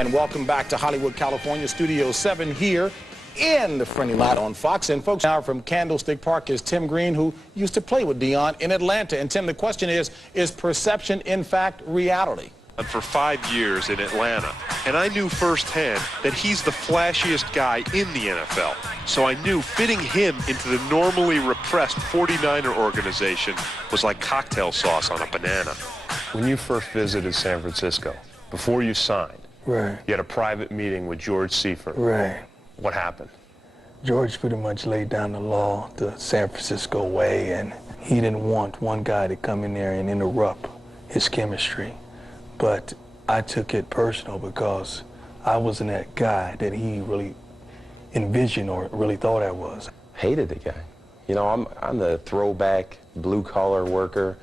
And welcome back to Hollywood, California, Studio 7 here in the Friendly Lot on Fox. And folks, now from Candlestick Park is Tim Green, who used to play with Deion in Atlanta. And Tim, the question is perception in fact reality? For 5 years in Atlanta, and I knew firsthand that he's the flashiest guy in the NFL. So I knew fitting him into the normally repressed 49er organization was like cocktail sauce on a banana. When you first visited San Francisco, before you signed, right, you had a private meeting with George Seifert. Right. What happened? George pretty much laid down the law the San Francisco way, and he didn't want one guy to come in there and interrupt his chemistry. But I took it personal because I wasn't that guy that he really envisioned or really thought I was. Hated the guy. You know, I'm the throwback blue-collar worker.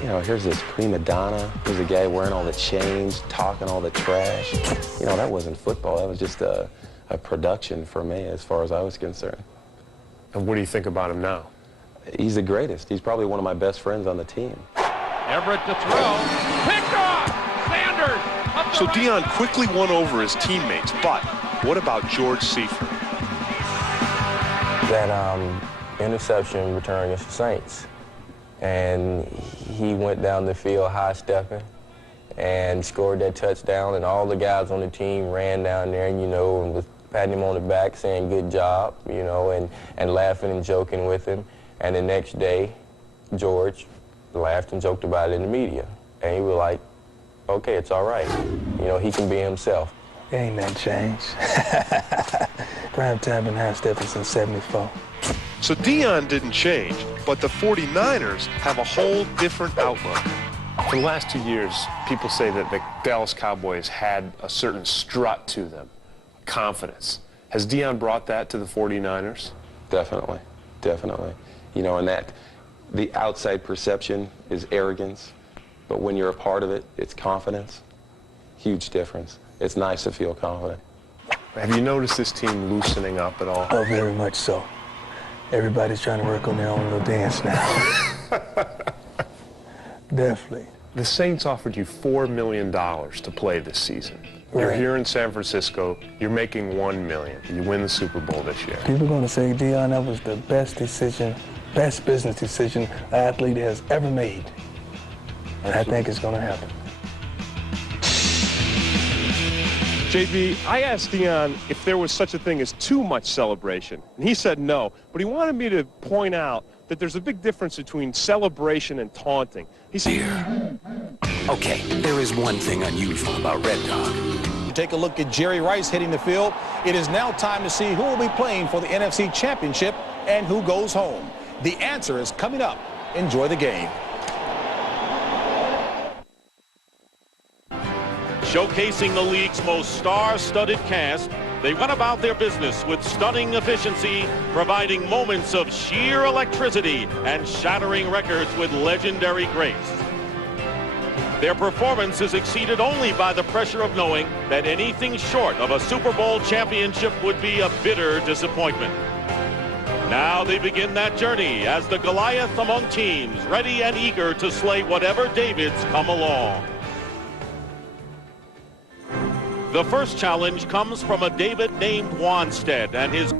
You know, here's this prima donna. Here's a guy wearing all the chains, talking all the trash. You know, that wasn't football. That was just a production for me as far as I was concerned. And what do you think about him now? He's the greatest. He's probably one of my best friends on the team. Everett to throw. Picked off! Sanders! So Deion quickly won over his teammates, but what about George Seifert? That interception return against the Saints. And he went down the field high-stepping and scored that touchdown, and all the guys on the team ran down there, and, you know, and was patting him on the back saying good job, you know, and laughing and joking with him. And the next day, George laughed and joked about it in the media. And he was like, okay, it's all right. You know, he can be himself. Ain't that changed. Prime time been high-stepping since '74. So Deion didn't change, but the 49ers have a whole different outlook. For the last 2 years, people say that the Dallas Cowboys had a certain strut to them, confidence. Has Deion brought that to the 49ers? Definitely, definitely. You know, and that the outside perception is arrogance, but when you're a part of it, it's confidence. Huge difference. It's nice to feel confident. Have you noticed this team loosening up at all? Oh, very much so. Everybody's trying to work on their own little dance now. Definitely. The Saints offered you $4 million to play this season. Right. You're here in San Francisco. You're making $1 million. You win the Super Bowl this year. People are going to say, Deion, that was the best decision, best business decision an athlete has ever made. And I think it's going to happen. JB, I asked Deion if there was such a thing as too much celebration, and he said no, but he wanted me to point out that there's a big difference between celebration and taunting. He said, okay, there is one thing unusual about Red Dog. You take a look at Jerry Rice hitting the field. It is now time to see who will be playing for the NFC Championship and who goes home. The answer is coming up. Enjoy the game. Showcasing the league's most star-studded cast, they went about their business with stunning efficiency, providing moments of sheer electricity and shattering records with legendary grace. Their performance is exceeded only by the pressure of knowing that anything short of a Super Bowl championship would be a bitter disappointment. Now they begin that journey as the Goliath among teams, ready and eager to slay whatever Davids come along. The first challenge comes from a David named Wanstead and his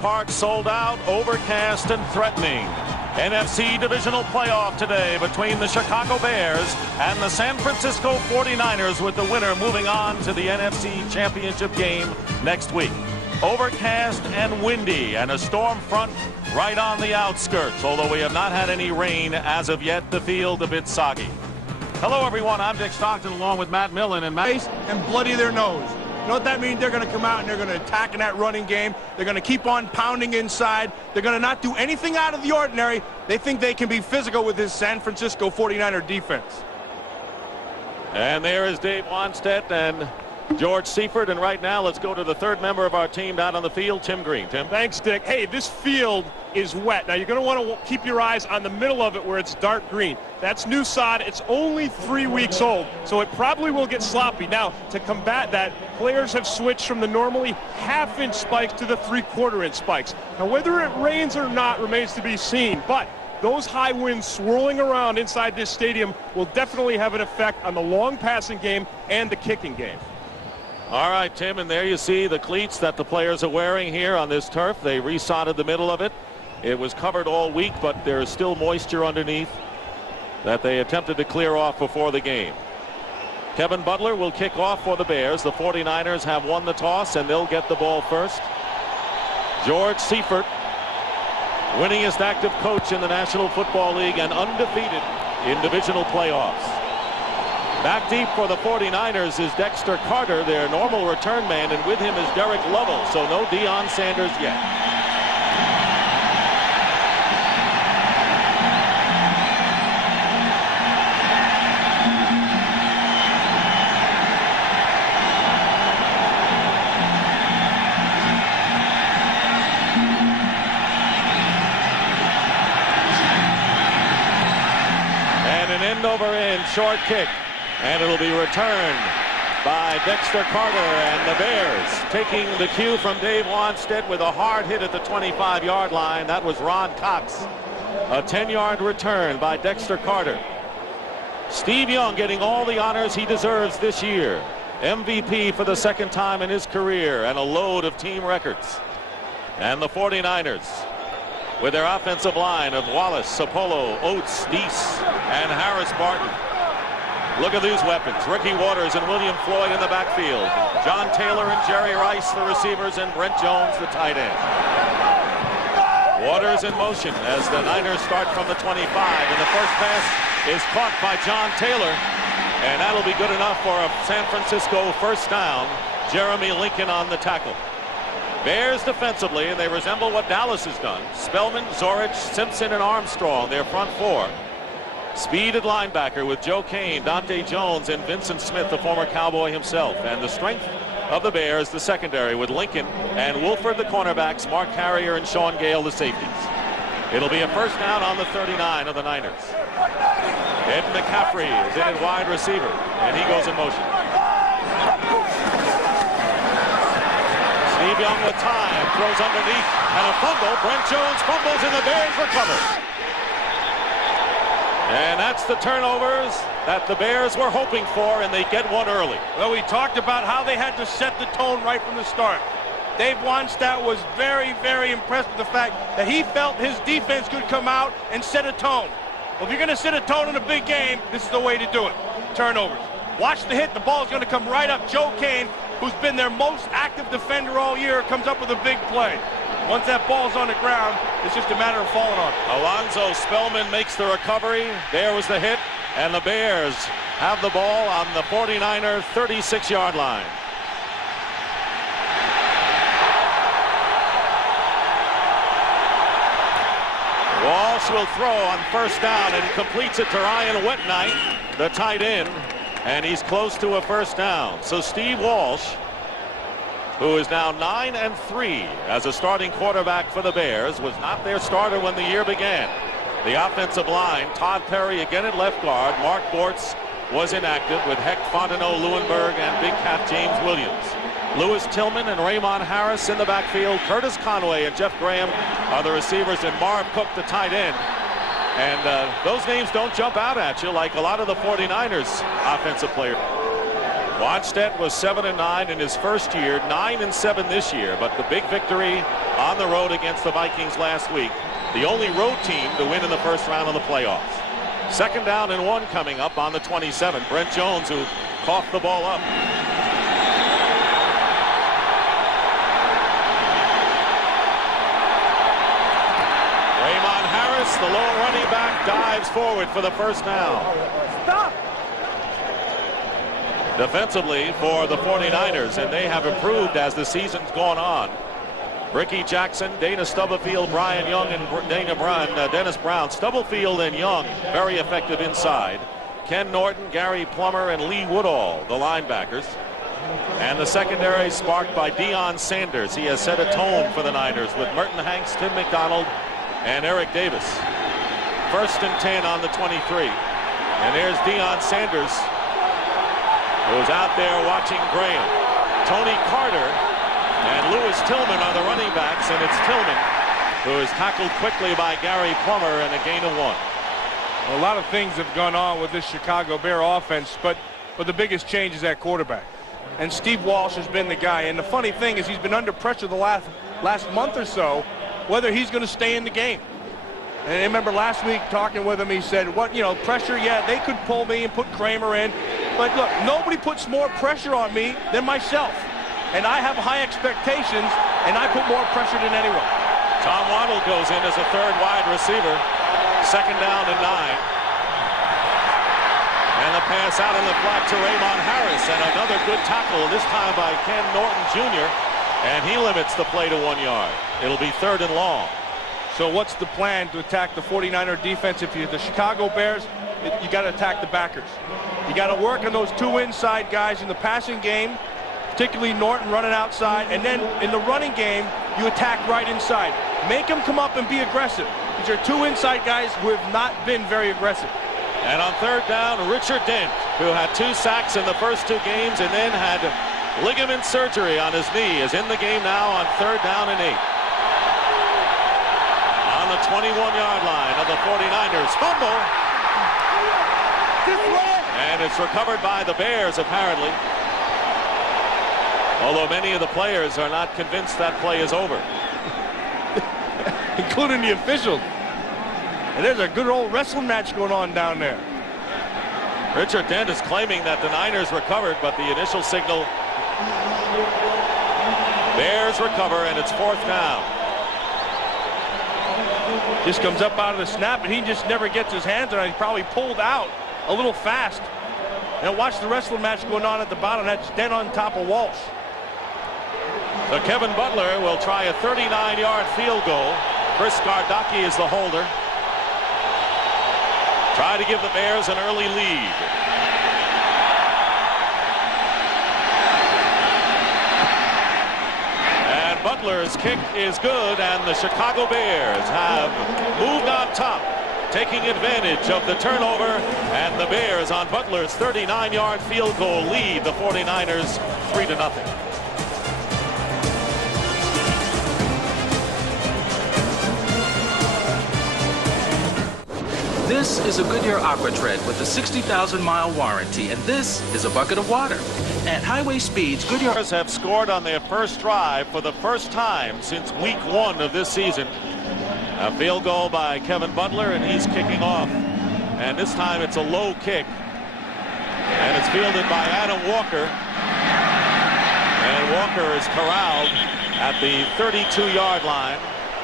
park sold out, overcast and threatening. NFC divisional playoff today between the Chicago Bears and the San Francisco 49ers, with the winner moving on to the NFC Championship game next week. Overcast and windy and a storm front right on the outskirts, although we have not had any rain as of yet. The field a bit soggy. Hello, everyone. I'm Dick Stockton along with Matt Millen. And Matt... and bloody their nose. You know what that means? They're going to come out and they're going to attack in that running game. They're going to keep on pounding inside. They're going to not do anything out of the ordinary. They think they can be physical with this San Francisco 49er defense. And there is Dave Wanstead and George Seifert. And right now, let's go to the third member of our team down on the field, Tim Green. Tim. thanks, Dick. Hey, this field is wet. Now, you're going to want to keep your eyes on the middle of it where it's dark green. That's new sod. It's only 3 weeks old, so it probably will get sloppy. Now, to combat that, players have switched from the normally half-inch spikes to the 3/4-inch spikes. Now, whether it rains or not remains to be seen, but those high winds swirling around inside this stadium will definitely have an effect on the long passing game and the kicking game. All right, Tim, and there you see the cleats that the players are wearing here on this turf. They resodded the middle of it. It was covered all week, but there is still moisture underneath that they attempted to clear off before the game. Kevin Butler will kick off for the Bears. The 49ers have won the toss, and they'll get the ball first. George Seifert, winningest active coach in the National Football League and undefeated in divisional playoffs. Back deep for the 49ers is Dexter Carter, their normal return man, and with him is Derek Lovell, so no Deion Sanders yet. And an end-over-end short kick. And it'll be returned by Dexter Carter, and the Bears taking the cue from Dave Wanstead with a hard hit at the 25-yard line. That was Ron Cox. A 10-yard return by Dexter Carter. Steve Young getting all the honors he deserves this year. MVP for the second time in his career, and a load of team records. And the 49ers with their offensive line of Wallace, Sapolo, Oates, Deese, and Harris Barton. Look at these weapons. Ricky Waters and William Floyd in the backfield. John Taylor and Jerry Rice, the receivers, and Brent Jones, the tight end. Waters in motion as the Niners start from the 25. And the first pass is caught by John Taylor. And that'll be good enough for a San Francisco first down. Jeremy Lincoln on the tackle. Bears defensively, and they resemble what Dallas has done. Spellman, Zorich, Simpson, and Armstrong, their front four. Speed at linebacker with Joe Kane, Dante Jones, and Vincent Smith, the former Cowboy himself. And the strength of the Bears, the secondary, with Lincoln and Wolford, the cornerbacks, Mark Carrier and Sean Gale, the safeties. It'll be a first down on the 39 of the Niners. Ed McCaffrey is in at wide receiver, and he goes in motion. Steve Young with time, throws underneath, and a fumble. Brent Jones fumbles, and the Bears recover. And that's the turnovers that the Bears were hoping for, and they get one early. Well, we talked about how they had to set the tone right from the start. Dave Wanstead was very, very impressed with the fact that he felt his defense could come out and set a tone. Well, if you're going to set a tone in a big game, this is the way to do it. Turnovers. Watch the hit. The ball is going to come right up. Joe Kane, who's been their most active defender all year, comes up with a big play. Once that ball's on the ground, it's just a matter of falling on it. Alonzo Spellman makes the recovery. There was the hit, and the Bears have the ball on the 49er 36-yard line. Walsh will throw on first down and completes it to Ryan Wetnight, the tight end, and he's close to a first down. So Steve Walsh, who is now 9-3 as a starting quarterback for the Bears, was not their starter when the year began. The offensive line, Todd Perry again at left guard. Mark Bortz was inactive with Heck, Fontenot, Leuenberg, and Big Cat James Williams. Lewis Tillman and Raymond Harris in the backfield. Curtis Conway and Jeff Graham are the receivers, and Marv Cook the tight end. And those names don't jump out at you like a lot of the 49ers offensive players. Wanstead was 7-9 in his first year, 9-7 this year, but the big victory on the road against the Vikings last week. The only road team to win in the first round of the playoffs. Second down and 1 coming up on the 27. Brent Jones, who coughed the ball up. Raymond Harris, the lone running back, dives forward for the first down. Stop! Defensively for the 49ers, and they have improved as the season's gone on. Ricky Jackson, Dana Stubblefield, Brian Young, and Dennis Brown. Stubblefield and Young very effective inside. Ken Norton, Gary Plummer, and Lee Woodall, the linebackers. And the secondary sparked by Deion Sanders. He has set a tone for the Niners with Merton Hanks, Tim McDonald, and Eric Davis. First and 10 on the 23. And there's Deion Sanders, who's out there watching Graham. Tony Carter and Lewis Tillman are the running backs, and it's Tillman who is tackled quickly by Gary Plummer and a gain of 1. A lot of things have gone on with this Chicago Bear offense, but the biggest change is at quarterback. And Steve Walsh has been the guy. And the funny thing is he's been under pressure the last month or so, whether he's going to stay in the game. And I remember last week talking with him, he said, pressure, yeah, they could pull me and put Kramer in. But look, nobody puts more pressure on me than myself. And I have high expectations, and I put more pressure than anyone. Tom Waddle goes in as a third wide receiver. 2nd down and 9. And the pass out in the flat to Raymond Harris. And another good tackle, this time by Ken Norton Jr. And he limits the play to 1 yard. It'll be 3rd and long. So what's the plan to attack the 49er defense? If you're the Chicago Bears, you got to attack the backers. You got to work on those 2 inside guys in the passing game, particularly Norton running outside. And then in the running game, you attack right inside. Make them come up and be aggressive. These are 2 inside guys who have not been very aggressive. And on 3rd down, Richard Dent, who had 2 sacks in the first 2 games and then had ligament surgery on his knee, is in the game now on 3rd down and 8. On the 21-yard line of the 49ers. Fumble. And it's recovered by the Bears, apparently. Although many of the players are not convinced that play is over. Including the officials. And there's a good old wrestling match going on down there. Richard Dent is claiming that the Niners recovered, but the initial signal, Bears recover, and it's 4th down. Just comes up out of the snap, and he just never gets his hands on it. He's probably pulled out a little fast. And watch the wrestling match going on at the bottom. That's Dent on top of Walsh. So Kevin Butler will try a 39-yard field goal. Chris Gardocki is the holder. Try to give the Bears an early lead. And Butler's kick is good, and the Chicago Bears have moved on top, taking advantage of the turnover, and the Bears on Butler's 39-yard field goal lead the 49ers 3-0. This is a Goodyear Aqua Tread with a 60,000-mile warranty, and this is a bucket of water. At highway speeds, Goodyear have scored on their first drive for the first time since week 1 of this season. A field goal by Kevin Butler, and he's kicking off. And this time it's a low kick. And it's fielded by Adam Walker. And Walker is corralled at the 32-yard line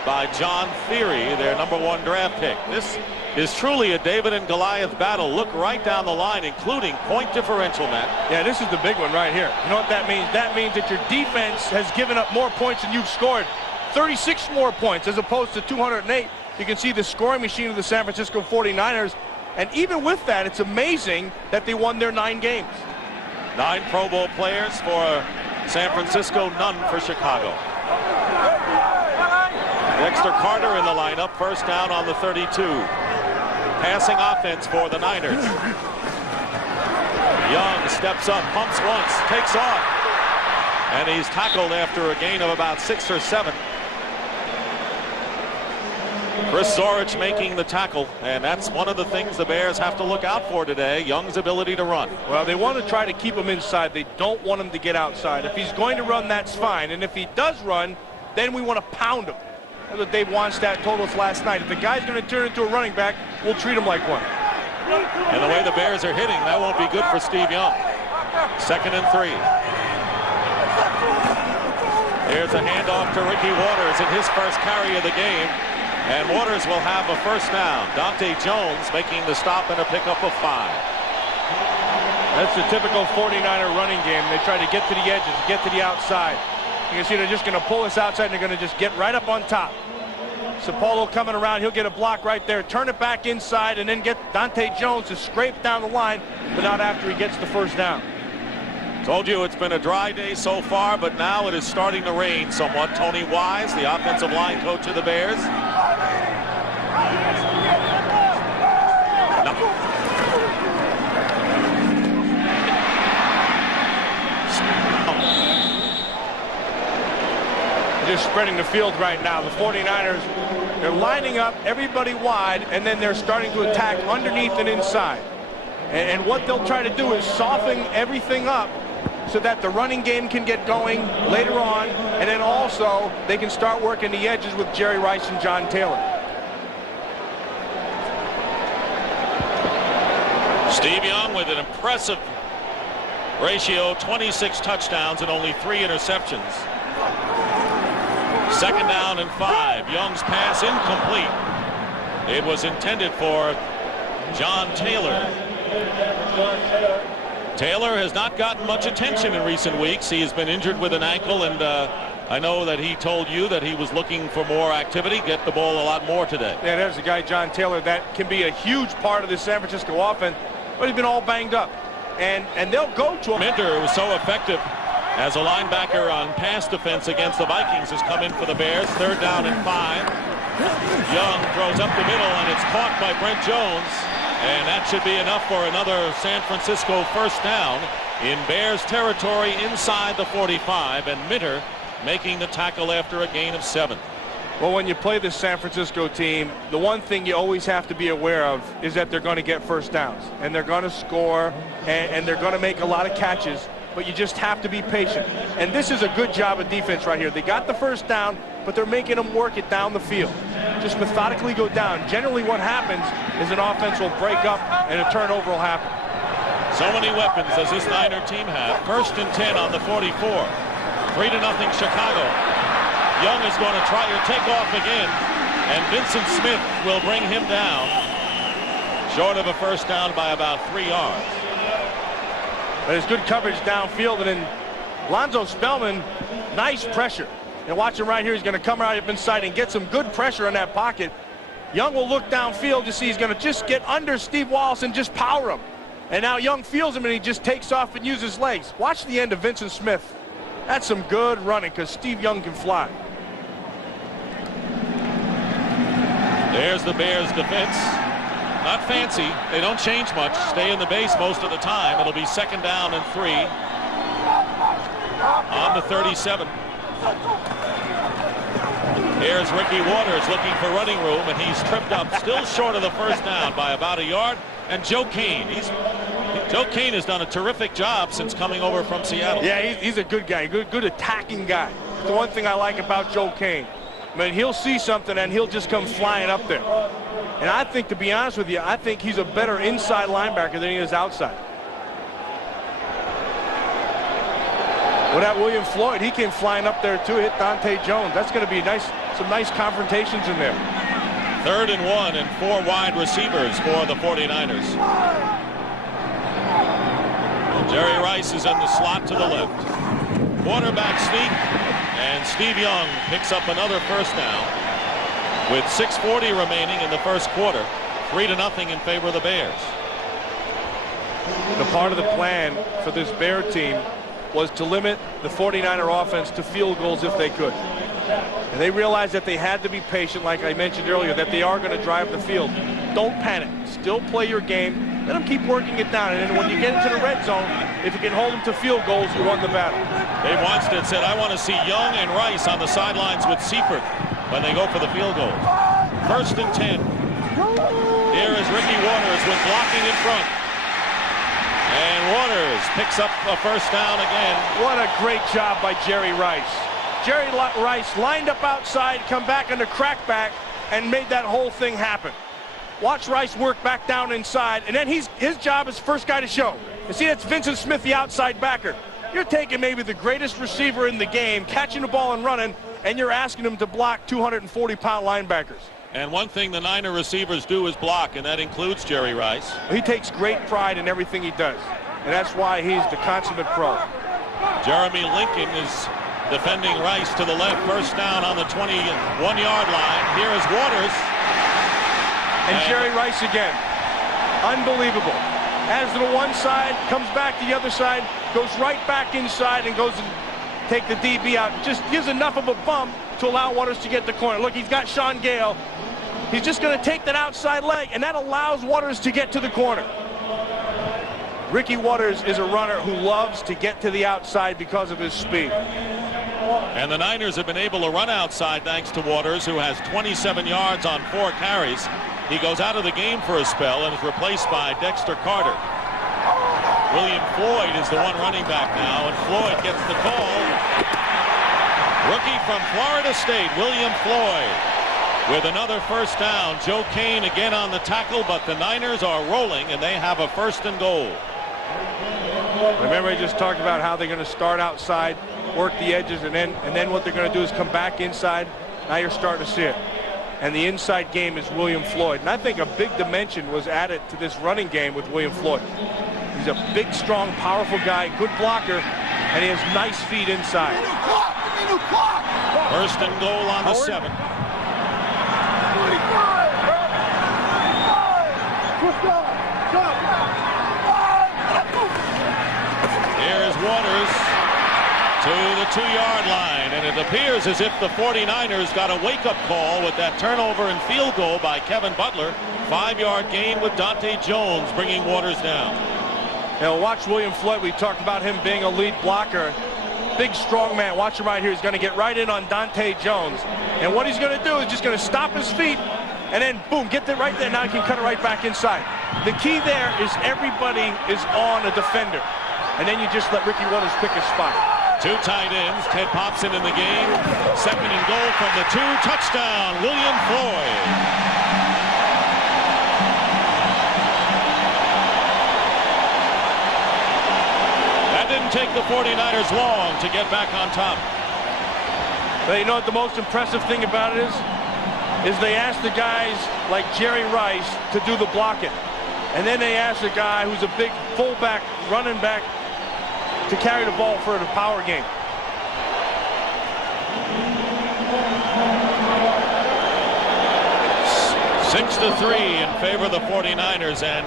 by John Theory, their #1 draft pick. This is truly a David and Goliath battle. Look right down the line, including point differential, Matt. Yeah, this is the big one right here. You know what that means? That means that your defense has given up more points than you've scored. 36 more points as opposed to 208. You can see the scoring machine of the San Francisco 49ers. And even with that, it's amazing that they won their 9 games. 9 Pro Bowl players for San Francisco, none for Chicago. Dexter Carter in the lineup, first down on the 32. Passing offense for the Niners. Young steps up, pumps once, takes off. And he's tackled after a gain of about 6 or 7. Chris Zorich making the tackle, and that's one of the things the Bears have to look out for today, Young's ability to run. Well, they want to try to keep him inside. They don't want him to get outside. If he's going to run, that's fine. And if he does run, then we want to pound him. That's what Dave Wannstedt told us last night. If the guy's going to turn into a running back, we'll treat him like one. And the way the Bears are hitting, that won't be good for Steve Young. 2nd and 3. Here's a handoff to Ricky Waters in his first carry of the game. And Waters will have a first down. Dante Jones making the stop and a pickup of 5. That's the typical 49er running game. They try to get to the edges, get to the outside. You can see they're just going to pull us outside, and they're going to just get right up on top. Sapolo coming around. He'll get a block right there. Turn it back inside, and then get Dante Jones to scrape down the line, but not after he gets the first down. Told you it's been a dry day so far, but now it is starting to rain somewhat. Tony Wise, the offensive line coach of the Bears. Just spreading the field right now. The 49ers, they're lining up everybody wide, and then they're starting to attack underneath and inside. And what they'll try to do is soften everything up so that the running game can get going later on, and then also they can start working the edges with Jerry Rice and John Taylor. Steve Young with an impressive ratio, 26 touchdowns and only 3 interceptions. 2nd down and 5. Young's pass incomplete. It was intended for John Taylor. Taylor has not gotten much attention in recent weeks. He has been injured with an ankle, and I know that he told you that he was looking for more activity, get the ball a lot more today. Yeah, there's a guy, John Taylor, that can be a huge part of the San Francisco offense, but he's been all banged up. And they'll go to him. Minter was so effective as a linebacker on pass defense against the Vikings, has come in for the Bears. 3rd down and 5. Young throws up the middle, and it's caught by Brent Jones. And that should be enough for another San Francisco 1st down in Bears territory inside the 45. And Minter making the tackle after a gain of 7. Well, when you play this San Francisco team, the one thing you always have to be aware of is that they're going to get 1st downs. And they're going to score, and they're going to make a lot of catches. But you just have to be patient. And this is a good job of defense right here. They got the 1st down, but they're making them work it down the field. Just methodically go down. Generally what happens is an offense will break up and a turnover will happen. So many weapons does this Niner team have. 1st and 10 on the 44. 3-0 Chicago. Young is going to try to take off again, and Vincent Smith will bring him down short of a 1st down by about 3 yards. But there's good coverage downfield, and then Lonzo Spellman, nice pressure. And watch him right here. He's going to come right up inside and get some good pressure in that pocket. Young will look downfield to see he's going to just get under Steve Wallace and just power him. And now Young feels him, and he just takes off and uses legs. Watch the end of Vincent Smith. That's some good running, because Steve Young can fly. There's the Bears defense. Not fancy. They don't change much. Stay in the base most of the time. It'll be 2nd down and 3 on the 37. Here's Ricky Waters looking for running room, and he's tripped up, still short of the 1st down by about a yard. And Joe Kane. Joe Kane has done a terrific job since coming over from Seattle. Yeah, he's a good guy, good attacking guy. The one thing I like about Joe Kane. I mean, he'll see something and he'll just come flying up there. And I think, to be honest with you, I think he's a better inside linebacker than he is outside. Well, that William Floyd, he came flying up there too, hit Dante Jones. That's going to be some nice confrontations in there. 3rd and 1 and 4 wide receivers for the 49ers. Jerry Rice is in the slot to the left. Quarterback sneak, and Steve Young picks up another 1st down with 6:40 remaining in the 1st quarter. 3-0 in favor of the Bears. The part of the plan for this Bear team was to limit the 49er offense to field goals if they could. And they realized that they had to be patient, like I mentioned earlier, that they are going to drive the field. Don't panic. Still play your game. Let them keep working it down. And then when you get into the red zone, if you can hold them to field goals, you won the battle. Dave Wannstedt said, I want to see Young and Rice on the sidelines with Seifert when they go for the field goals. 1st and 10. Here is Ricky Waters with blocking in front. And Waters picks up a 1st down again. What a great job by Jerry Rice. Jerry Rice lined up outside, come back on the crackback, and made that whole thing happen. Watch Rice work back down inside, and then his job is 1st guy to show. You see, that's Vincent Smith, the outside backer. You're taking maybe the greatest receiver in the game, catching the ball and running, and you're asking him to block 240-pound linebackers. And one thing the Niner receivers do is block, and that includes Jerry Rice. He takes great pride in everything he does, and that's why he's the consummate pro. Jeremy Lincoln is defending Rice to the left. 1st down on the 21-yard line. Here is Waters. And Jerry Rice again. Unbelievable. As to the one side, comes back to the other side, goes right back inside and goes and take the DB out. Just gives enough of a bump to allow Waters to get the corner. Look, he's got Sean Gale. He's just going to take that outside leg, and that allows Waters to get to the corner. Ricky Waters is a runner who loves to get to the outside because of his speed. And the Niners have been able to run outside thanks to Waters, who has 27 yards on 4 carries. He goes out of the game for a spell and is replaced by Dexter Carter. William Floyd is the one running back now, and Floyd gets the call. Rookie from Florida State, William Floyd, with another first down. Joe Kane again on the tackle, but the Niners are rolling, and they have a 1st and goal. Remember, I just talked about how they're going to start outside, work the edges, and then what they're going to do is come back inside. Now you're starting to see it. And the inside game is William Floyd. And I think a big dimension was added to this running game with William Floyd. He's a big, strong, powerful guy, good blocker, and he has nice feet inside. 1st and goal on the 7. Here is Waters to the 2-yard line, and it appears as if the 49ers got a wake-up call with that turnover and field goal by Kevin Butler. 5-yard gain with Dante Jones bringing Waters down. Now watch William Floyd. We talked about him being a lead blocker. Big, strong man. Watch him right here. He's going to get right in on Dante Jones. And what he's going to do is just going to stop his feet and then, boom, get it right there. Now he can cut it right back inside. The key there is everybody is on a defender. And then you just let Ricky Waters pick his spot. 2 tight ends. Ted Popson in the game. 2nd and goal from the 2. Touchdown, William Floyd. Didn't take the 49ers long to get back on top. But you know what the most impressive thing about it is they asked the guys like Jerry Rice to do the blocking. And then they asked a guy who's a big fullback, running back, to carry the ball for the power game. Six to 3 in favor of the 49ers, and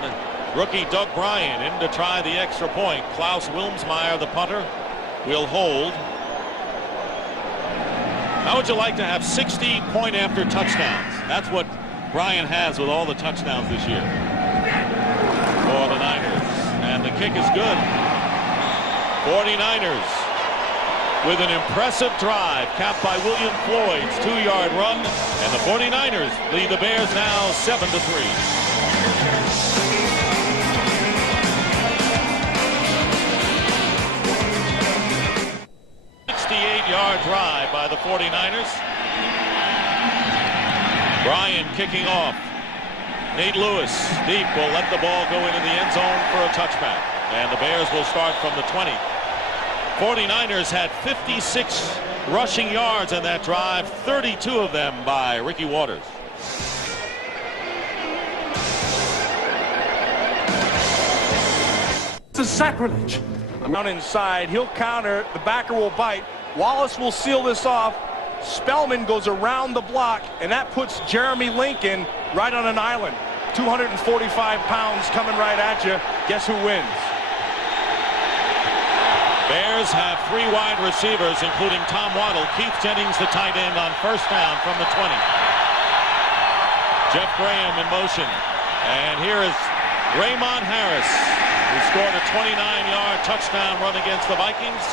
rookie Doug Bryan in to try the extra point. Klaus Wilmsmeyer, the punter, will hold. How would you like to have 60 point-after touchdowns? That's what Bryan has with all the touchdowns this year for the Niners. And the kick is good. 49ers with an impressive drive capped by William Floyd's 2-yard run. And the 49ers lead the Bears now 7-3. 68-yard drive by the 49ers. Bryan kicking off. Nate Lewis deep will let the ball go into the end zone for a touchback. And the Bears will start from the 20. 49ers had 56 rushing yards in that drive, 32 of them by Ricky Waters. It's a sacrilege. Down inside, he'll counter, the backer will bite. Wallace will seal this off. Spellman goes around the block, and that puts Jeremy Lincoln right on an island. 245 pounds coming right at you. Guess who wins? Bears have 3 wide receivers, including Tom Waddle. Keith Jennings, the tight end, on 1st down from the 20. Jeff Graham in motion. And here is Raymond Harris, who scored a 29-yard touchdown run against the Vikings.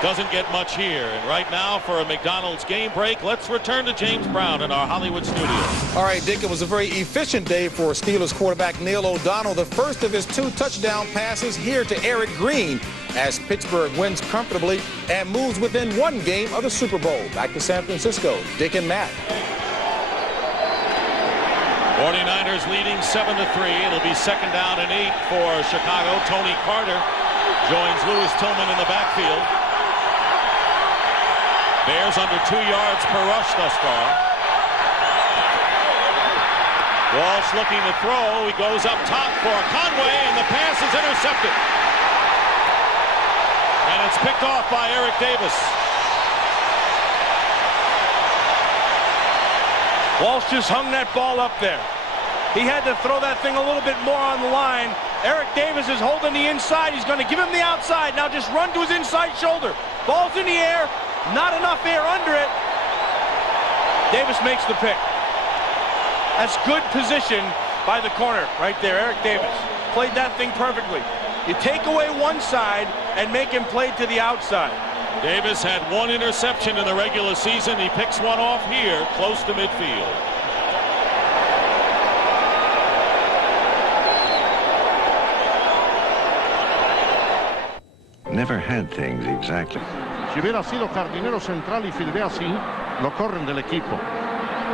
Doesn't get much here. And right now, for a McDonald's game break, let's return to James Brown in our Hollywood studio. All right, Dick, it was a very efficient day for Steelers quarterback Neil O'Donnell. The first of his 2 touchdown passes here to Eric Green as Pittsburgh wins comfortably and moves within 1 game of the Super Bowl. Back to San Francisco, Dick and Matt. 49ers leading 7-3. It'll be 2nd down and 8 for Chicago. Tony Carter joins Louis Tillman in the backfield. Bears under 2 yards per rush thus far. Walsh looking to throw. He goes up top for Conway, and the pass is intercepted. And it's picked off by Eric Davis. Walsh just hung that ball up there. He had to throw that thing a little bit more on the line. Eric Davis is holding the inside. He's going to give him the outside. Now just run to his inside shoulder. Ball's in the air. Not enough air under it. Davis makes the pick. That's good position by the corner right there. Eric Davis played that thing perfectly. You take away one side and make him play to the outside. Davis had one interception in the regular season. He picks one off here, close to midfield. Never had things exactly. Si hubiera sido jardinero central y fildea así, lo corren del equipo.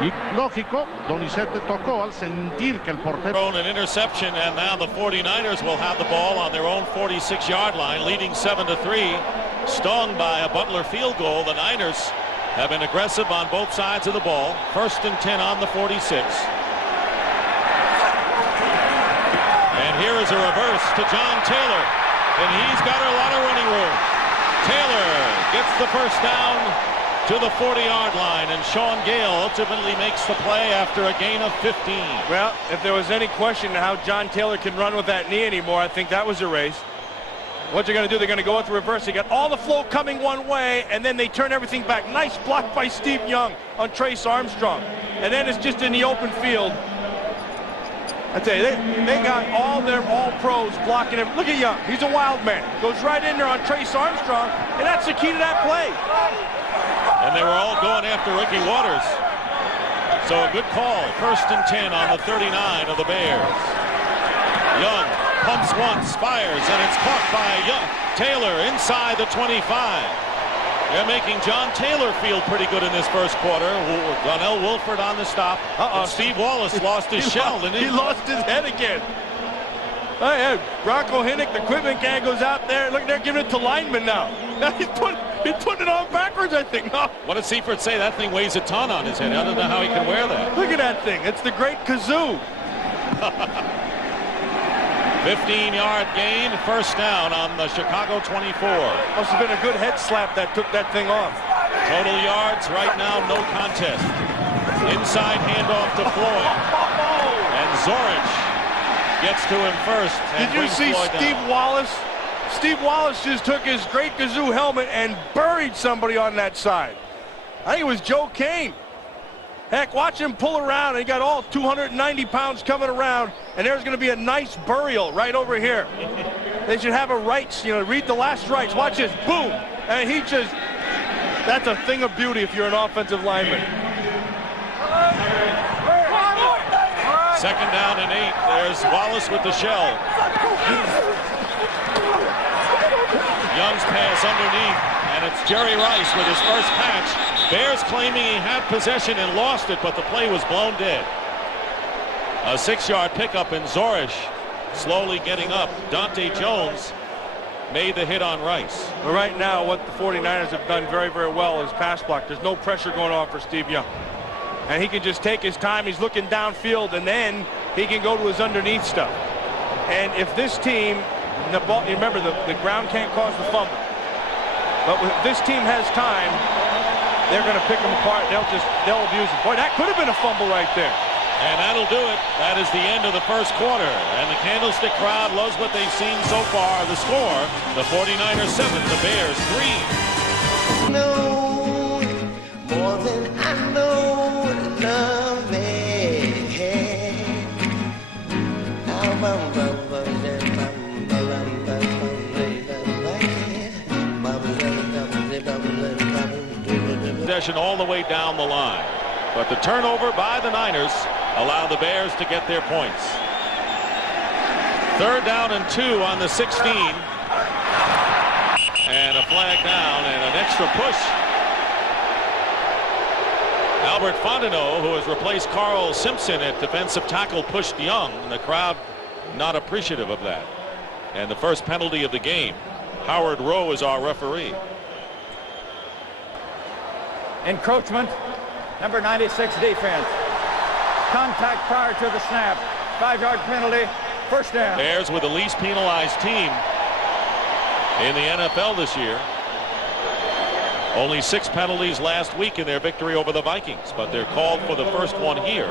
Y lógico, Donizete tocó al sentir que el portero... An interception, and now the 49ers will have the ball on their own 46-yard line, leading 7-3. Stung by a Butler field goal, the Niners have been aggressive on both sides of the ball. 1st and 10 on the 46. And here is a reverse to John Taylor, and he's got a lot of running room. Taylor gets the first down to the 40-yard line, and Sean Gale ultimately makes the play after a gain of 15. Well, if there was any question how John Taylor can run with that knee anymore, I think that was erased. What they're going to do, they're going to go with the reverse. They got all the flow coming one way, and then they turn everything back. Nice block by Steve Young on Trace Armstrong. And then it's just in the open field. I tell you, they got all their all-pros blocking him. Look at Young. He's a wild man. Goes right in there on Trace Armstrong, and that's the key to that play. And they were all going after Ricky Waters. So a good call. 1st and 10 on the 39 of the Bears. Young pumps once, fires, and it's caught by Taylor inside the 25. They're making John Taylor feel pretty good in this first quarter. Donnell Wilford on the stop. Steve Wallace lost his shell, didn't he? He lost his head again. Rocco Hinnick, the equipment guy, goes out there. Look, they're giving it to linemen now. He's putting it on backwards, I think. No. What did Seifert say? That thing weighs a ton on his head. I don't know how he can wear that. Look at that thing. It's the great kazoo. 15-yard gain, 1st down on the Chicago 24. Must have been a good head slap that took that thing off. Total yards right now, no contest. Inside handoff to Floyd. And Zorich gets to him first. Did you see Steve Wallace? Steve Wallace just took his great kazoo helmet and buried somebody on that side. I think it was Joe Kane. Heck, watch him pull around, and he got all 290 pounds coming around, and there's going to be a nice burial right over here. They should have a rights, read the last rights. Watch this, boom, and he just, that's a thing of beauty if you're an offensive lineman. 2nd down and 8. There's Wallace with the shell. Young's pass underneath, and it's Jerry Rice with his first catch. Bears claiming he had possession and lost it, but the play was blown dead. A 6-yard pickup, and Zorich slowly getting up. Dante Jones made the hit on Rice. Well, right now, what the 49ers have done very, very well is pass block. There's no pressure going on for Steve Young. And he can just take his time. He's looking downfield, and then he can go to his underneath stuff. And if this team, the ball, you remember, the ground can't cause the fumble. But if this team has time, they're going to pick them apart. They'll abuse it. Boy, that could have been a fumble right there. And that'll do it. That is the end of the first quarter. And the Candlestick crowd loves what they've seen so far. The score, the 49ers 7, the Bears 3. No, more than I know, love me. Possession all the way down the line, but the turnover by the Niners allowed the Bears to get their points. 3rd down and 2 on the 16, and a flag down and an extra push. Albert Fontenot, who has replaced Carl Simpson at defensive tackle, pushed Young, and the crowd not appreciative of that. And the first penalty of the game. Howard Rowe is our referee. Encroachment, number 96 defense. Contact prior to the snap. 5-yard penalty, 1st down. Bears with the least penalized team in the NFL this year. Only 6 penalties last week in their victory over the Vikings, but they're called for the first one here.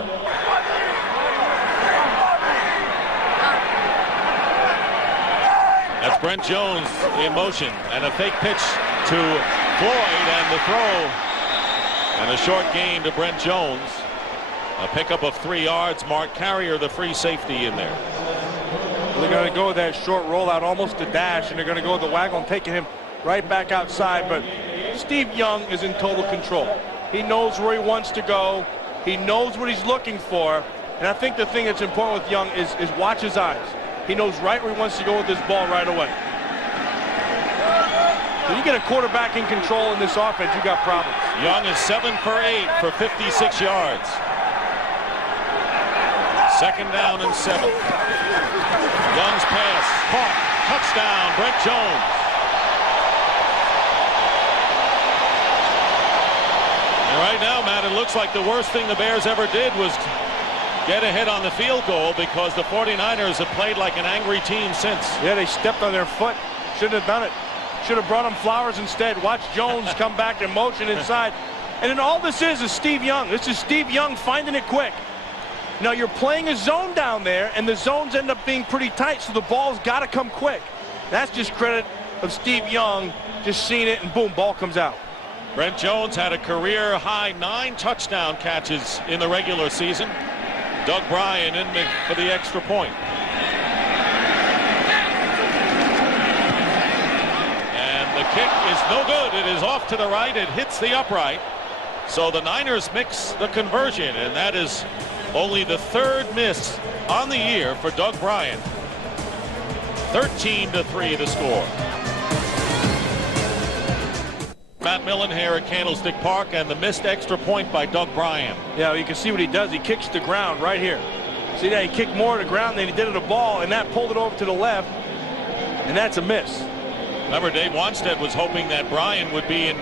That's Brent Jones in motion, and a fake pitch to Floyd, and the throw. And a short gain to Brent Jones. A pickup of 3 yards. Mark Carrier, the free safety, in there. They're going to go with that short rollout, almost a dash, and they're going to go with the waggle and taking him right back outside. But Steve Young is in total control. He knows where he wants to go. He knows what he's looking for. And I think the thing that's important with Young is watch his eyes. He knows right where he wants to go with this ball right away. When you get a quarterback in control in this offense, you got problems. Young is 7 for 8 for 56 yards. 2nd down and 7. Young's pass, caught, touchdown, Brent Jones. And right now, Matt, it looks like the worst thing the Bears ever did was get ahead on the field goal, because the 49ers have played like an angry team since. Yeah, they stepped on their foot. Shouldn't have done it. Should have brought him flowers instead. Watch Jones come back in motion inside. And then all this is Steve Young. This is Steve Young finding it quick. Now you're playing a zone down there, and the zones end up being pretty tight, so the ball's got to come quick. That's just credit of Steve Young, just seeing it, and boom, ball comes out. Brent Jones had a career-high 9 touchdown catches in the regular season. Doug Bryan in for the extra point. And the kick is no good. It is off to the right. It hits the upright. So the Niners mix the conversion, and that is only the 3rd miss on the year for Doug Bryan. 13-3 the score. Matt Millen here at Candlestick Park, and the missed extra point by Doug Bryan. Yeah, you can see what he does. He kicks the ground right here. See that? He kicked more to the ground than he did at the ball, and that pulled it over to the left, and that's a miss. Remember, Dave Wanstead was hoping that Bryan would be in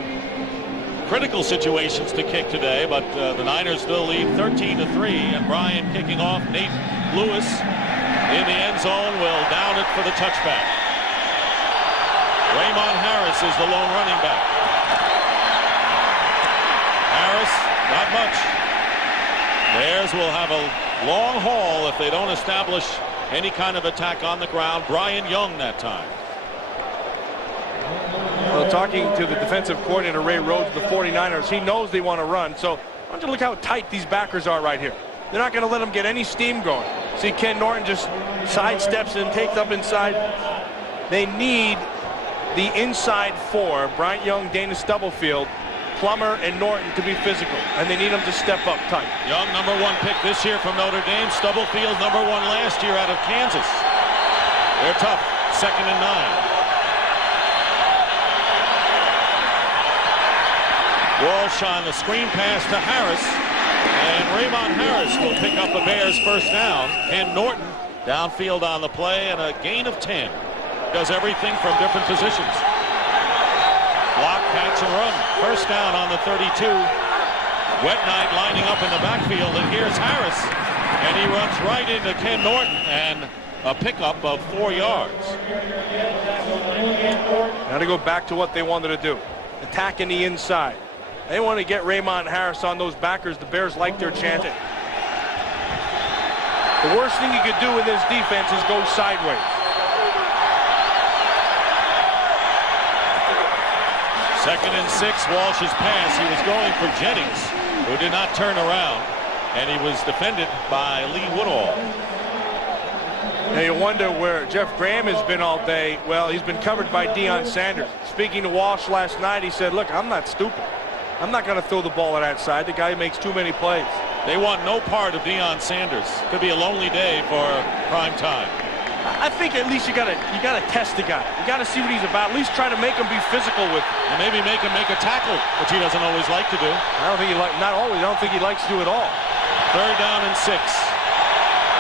critical situations to kick today, but the Niners still lead 13-3, and Bryan kicking off. Nate Lewis in the end zone will down it for the touchback. Raymond Harris is the lone running back. Harris, not much. Bears will have a long haul if they don't establish any kind of attack on the ground. Brian Young that time. Well, talking to the defensive coordinator, Ray Rhodes, the 49ers, he knows they want to run. So why don't you look how tight these backers are right here. They're not going to let them get any steam going. See, Ken Norton just sidesteps and takes up inside. They need the inside 4, Bryant Young, Dana Stubblefield, Plummer, and Norton to be physical, and they need them to step up tight. Young, number 1 pick this year from Notre Dame. Stubblefield, number 1 last year out of Kansas. They're tough. 2nd and 9. Walsh on the screen pass to Harris, and Raymond Harris will pick up the Bears' first down. Ken Norton downfield on the play, and a gain of 10. Does everything from different positions. Block, catch, and run. First down on the 32. Wet Knight lining up in the backfield, and here's Harris, and he runs right into Ken Norton, and a pickup of 4 yards. Now to go back to what they wanted to do, attacking the inside. They want to get Raymond Harris on those backers. The Bears like their chances. The worst thing you could do in this defense is go sideways. Second and 6, Walsh's pass. He was going for Jennings, who did not turn around, and he was defended by Lee Woodall. Now you wonder where Jeff Graham has been all day. Well, he's been covered by Deion Sanders. Speaking to Walsh last night, he said, look, I'm not stupid. I'm not going to throw the ball on that side. The guy makes too many plays. They want no part of Deion Sanders. Could be a lonely day for prime time. I think at least you got to test the guy. You got to see what he's about. At least try to make him be physical with him. And maybe make him make a tackle, which he doesn't always like to do. I don't think not always. I don't think he likes to do it all. 3rd down and 6.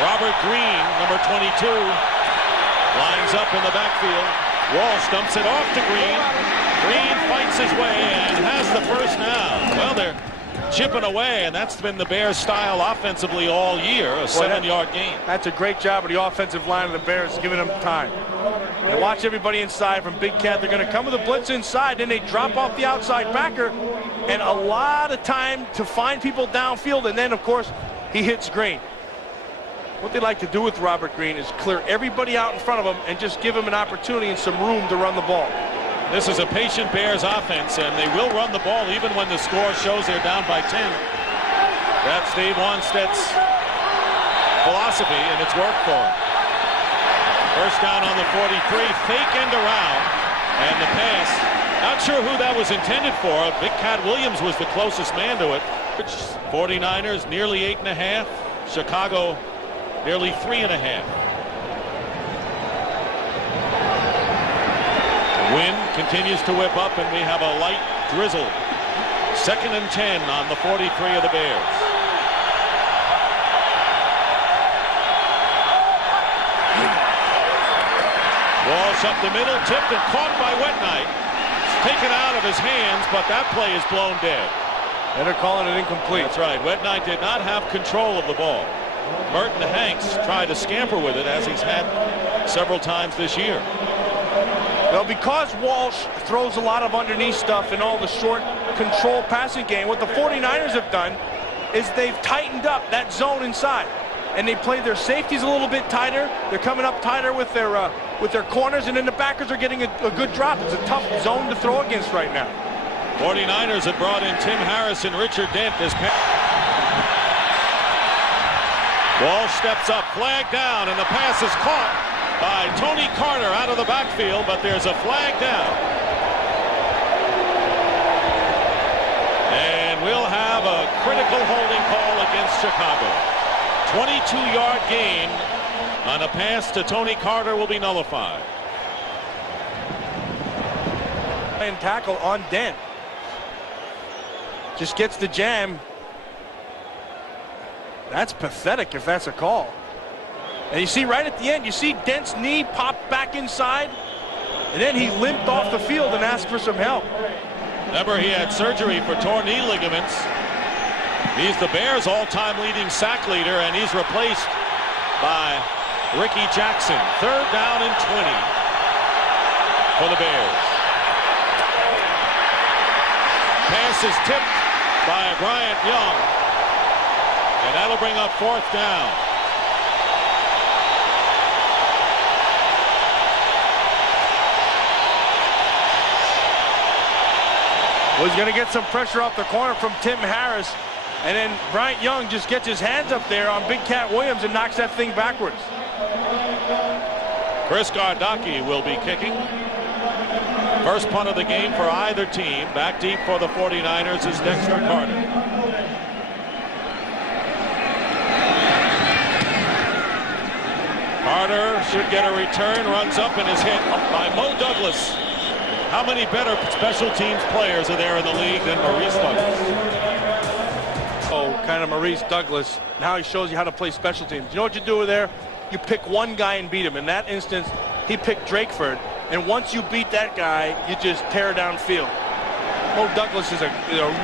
Robert Green, number 22, lines up in the backfield. Walsh dumps it off to Green. Green fights his way and has the first down. Well, they're chipping away, and that's been the Bears' style offensively all year, a 7-yard gain. That's a great job of the offensive line of the Bears, giving them time. And watch everybody inside from Big Cat. They're going to come with a blitz inside, then they drop off the outside backer, and a lot of time to find people downfield, and then, of course, he hits Green. What they like to do with Robert Green is clear everybody out in front of him and just give him an opportunity and some room to run the ball. This is a patient Bears offense, and they will run the ball even when the score shows they're down by 10. That's Dave Wanstead's philosophy, and it's worked for him. First down on the 43, fake end around, and the pass Not sure who that was intended for. Big Cat Williams was the closest man to it. 49ers nearly 8.5. Chicago nearly 3.5. Wind continues to whip up, and we have a light drizzle. 2nd and 10 on the 43 of the Bears. Walsh up the middle, tipped and caught by Wetnight. Taken out of his hands, but that play is blown dead. And they're calling it incomplete. That's right. Wetnight did not have control of the ball. Merton Hanks tried to scamper with it, as he's had several times this year. Well, because Walsh throws a lot of underneath stuff in all the short control passing game, what the 49ers have done is they've tightened up that zone inside. And they play their safeties a little bit tighter. They're coming up tighter with their corners, and then the backers are getting a good drop. It's a tough zone to throw against right now. 49ers have brought in Tim Harris and Richard Dent as Walsh steps up, flag down, and the pass is caught by Tony Carter out of the backfield, but there's a flag down. And we'll have a critical holding call against Chicago. 22-yard gain on a pass to Tony Carter will be nullified. And tackle on Dent. Just gets the jam. That's pathetic if that's a call. And you see right at the end, you see Dent's knee pop back inside, and then he limped off the field and asked for some help. Remember, he had surgery for torn knee ligaments. He's the Bears' all-time leading sack leader, and he's replaced by Ricky Jackson. 3rd down and 20 for the Bears. Pass is tipped by Bryant Young, and that'll bring up 4th down. Well, he's going to get some pressure off the corner from Tim Harris, and then Bryant Young just gets his hands up there on Big Cat Williams and knocks that thing backwards. Chris Gardocki will be kicking. First punt of the game for either team. Back deep for the 49ers is Dexter Carter. Carter should get a return, runs up and is hit by Mo Douglas. How many better special teams players are there in the league than Maurice Douglas? Oh, kind of Maurice Douglas. Now he shows you how to play special teams. You know what you do there? You pick one guy and beat him. In that instance, he picked Drakeford. And once you beat that guy, you just tear downfield. Mo Douglas is a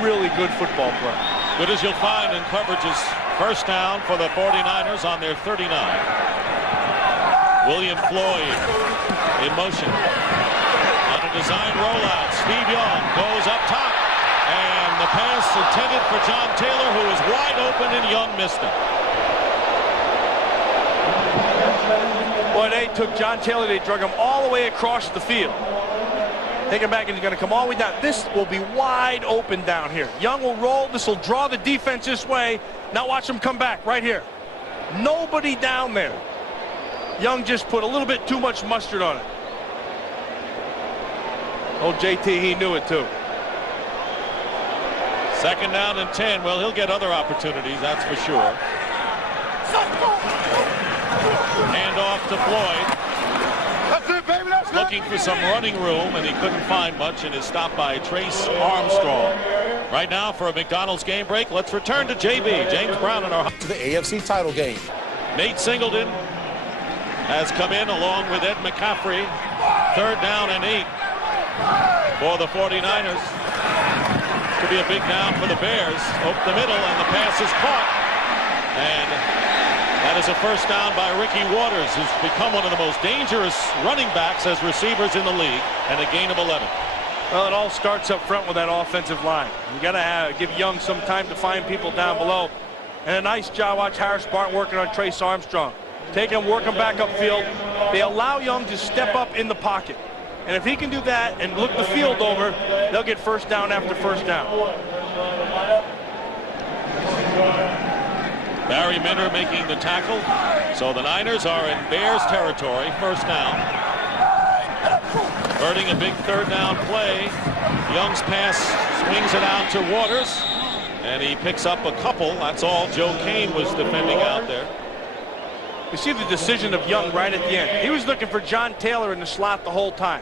really good football player. Good as you'll find in coverages. 1st down for the 49ers on their 39. William Floyd in motion. On a design rollout, Steve Young goes up top. And the pass intended for John Taylor, who is wide open, and Young missed it. Boy, they took John Taylor, they drug him all the way across the field. Take him back, and he's going to come all the way down. This will be wide open down here. Young will roll. This will draw the defense this way. Now watch him come back right here. Nobody down there. Young just put a little bit too much mustard on it. Oh, JT, he knew it too. 2nd down and 10. Well, he'll get other opportunities, that's for sure. Hand off to Floyd. That's it, baby. That's Looking for some running room, and he couldn't find much, and is stopped by Trace Armstrong. Right now, for a McDonald's game break, let's return to JB. James Brown in our... To the AFC title game. Nate Singleton has come in along with Ed McCaffrey. 3rd down and 8 for the 49ers. Could be a big down for the Bears. Up the middle, and the pass is caught. And that is a 1st down by Ricky Waters, who's become one of the most dangerous running backs as receivers in the league, and a gain of 11. Well, it all starts up front with that offensive line. You got to give Young some time to find people down below. And a nice job. Watch Harris Barton working on Trace Armstrong. Take him, work him back upfield. They allow Young to step up in the pocket. And if he can do that and look the field over, they'll get 1st down after 1st down. Barry Minner making the tackle. So the Niners are in Bears territory. 1st down. Converting a big third down play. Young's pass swings it out to Waters, and he picks up a couple. That's all Joe Kane was defending out there. You see the decision of Young right at the end. He was looking for John Taylor in the slot the whole time.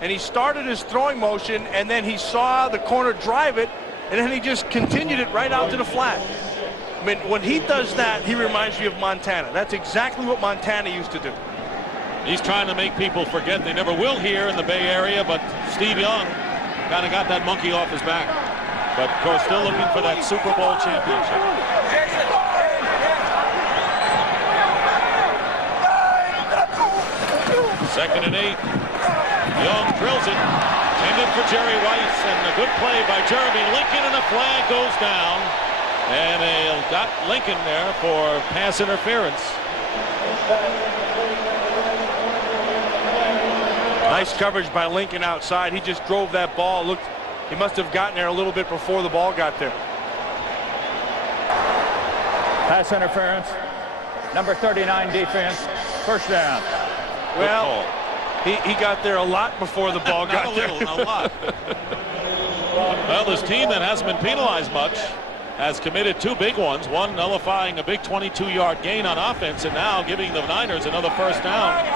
And he started his throwing motion, and then he saw the corner drive it, and then he just continued it right out to the flat. I mean, when he does that, he reminds me of Montana. That's exactly what Montana used to do. He's trying to make people forget. They never will here in the Bay Area, but Steve Young kind of got that monkey off his back. But, of course, still looking for that Super Bowl championship. Second and 8. Young drills it. Intended for Jerry Rice, and a good play by Jeremy Lincoln, and a flag goes down. And they got Lincoln there for pass interference. Nice coverage by Lincoln outside. He just drove that ball. Looked, he must have gotten there a little bit before the ball got there. Pass interference. Number 39 defense. First down. Well, he got there a lot before the ball got there. A lot. Well, this team that hasn't been penalized much has committed 2 big ones. One nullifying a big 22-yard gain on offense, and now giving the Niners another first down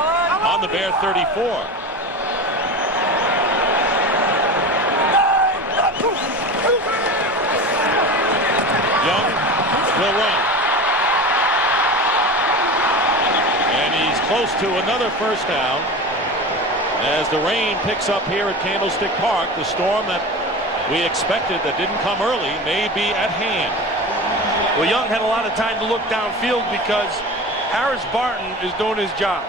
on the Bear 34. Young will run. And he's close to another first down as the rain picks up here at Candlestick Park. The storm that we expected that didn't come early may be at hand. Well, Young had a lot of time to look downfield because Harris Barton is doing his job.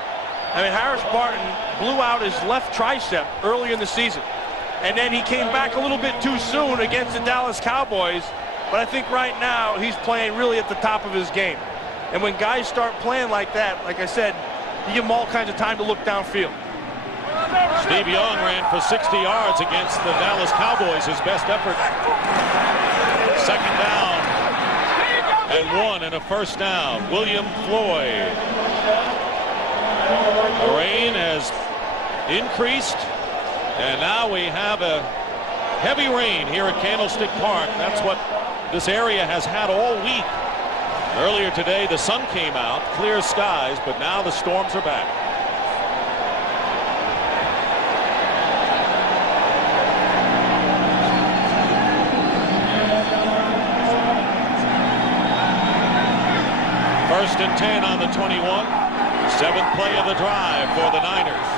I mean, Harris Barton blew out his left tricep early in the season. And then he came back a little bit too soon against the Dallas Cowboys. But I think right now he's playing really at the top of his game. And when guys start playing like that, like I said, you give them all kinds of time to look downfield. Steve Young ran for 60 yards against the Dallas Cowboys, his best effort. Second down and 1 and a first down. William Floyd. The rain has increased, and now we have a heavy rain here at Candlestick Park. That's what this area has had all week. Earlier today, the sun came out, clear skies, but now the storms are back. First and 10 on the 21. 7th play of the drive for the Niners.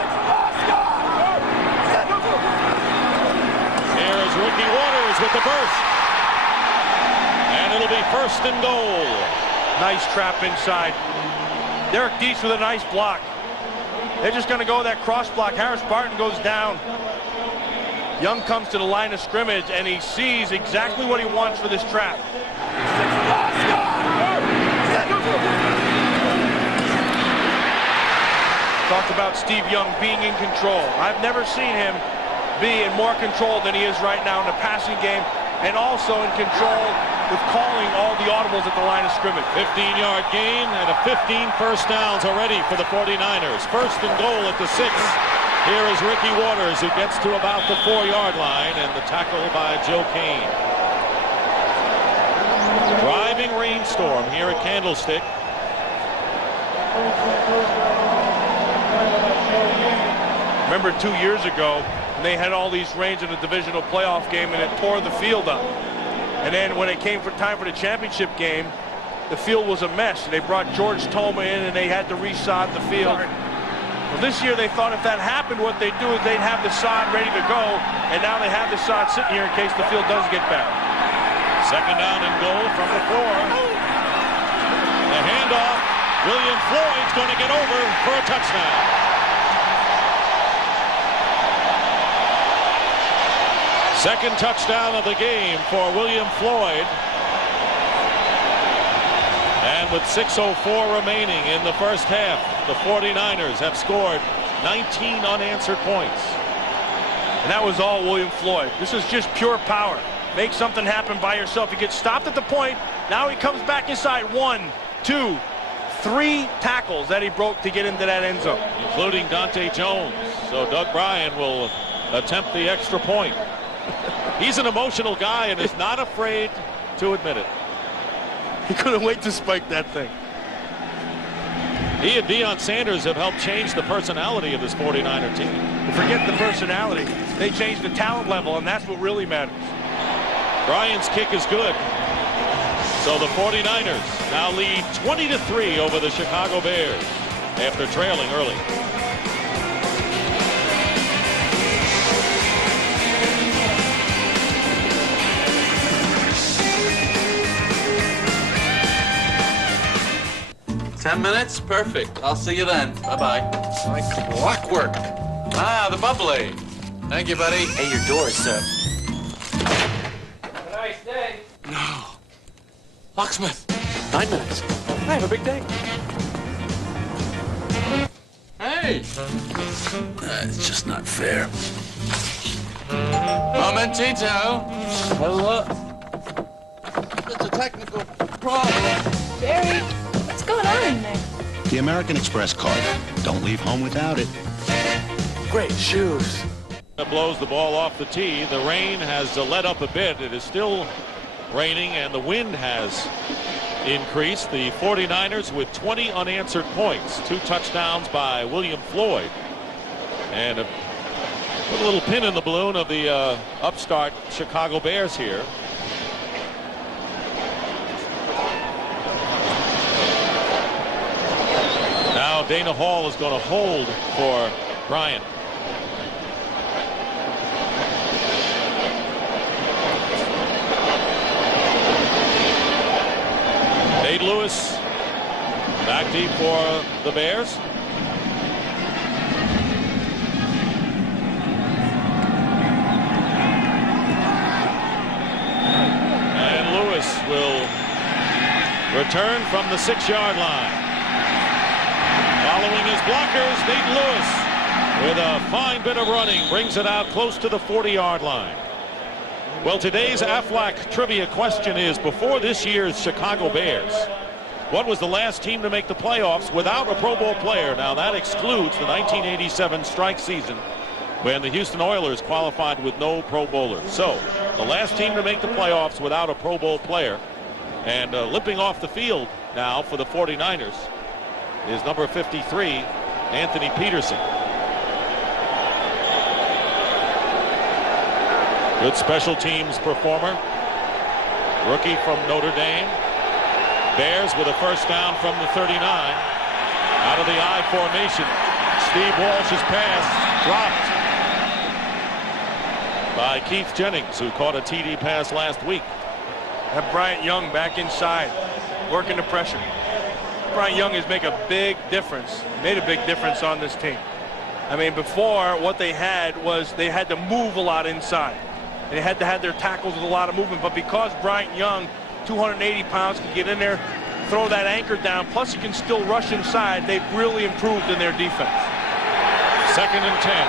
Here is Ricky Waters with the burst. And it'll be first and goal. Nice trap inside. Derek Dietz with a nice block. They're just going to go that cross block. Harris Barton goes down. Young comes to the line of scrimmage, and he sees exactly what he wants for this trap. Talked about Steve Young being in control. I've never seen him be in more control than he is right now in the passing game, and also in control with calling all the audibles at the line of scrimmage. 15-yard gain and a 15 first downs already for the 49ers. First and goal at the 6. Here is Ricky Waters, who gets to about the 4-yard line, and the tackle by Joe Kane. Driving rainstorm here at Candlestick. Remember 2 years ago, they had all these rains in a divisional playoff game, and it tore the field up. And then when it came for time for the championship game, the field was a mess. They brought George Toma in, and they had to resod the field. Well, this year they thought if that happened, what they'd do is they'd have the sod ready to go, and now they have the sod sitting here in case the field does get bad. Second down and goal from the 4. The handoff. William Floyd's going to get over for a touchdown. Second touchdown of the game for William Floyd. And with 6:04 remaining in the first half, the 49ers have scored 19 unanswered points. And that was all William Floyd. This is just pure power. Make something happen by yourself. He gets stopped at the point. Now he comes back inside. 1, 2, 3 tackles that he broke to get into that end zone, including Dante Jones. So Doug Bryan will attempt the extra point. He's an emotional guy and is not afraid to admit it. He couldn't wait to spike that thing. He and Deion Sanders have helped change the personality of this 49er team. Forget the personality. They changed the talent level, and that's what really matters. Bryan's kick is good. So the 49ers now lead 20-3 over the Chicago Bears after trailing early. Ten minutes? Perfect. I'll see you then. Bye-bye. Like clockwork. Ah, the bubbly. Thank you, buddy. Hey, your door, sir. Have a nice day. No. Locksmith. 9 minutes. I have a big day. Hey. It's just not fair. Momentito. Hello. It's a technical problem. Barry, what's going on in there? The American Express card. Don't leave home without it. Great shoes. It blows the ball off the tee. The rain has let up a bit. It is still raining, and the wind has increased. The 49ers with 20 unanswered points. 2 touchdowns by William Floyd. And put a little pin in the balloon of the upstart Chicago Bears here. Now Dana Hall is going to hold for Bryan. Nate Lewis back deep for the Bears. And Lewis will return from the 6-yard line. Following his blockers, Nate Lewis with a fine bit of running brings it out close to the 40-yard line. Well, today's Aflac trivia question is, before this year's Chicago Bears, what was the last team to make the playoffs without a Pro Bowl player? Now, that excludes the 1987 strike season when the Houston Oilers qualified with no Pro Bowlers. So, the last team to make the playoffs without a Pro Bowl player, and limping off the field now for the 49ers is number 53, Anthony Peterson. Good special teams performer. Rookie from Notre Dame. Bears with a first down from the 39. Out of the I formation. Steve Walsh's pass dropped by Keith Jennings, who caught a TD pass last week. That Bryant Young back inside, working the pressure. Bryant Young has made a big difference, on this team. I mean, before, what they had was they had to move a lot inside. They had to have their tackles with a lot of movement, but because Bryant Young, 280 pounds, can get in there, throw that anchor down, plus he can still rush inside, they've really improved in their defense. 2nd and 10.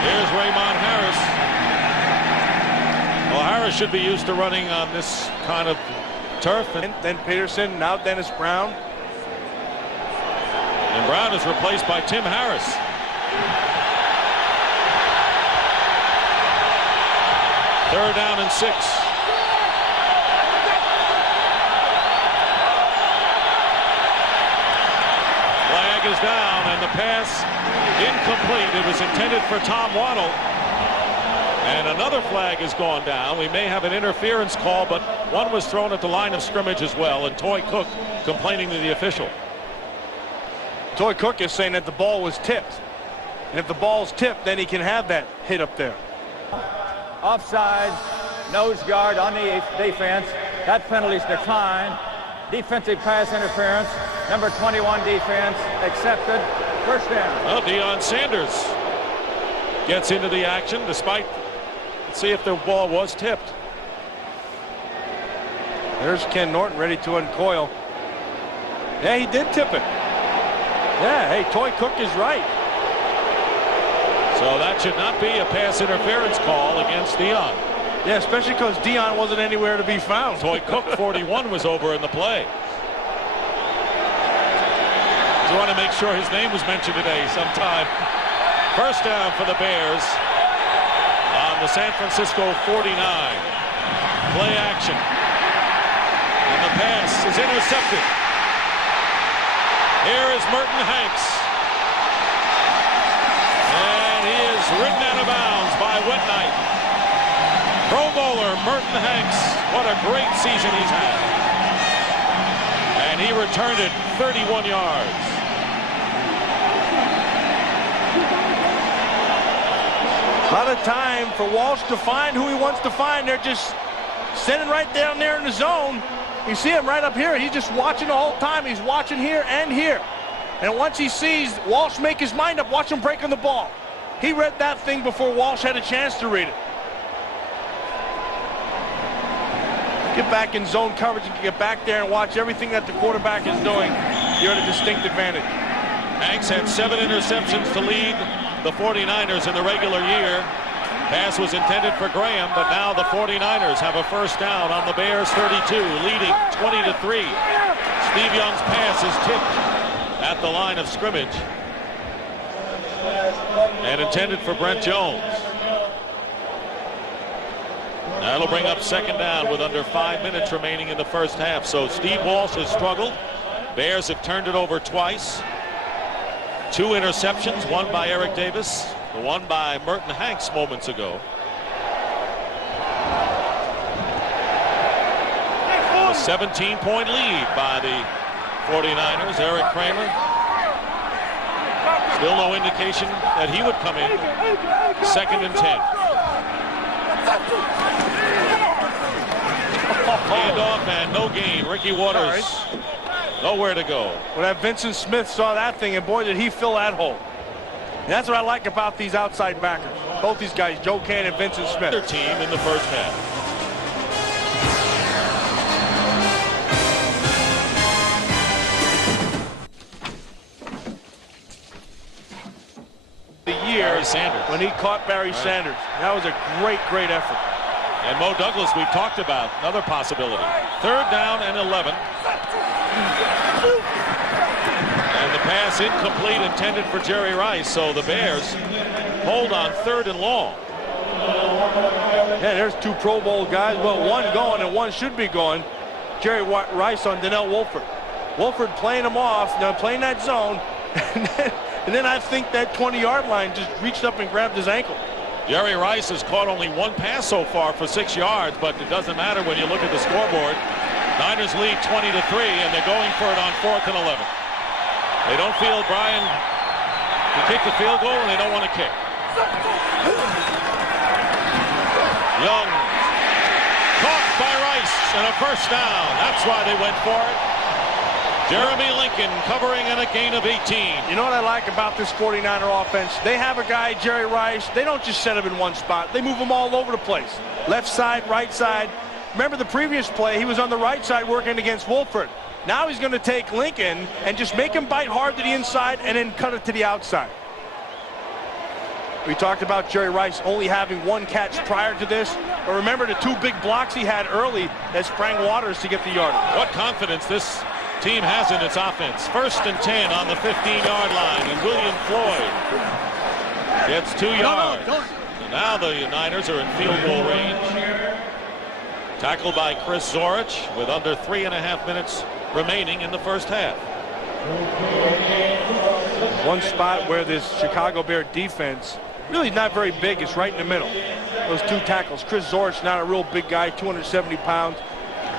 Here's Raymond Harris. Well, Harris should be used to running on this kind of turf. And then Peterson, now Dennis Brown. And Brown is replaced by Tim Harris. Third down and 6. Flag is down, and the pass incomplete. It was intended for Tom Waddle. And another flag has gone down. We may have an interference call, but one was thrown at the line of scrimmage as well, and Toy Cook complaining to the official. Toy Cook is saying that the ball was tipped. And if the ball's tipped, then he can have that hit up there. Offside, nose guard on the defense. That penalty's declined. Defensive pass interference. Number 21 defense accepted. First down. Well, Deion Sanders gets into the action despite. Let's see if the ball was tipped. There's Ken Norton ready to uncoil. Yeah, he did tip it. Yeah, hey, Toy Cook is right. So that should not be a pass interference call against Dion. Yeah, especially because Dion wasn't anywhere to be found. Toy Cook, 41, was over in the play. Just want to make sure his name was mentioned today sometime. First down for the Bears on the San Francisco 49. Play action. And the pass is intercepted. Here is Merton Hanks. And he is ridden out of bounds by Whitnight. Pro Bowler Merton Hanks. What a great season he's had. And he returned it 31 yards. A lot of time for Walsh to find who he wants to find. They're just sending right down there in the zone. You see him right up here. He's just watching the whole time. He's watching here and here. And once he sees Walsh make his mind up, watch him break on the ball. He read that thing before Walsh had a chance to read it. Get back in zone coverage and get back there and watch everything that the quarterback is doing. You're at a distinct advantage. Hanks had 7 interceptions to lead the 49ers in the regular year. Pass was intended for Graham, but now the 49ers have a first down on the Bears 32, leading 20-3. Steve Young's pass is tipped at the line of scrimmage and intended for Brent Jones. That'll bring up second down with under 5 minutes remaining in the first half. So Steve Walsh has struggled. Bears have turned it over twice. 2 interceptions, one by Eric Davis, the one by Merton Hanks moments ago. A 17-point lead by the 49ers. Eric Kramer. Still no indication that he would come in. 2nd and 10. Handoff and no gain. Ricky Waters. Nowhere to go. Well, that Vincent Smith saw that thing, and boy, did he fill that hole. And that's what I like about these outside backers. Both these guys, Joe Kane and Vincent Smith. Their team in the first half. The year when he caught Barry Sanders. That was a great, great effort. And Mo Douglas, we've talked about another possibility. 3rd down and 11. And the pass incomplete, intended for Jerry Rice. So the Bears hold on 3rd and long. Yeah, there's 2 Pro Bowl guys. Well, one going and one should be going. Jerry Rice on Donnell Wolford. Wolford playing him off, now playing that zone. And then I think that 20-yard line just reached up and grabbed his ankle. Jerry Rice has caught only 1 pass so far for 6 yards, but it doesn't matter when you look at the scoreboard. Niners lead 20-3, and they're going for it on 4th and 11. They don't feel Brian to kick the field goal, and they don't want to kick. Young caught by Rice, and a first down. That's why they went for it. Jeremy Lincoln covering and a gain of 18. You know what I like about this 49er offense? They have a guy, Jerry Rice. They don't just set him in one spot. They move him all over the place. Left side, right side. Remember the previous play, he was on the right side working against Wolford. Now he's going to take Lincoln and just make him bite hard to the inside and then cut it to the outside. We talked about Jerry Rice only having 1 catch prior to this. But remember the 2 big blocks he had early that sprang Waters to get the yardage. What confidence this team has in its offense. 1st and 10 on the 15-yard line, and William Floyd gets 2 yards. And now the Niners are in field goal range. Tackled by Chris Zorich with under 3.5 minutes remaining in the first half. One spot where this Chicago Bear defense really not very big is right in the middle. Those 2 tackles. Chris Zorich, not a real big guy, 270 pounds.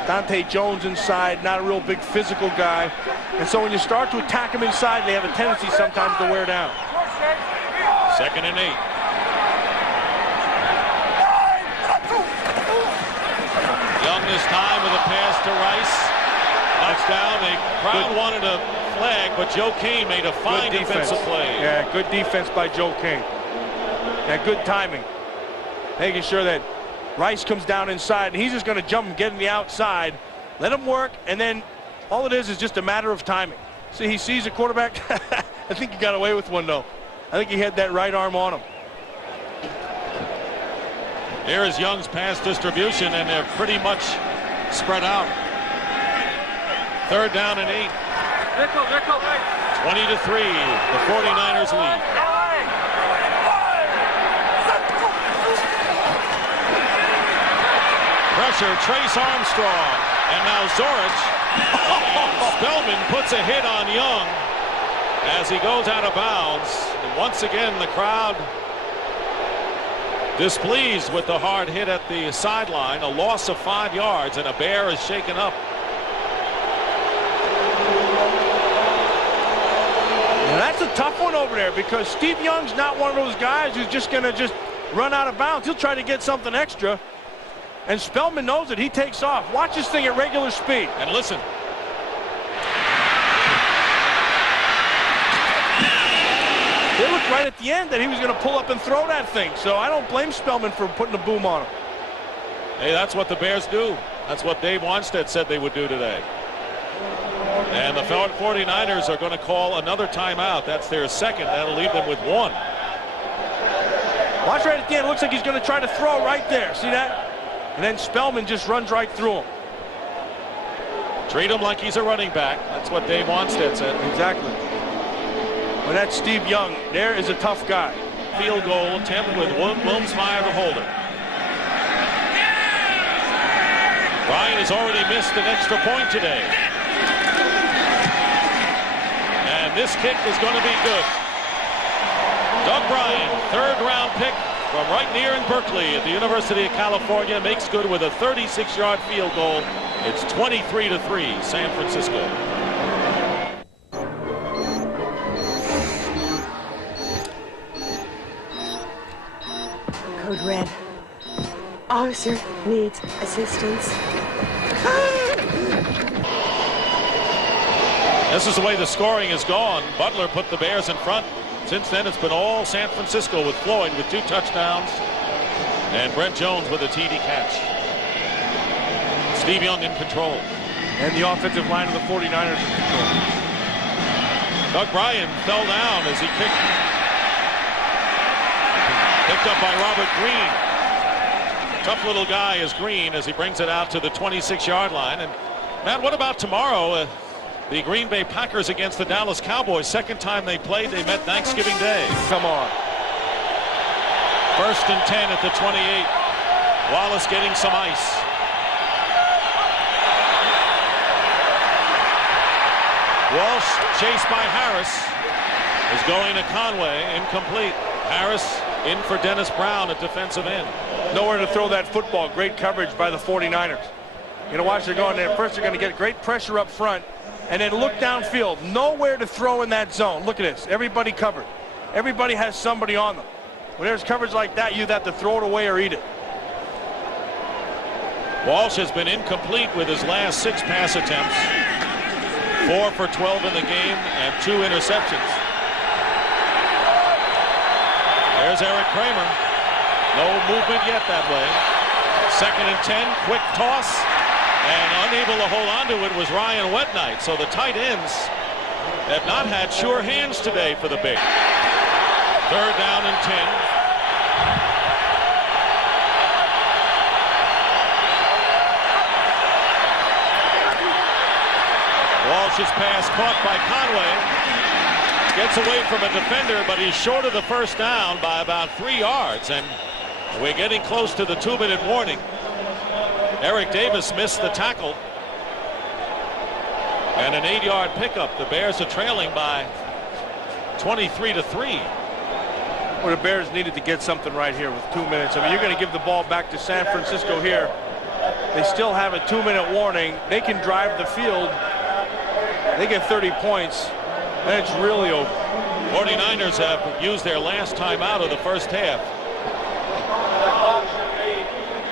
Dante Jones inside, not a real big physical guy. And so when you start to attack him inside, they have a tendency sometimes to wear down. 2nd and 8. Young this time with a pass to Rice. Knocks down. The crowd wanted a flag, but Joe Kane made a fine defensive play. Yeah, good defense by Joe Kane. Yeah, good timing. Making sure that Rice comes down inside, and he's just going to jump and get in the outside. Let him work, and then all it is just a matter of timing. See, he sees a quarterback. I think he got away with one, though. I think he had that right arm on him. Here is Young's pass distribution, and they're pretty much spread out. 3rd down and 8. 20-3, the 49ers lead. Pressure, Trace Armstrong, and now Zorich. Spellman puts a hit on Young as he goes out of bounds. And once again, the crowd displeased with the hard hit at the sideline. A loss of 5 yards, and a Bear is shaken up. And that's a tough one over there because Steve Young's not one of those guys who's just going to run out of bounds. He'll try to get something extra. And Spellman knows it. He takes off. Watch this thing at regular speed. And listen. It looked right at the end that he was going to pull up and throw that thing. So I don't blame Spellman for putting a boom on him. Hey, that's what the Bears do. That's what Dave Wanstead said they would do today. And the 49ers are going to call another timeout. That's their second. That'll leave them with 1. Watch right at the end. It looks like he's going to try to throw right there. See that? And then Spellman just runs right through him. Treat him like he's a running back. That's what Dave Wanstead said. Exactly. When that's Steve Young, there is a tough guy. Field goal attempt with Wilmsmeyer the holder. Ryan has already missed an extra point today. And this kick is going to be good. Doug Ryan, 3rd round pick from right near in Berkeley at the University of California, makes good with a 36-yard field goal. It's 23-3, San Francisco. Code Red. Officer needs assistance. This is the way the scoring has gone. Butler put the Bears in front. Since then, it's been all San Francisco with Floyd with 2 touchdowns and Brent Jones with a TD catch. Steve Young in control. And the offensive line of the 49ers in control. Doug Bryan fell down as he picked up by Robert Green. Tough little guy is Green as he brings it out to the 26-yard line. And Matt, what about tomorrow? The Green Bay Packers against the Dallas Cowboys. Second time they played, they met Thanksgiving Day. Come on. 1st and 10 at the 28. Wallace getting some ice. Walsh chased by Harris is going to Conway, incomplete. Harris in for Dennis Brown at defensive end. Nowhere to throw that football. Great coverage by the 49ers. You know, watch, they're going there. First, they're going to get great pressure up front. And then look downfield. Nowhere to throw in that zone. Look at this. Everybody covered. Everybody has somebody on them. When there's coverage like that, you have to throw it away or eat it. Walsh has been incomplete with his last 6 pass attempts. 4 for 12 in the game and 2 interceptions. There's Eric Kramer. No movement yet that way. 2nd and 10. Quick toss. And unable to hold on to it was Ryan Wednight. So the tight ends have not had sure hands today for the Bears. 3rd down and 10. Walsh's pass caught by Conway. Gets away from a defender, but he's short of the 1st down by about 3 yards. And we're getting close to the 2-minute warning. Eric Davis missed the tackle. And an 8-yard pickup. The Bears are trailing by 23-3. Well, the Bears needed to get something right here with 2 minutes. I mean, you're going to give the ball back to San Francisco here. They still have a 2-minute warning. They can drive the field. They get 30 points. And it's really over. 49ers have used their last timeout of the 1st half.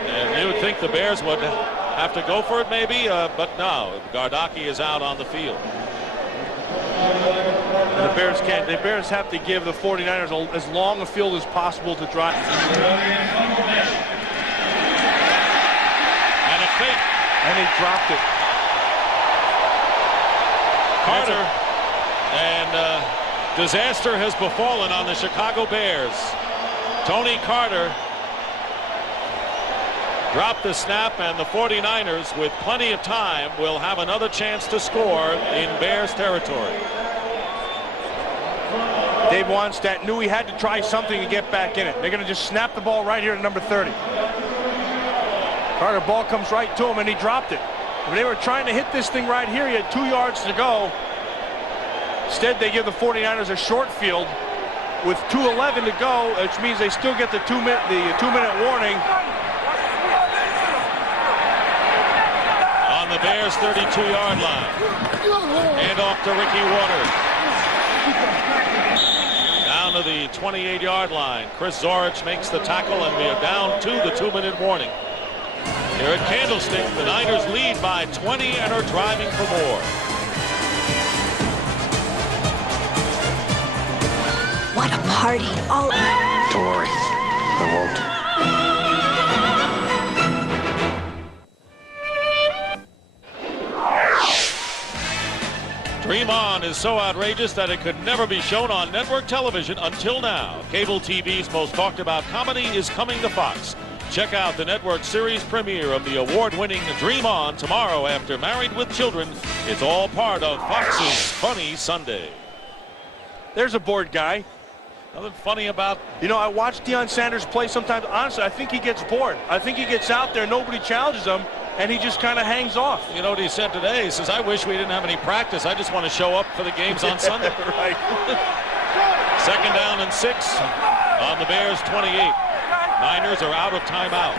And you would think the Bears would have to go for it maybe, but no. Gardocki is out on the field. And the Bears can't. The Bears have to give the 49ers as long a field as possible to drive. And a fake. And he dropped it. Carter. And disaster has befallen on the Chicago Bears. Tony Carter drop the snap, and the 49ers, with plenty of time, will have another chance to score in Bears territory. Dave Wannstedt knew he had to try something to get back in it. They're going to just snap the ball right here to number 30. Carter, ball comes right to him, and he dropped it. When they were trying to hit this thing right here, he had 2 yards to go. Instead, they give the 49ers a short field with 2:11 to go, which means they still get the two-minute warning. On the Bears' 32-yard line. Hand off to Ricky Waters. Down to the 28-yard line. Chris Zorich makes the tackle, and we are down to the 2-minute warning. Here at Candlestick, the Niners lead by 20 and are driving for more. What a party. All Don't worry, I won't. Dream On is so outrageous that it could never be shown on network television until now. Cable TV's most talked about comedy is coming to Fox. Check out the network series premiere of the award-winning Dream On tomorrow after Married with Children. It's all part of Fox's Funny Sunday. There's a bored guy. Nothing funny about... You know, I watch Deion Sanders play sometimes. Honestly, I think he gets bored. I think he gets out there, nobody challenges him, and he just kind of hangs off. You know what he said today? He says, I wish we didn't have any practice. I just want to show up for the games on Sunday. Right. 2nd down and 6 on the Bears' 28. Niners are out of timeout.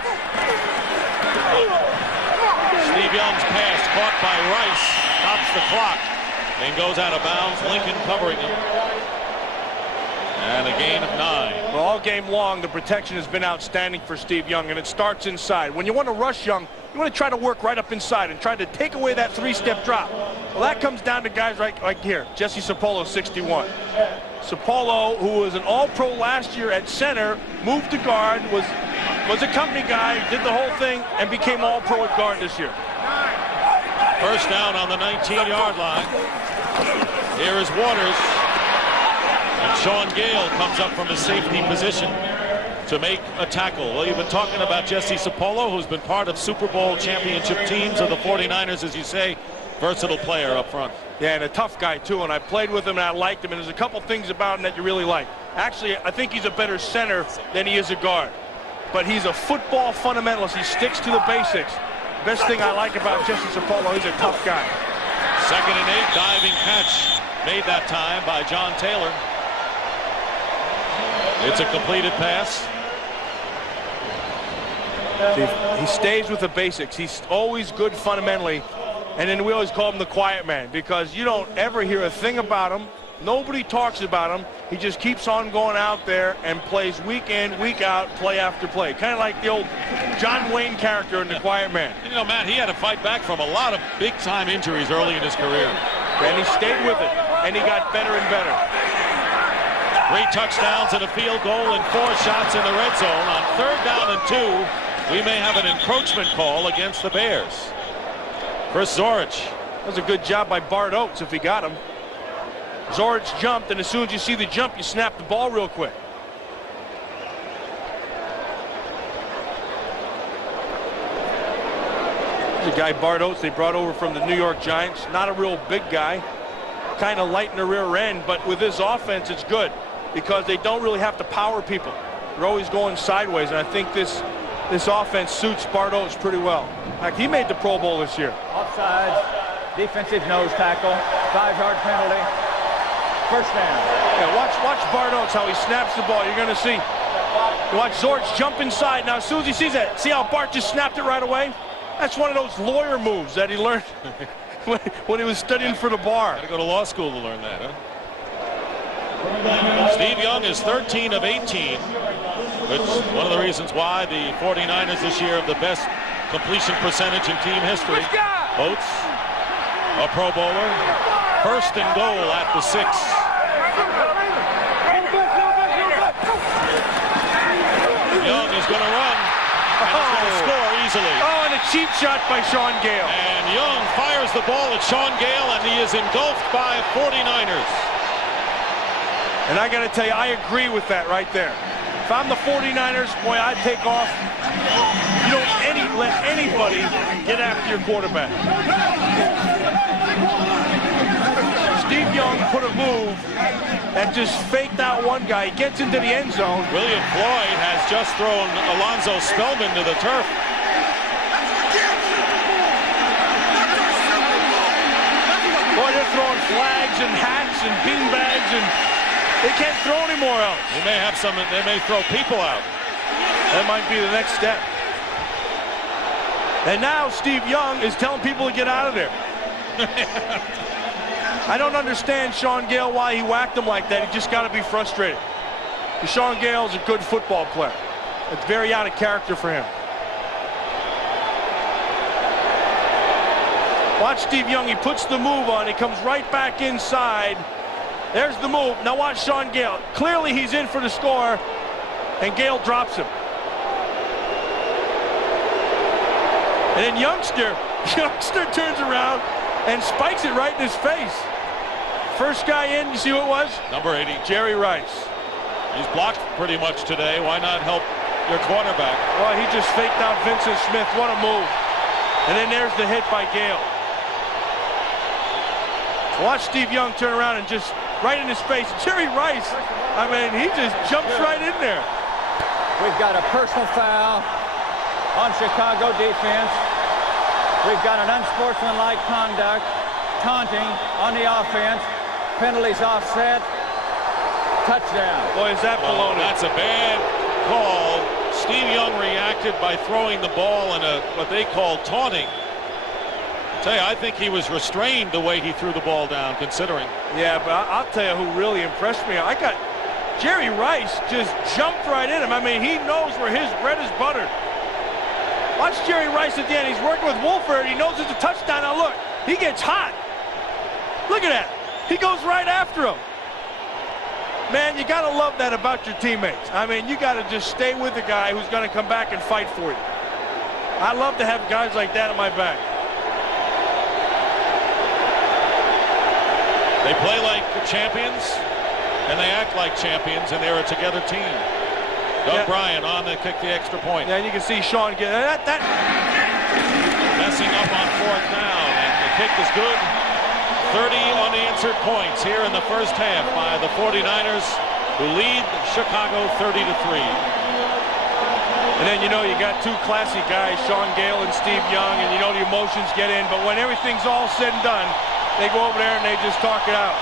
Steve Young's pass caught by Rice, stops the clock, and goes out of bounds. Lincoln covering him. And a gain of 9. Well, all game long, the protection has been outstanding for Steve Young, and it starts inside. When you want to rush Young, you want to try to work right up inside and try to take away that 3-step drop. Well, that comes down to guys like here. Jesse Sapolo, 61. Sapolo, who was an all-pro last year at center, moved to guard, was a company guy, did the whole thing, and became all-pro at guard this year. First down on the 19-yard line. Here is Waters. And Sean Gale comes up from his safety position to make a tackle. Well, you've been talking about Jesse Sapolo, who's been part of Super Bowl championship teams of the 49ers, as you say. Versatile player up front. Yeah, and a tough guy, too, and I played with him, and I liked him, and there's a couple things about him that you really like. Actually, I think he's a better center than he is a guard. But he's a football fundamentalist. He sticks to the basics. Best thing I like about Jesse Sapolo, he's a tough guy. 2nd and 8, diving catch made that time by John Taylor. It's a completed pass. He stays with the basics. He's always good fundamentally. And then we always call him the quiet man because you don't ever hear a thing about him. Nobody talks about him. He just keeps on going out there and plays week in, week out, play after play. Kind of like the old John Wayne character in The Quiet Man. You know, Matt, he had to fight back from a lot of big-time injuries early in his career. And he stayed with it, and he got better and better. 3 touchdowns and a field goal and 4 shots in the red zone. On 3rd down and 2, we may have an encroachment call against the Bears. Chris Zorich. That was a good job by Bart Oates if he got him. Zorich jumped, and as soon as you see the jump, you snap the ball real quick. There's a guy, Bart Oates, they brought over from the New York Giants. Not a real big guy. Kind of light in the rear end, but with this offense, it's good because they don't really have to power people. They're always going sideways, and I think this offense suits Bart Oates pretty well. Like, he made the Pro Bowl this year. Offsides, defensive nose tackle, 5-yard penalty, first down. Yeah, watch Bart Oates, how he snaps the ball. You're going to see. You watch Zorich jump inside. Now, as soon as he sees that, see how Bart just snapped it right away? That's one of those lawyer moves that he learned when he was studying for the bar. Got to go to law school to learn that, huh? Steve Young is 13 of 18, which is one of the reasons why the 49ers this year have the best completion percentage in team history. Oates, a Pro Bowler, 1st and goal at the 6. Young is going to run, and he's going to score easily. Oh, and a cheap shot by Sean Gale. And Young fires the ball at Sean Gale, and he is engulfed by 49ers. And I got to tell you, I agree with that right there. If I'm the 49ers, boy, I'd take off. You know, let anybody get after your quarterback. Steve Young put a move and just faked out one guy. He gets into the end zone. William Floyd has just thrown Alonzo Spellman to the turf. Boy, they're throwing flags and hats and beanbags, and they can't throw anymore else. They may have some. They may throw people out. That might be the next step. And now Steve Young is telling people to get out of there. I don't understand Sean Gale why he whacked him like that. He just got to be frustrated. Sean Gale's a good football player. It's very out of character for him. Watch Steve Young. He puts the move on. He comes right back inside. There's the move. Now watch Sean Gale. Clearly he's in for the score, and Gale drops him. And then Youngster turns around and spikes it right in his face. First guy in, you see who it was? Number 80. Jerry Rice. He's blocked pretty much today. Why not help your cornerback? Well, he just faked out Vincent Smith. What a move. And then there's the hit by Gale. Watch Steve Young turn around and just right in his face. Jerry Rice, I mean, he just jumps right in there. We've got a personal foul on Chicago defense. We've got an unsportsmanlike conduct, taunting on the offense. Penalties offset. Touchdown. Boy, is that baloney. That's a bad call. Steve Young reacted by throwing the ball in what they call taunting. I tell you, I think he was restrained the way he threw the ball down, considering. Yeah, but I'll tell you who really impressed me. I got Jerry Rice just jumped right in him. I mean, he knows where his bread is buttered. Watch Jerry Rice at the end. He's working with Wolford. He knows it's a touchdown. Now look, he gets hot. Look at that. He goes right after him. Man, you got to love that about your teammates. I mean, you got to just stay with the guy who's going to come back and fight for you. I love to have guys like that on my back. They play like champions, and they act like champions, and they're a together team. Doug Bryan on to kick the extra point. Yeah, and you can see Sean get that. Messing up on fourth down, and the kick is good. 30 unanswered points here in the first half by the 49ers, who lead Chicago 30-3. And then, you know, you got two classy guys, Sean Gale and Steve Young, and you know the emotions get in. But when everything's all said and done, they go over there and they just talk it out.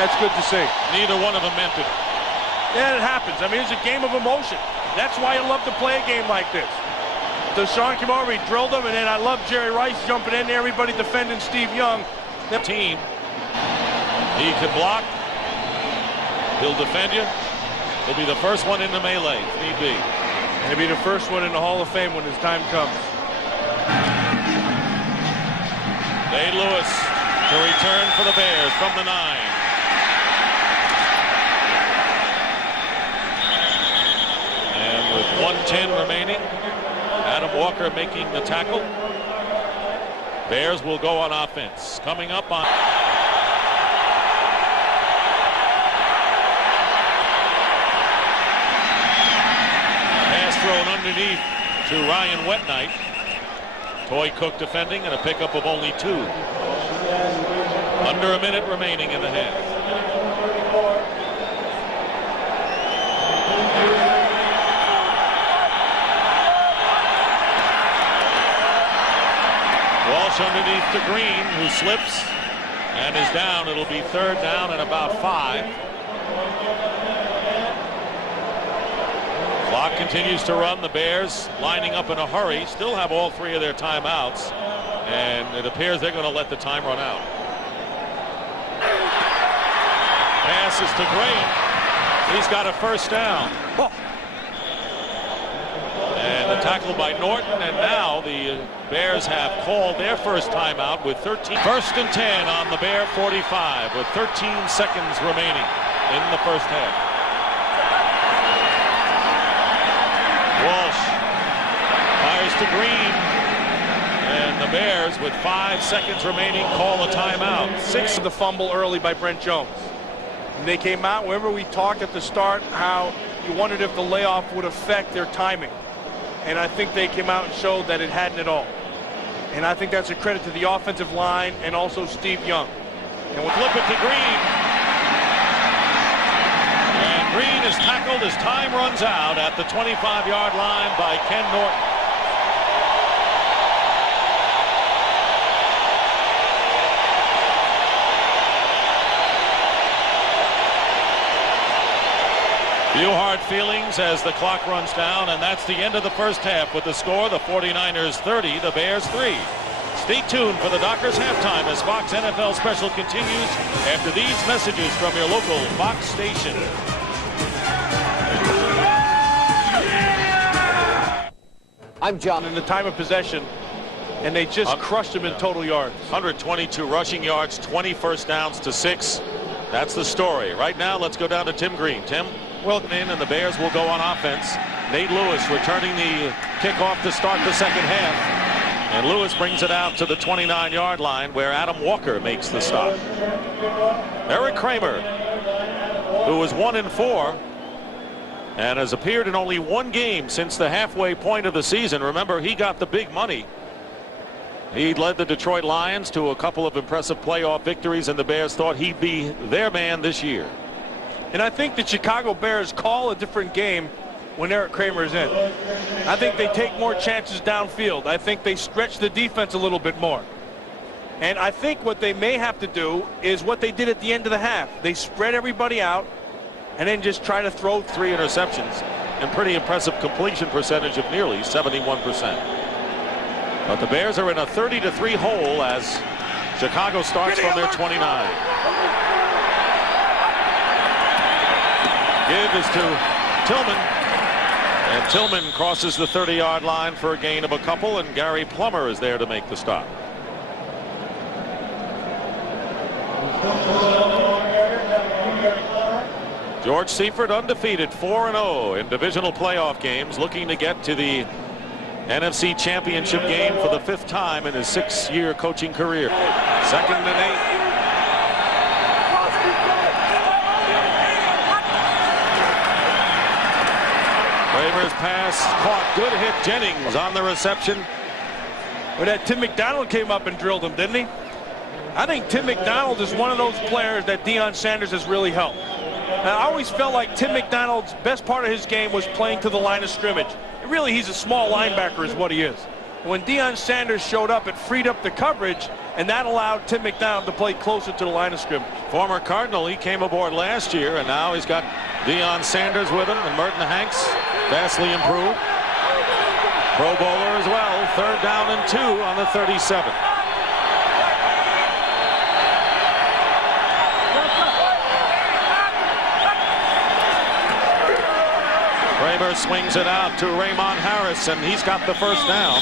That's good to see. Neither one of them meant it. Yeah, it happens. I mean, it's a game of emotion. That's why you love to play a game like this. Deshaun came over, he drilled him, and then I love Jerry Rice jumping in there, everybody defending Steve Young. The team, he can block, he'll defend you, he'll be the first one in the melee, if need be. He'll be the first one in the Hall of Fame when his time comes. Dave Lewis to return for the Bears from the 9. And with 1:10 remaining, Adam Walker making the tackle. Bears will go on offense. Coming up on... Pass thrown underneath to Ryan Wetnight. Toy Cook defending, and a pickup of only 2. Under a minute remaining in the half. Walsh underneath to Green, who slips and is down. It'll be 3rd down and about 5. Clock continues to run. The Bears lining up in a hurry. Still have all 3 of their timeouts, and it appears they're going to let the time run out. Passes to Graham. He's got a first down. Oh. And the tackle by Norton, and now the Bears have called their first timeout with 13. 1st and 10 on the Bear 45 with 13 seconds remaining in the first half. Walsh fires to Green, and the Bears with 5 seconds remaining call a timeout. 6 of the fumble early by Brent Jones. And they came out, remember we talked at the start how you wondered if the layoff would affect their timing. and I think they came out and showed that it hadn't at all. And I think that's a credit to the offensive line and also Steve Young. And we'll flip it to Green. And Green is tackled as time runs out at the 25-yard line by Ken Norton. Few hard feelings as the clock runs down, and that's the end of the first half with the score, the 49ers 30, the Bears 3. Stay tuned for the Dockers halftime as Fox NFL Special continues after these messages from your local Fox station. I'm John in the time of possession, and they just crushed him in total yards. 122 rushing yards, 20 first downs to 6. That's the story. Right now, let's go down to Tim Green. Tim? Welcome in, and the Bears will go on offense. Nate Lewis returning the kickoff to start the second half. And Lewis brings it out to the 29-yard line where Adam Walker makes the stop. Eric Kramer, who was 1-4 and has appeared in only one game since the halfway point of the season. Remember, he got the big money. He led the Detroit Lions to a couple of impressive playoff victories, and the Bears thought he'd be their man this year. And I think the Chicago Bears call a different game when Eric Kramer is in. I think they take more chances downfield. I think they stretch the defense a little bit more. And I think what they may have to do is what they did at the end of the half. They spread everybody out and then just try to throw 3 interceptions and pretty impressive completion percentage of nearly 71%. But the Bears are in a 30-3 hole as Chicago starts from their 29. Give is to Tillman, and Tillman crosses the 30-yard line for a gain of a couple, and Gary Plummer is there to make the stop. George Seifert undefeated, 4-0 in divisional playoff games, looking to get to the NFC Championship game for the 5th time in his 6-year coaching career. 2nd and 8. Kramer's pass caught. Good hit. Jennings on the reception. But that Tim McDonald came up and drilled him, didn't he? I think Tim McDonald is one of those players that Deion Sanders has really helped. And I always felt like Tim McDonald's best part of his game was playing to the line of scrimmage. Really, he's a small linebacker is what he is. When Deion Sanders showed up, it freed up the coverage, and that allowed Tim McDonald to play closer to the line of scrimmage. Former Cardinal, he came aboard last year, and now he's got Deion Sanders with him, and Merton Hanks vastly improved. Pro Bowler as well. 3rd down and 2 on the 37. Kramer swings it out to Raymond Harris, and he's got the first down.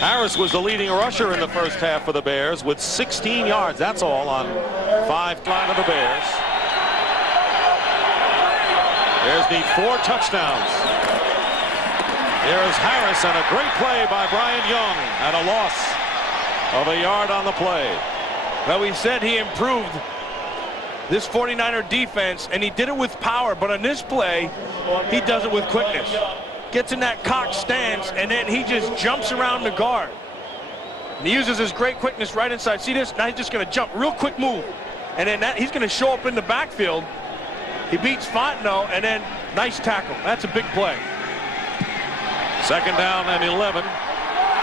Harris was the leading rusher in the first half for the Bears with 16 yards. That's all on 5 line of the Bears. Bears need 4 touchdowns. Here's Harris, and a great play by Brian Young, and a loss of a yard on the play. Well, we said he improved this 49er defense, and he did it with power, but on this play, he does it with quickness. Gets in that cock stance, and then he just jumps around the guard. And he uses his great quickness right inside. See this? Now he's just going to jump. Real quick move. And then he's going to show up in the backfield. He beats Fontenot, and then nice tackle. That's a big play. 2nd down and 11.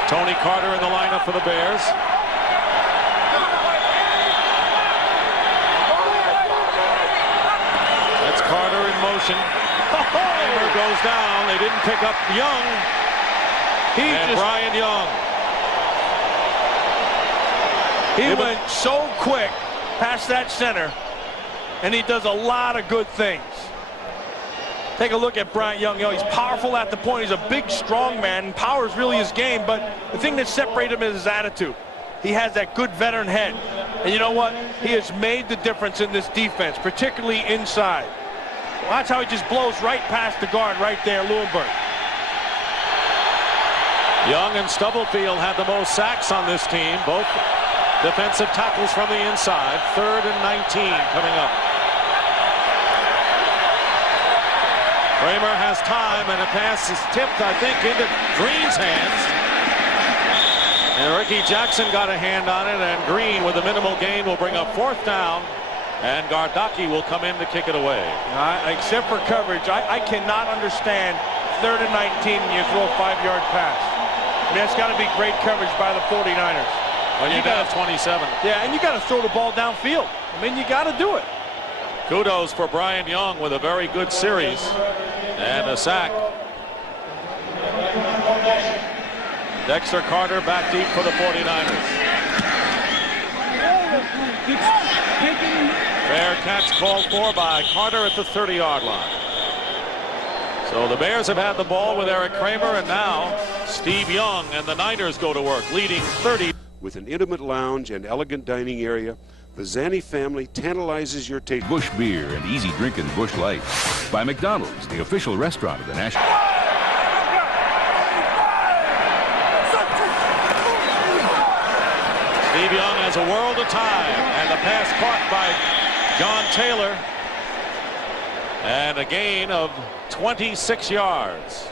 Tony Carter in the lineup for the Bears. That's Carter in motion. Kramer goes down. They didn't pick up Young. Brian Young. He went so quick past that center, and he does a lot of good things. Take a look at Brian Young. You know, he's powerful at the point. He's a big, strong man. Power is really his game, but the thing that separates him is his attitude. He has that good veteran head. And you know what? He has made the difference in this defense, particularly inside. Watch how he just blows right past the guard right there, Lewinberg. Young and Stubblefield had the most sacks on this team. Both defensive tackles from the inside. 3rd and 19 coming up. Kramer has time, and a pass is tipped, I think, into Green's hands. And Ricky Jackson got a hand on it, and Green, with a minimal gain, will bring up 4th down. And Gardocki will come in to kick it away. Except for coverage, I cannot understand 3rd and 19 and you throw a 5-yard pass. I mean, that's got to be great coverage by the 49ers. When you got 27. Yeah, and you got to throw the ball downfield. I mean, you got to do it. Kudos for Brian Young with a very good series and a sack. Dexter Carter back deep for the 49ers. Fair catch called for by Carter at the 30-yard line. So the Bears have had the ball with Eric Kramer, and now Steve Young and the Niners go to work, leading 30. With an intimate lounge and elegant dining area, the Zanny family tantalizes your taste. Busch Beer and easy drinking Busch Light by McDonald's, the official restaurant of the National. Steve Young has a world of time, and the pass caught by John Taylor, and a gain of 26 yards.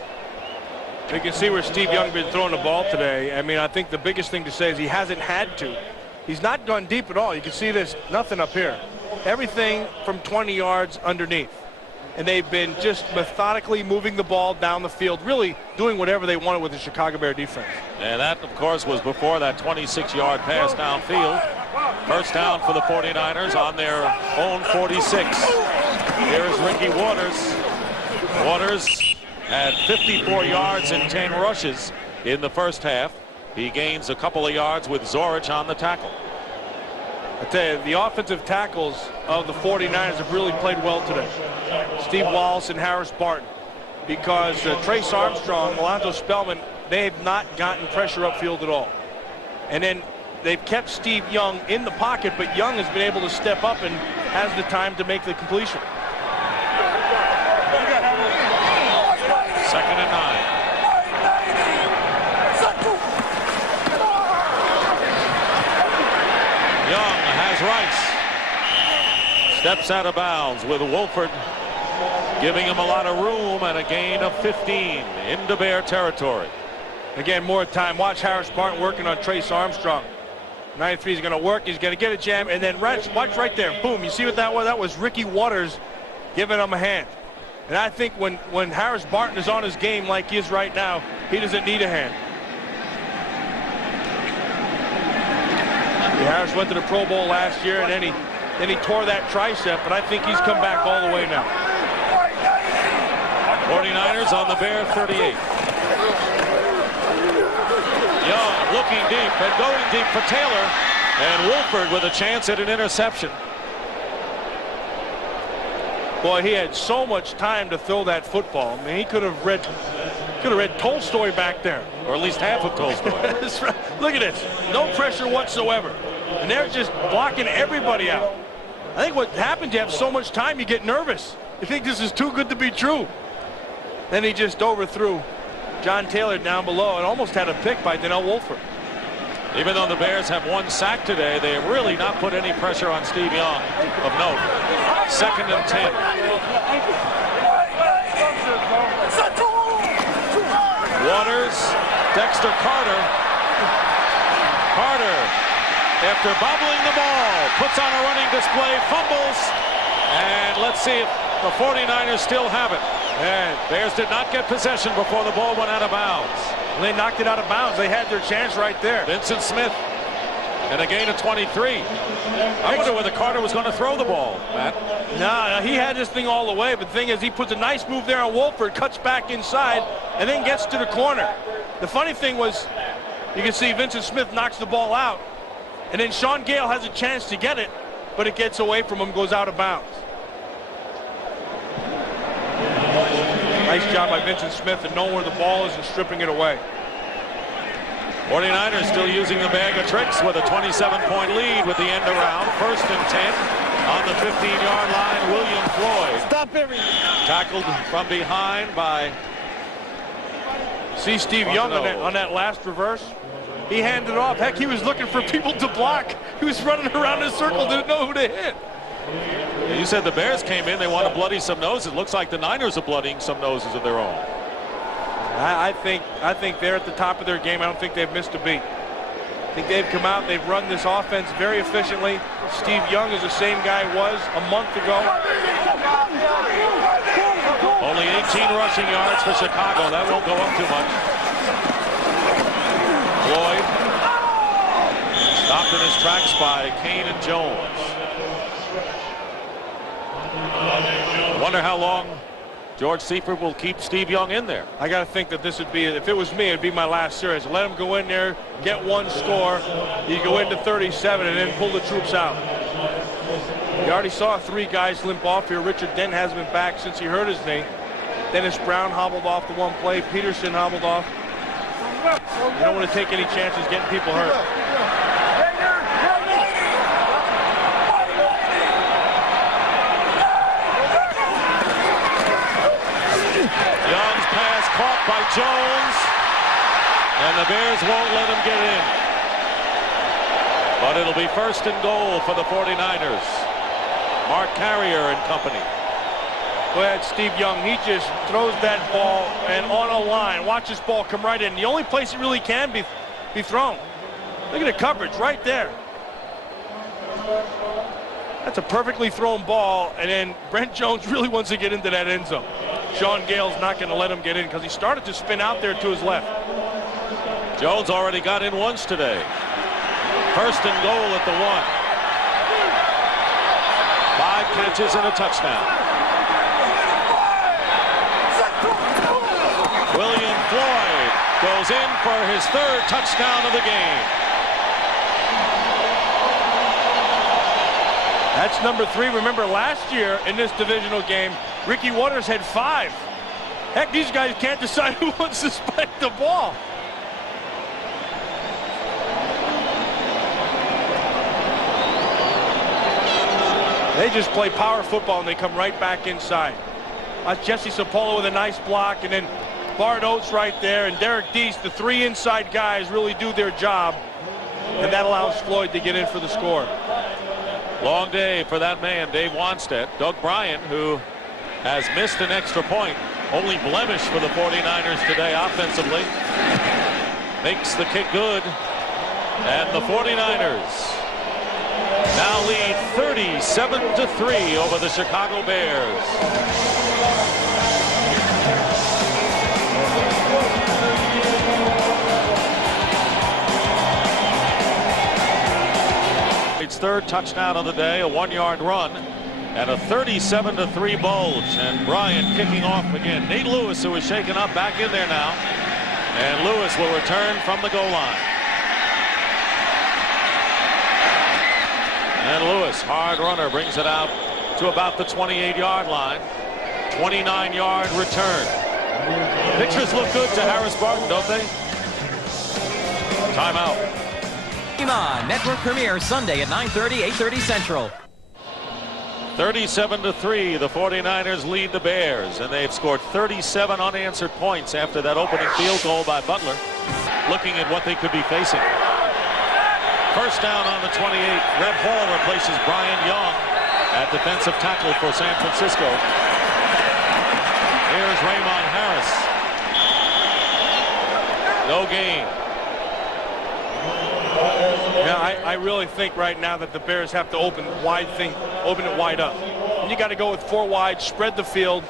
You can see where Steve Young been throwing the ball today. I mean, I think the biggest thing to say is he hasn't had to. He's not gone deep at all. You can see there's nothing up here. Everything from 20 yards underneath. And they've been just methodically moving the ball down the field, really doing whatever they wanted with the Chicago Bear defense. And that, of course, was before that 26-yard pass downfield. First down for the 49ers on their own 46. Here's Ricky Waters. Waters had 54 yards and 10 rushes in the first half. He gains a couple of yards with Zorich on the tackle. I tell you, the offensive tackles of the 49ers have really played well today. Steve Wallace and Harris Barton. Because Trace Armstrong, Alonzo Spellman, they have not gotten pressure upfield at all. And then they've kept Steve Young in the pocket, but Young has been able to step up and has the time to make the completion. 2nd and 9. Young has Rice. Steps out of bounds with Wolford giving him a lot of room, and a gain of 15 into Bear territory. Again, more time. Watch Harris Barton working on Trace Armstrong. 93 is going to work. He's going to get a jam, and then watch right there. Boom. You see what that was? That was Ricky Waters giving him a hand. And I think when Harris Barton is on his game like he is right now, he doesn't need a hand. Harris went to the Pro Bowl last year, and then he tore that tricep, but I think he's come back all the way now. 49ers on the Bear 38. Young looking deep and going deep for Taylor, and Wolford with a chance at an interception. Boy, he had so much time to throw that football. I mean, he could have read Tolstoy back there, or at least half of Tolstoy. Look at this, no pressure whatsoever, and they're just blocking everybody out. I think what happens, you have so much time, you get nervous. You think this is too good to be true. Then he just overthrew John Taylor down below and almost had a pick by Donnell Wolford. Even though the Bears have one sack today, they have really not put any pressure on Steve Young of note. 2nd and 10. Waters, Dexter Carter. Carter, after bobbling the ball, puts on a running display, fumbles, and let's see if the 49ers still have it. And Bears did not get possession before the ball went out of bounds. When they knocked it out of bounds, they had their chance right there. Vincent Smith, and a gain of 23. I wonder whether Carter was going to throw the ball, Matt. No, he had this thing all the way, but the thing is, he puts a nice move there on Wolford, cuts back inside, and then gets to the corner. The funny thing was, you can see Vincent Smith knocks the ball out, and then Sean Gale has a chance to get it, but it gets away from him, goes out of bounds. Nice job by Vincent Smith and knowing where the ball is and stripping it away. 49ers still using the bag of tricks with a 27-point lead with the end around. 1st and 10 on the 15-yard line. William Floyd. Stop everything. Tackled from behind by... See Steve Young on that last reverse? He handed it off. Heck, he was looking for people to block. He was running around in a circle, didn't know who to hit. You said the Bears came in, they want to bloody some noses. Looks like the Niners are bloodying some noses of their own. I think they're at the top of their game. I don't think they've missed a beat. I think they've come out, they've run this offense very efficiently. Steve Young is the same guy he was a month ago. Only 18 rushing yards for Chicago. That won't go up too much. Floyd stopped in his tracks by Kane and Jones. I wonder how long George Seifert will keep Steve Young in there. I got to think that this would be, if it was me, it'd be my last series. Let him go in there, get one score. You go into 37 and then pull the troops out. You already saw 3 guys limp off here. Richard Dent hasn't been back since he hurt his knee. Dennis Brown hobbled off the one play. Peterson hobbled off. You don't want to take any chances getting people hurt. Young's pass caught by Jones, and the Bears won't let him get in. But it'll be 1st and goal for the 49ers. Mark Carrier and company. Go ahead, Steve Young. He just throws that ball and on a line. Watch this ball come right in. The only place it really can be thrown. Look at the coverage right there. That's a perfectly thrown ball, and then Brent Jones really wants to get into that end zone. Sean Gale's not going to let him get in because he started to spin out there to his left. Jones already got in once today. 1st and goal at the 1. 5 catches and a touchdown. William Floyd goes in for his 3rd touchdown of the game. That's number 3. Remember last year in this divisional game, Ricky Waters had 5. Heck, these guys can't decide who wants to spike the ball. They just play power football and they come right back inside. Jesse Sapolo with a nice block, and then Bart Oates right there, and Derek Deese. The 3 inside guys really do their job, and that allows Floyd to get in for the score. Long day for that man, Dave Wanstead. Doug Bryan, who has missed an extra point, only blemish for the 49ers today offensively, makes the kick good, and the 49ers now lead 37-3 over the Chicago Bears. It's 3rd touchdown of the day, a 1-yard run, and a 37-3 bulge. And Bryant kicking off again. Nate Lewis, who is shaken up, back in there now, and Lewis will return from the goal line. And Lewis, hard runner, brings it out to about the 28-yard line. 29-yard return. Pictures look good to Harris Barton, don't they? Timeout. On Network Premiere Sunday at 9:30, 8:30 Central. 37-3, the 49ers lead the Bears, and they've scored 37 unanswered points after that opening field goal by Butler. Looking at what they could be facing. 1st down on the 28. Red Hall replaces Brian Young at defensive tackle for San Francisco. Here's Raymond Harris. No gain. Yeah, I really think right now that the Bears have to open it wide up. And you got to go with 4 wide, spread the field,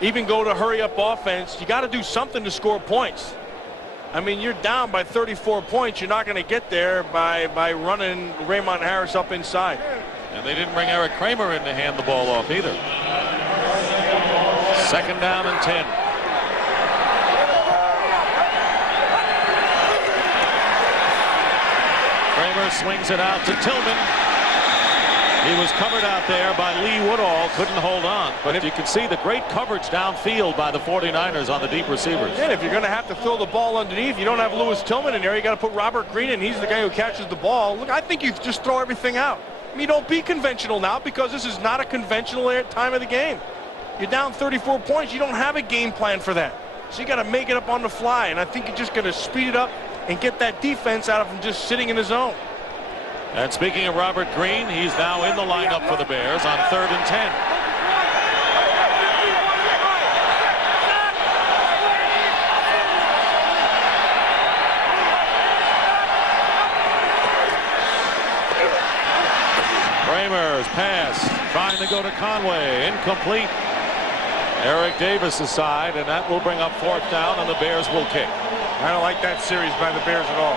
even go to hurry up offense. You got to do something to score points. I mean, you're down by 34 points. You're not going to get there by running Raymond Harris up inside. And they didn't bring Eric Kramer in to hand the ball off either. 2nd down and 10. Kramer swings it out to Tillman. He was covered out there by Lee Woodall, couldn't hold on. But you can see the great coverage downfield by the 49ers on the deep receivers. Yeah, if you're going to have to throw the ball underneath, you don't have Lewis Tillman in there. You got to put Robert Green in. He's the guy who catches the ball. Look, I think you just throw everything out. I mean, don't be conventional now, because this is not a conventional time of the game. You're down 34 points. You don't have a game plan for that. So you got to make it up on the fly. And I think you're just going to speed it up and get that defense out of him just sitting in his zone. And speaking of Robert Green, he's now in the lineup for the Bears on 3rd and 10. Kramer's pass, trying to go to Conway, incomplete. Eric Davis aside, and that will bring up 4th down, and the Bears will kick. I don't like that series by the Bears at all.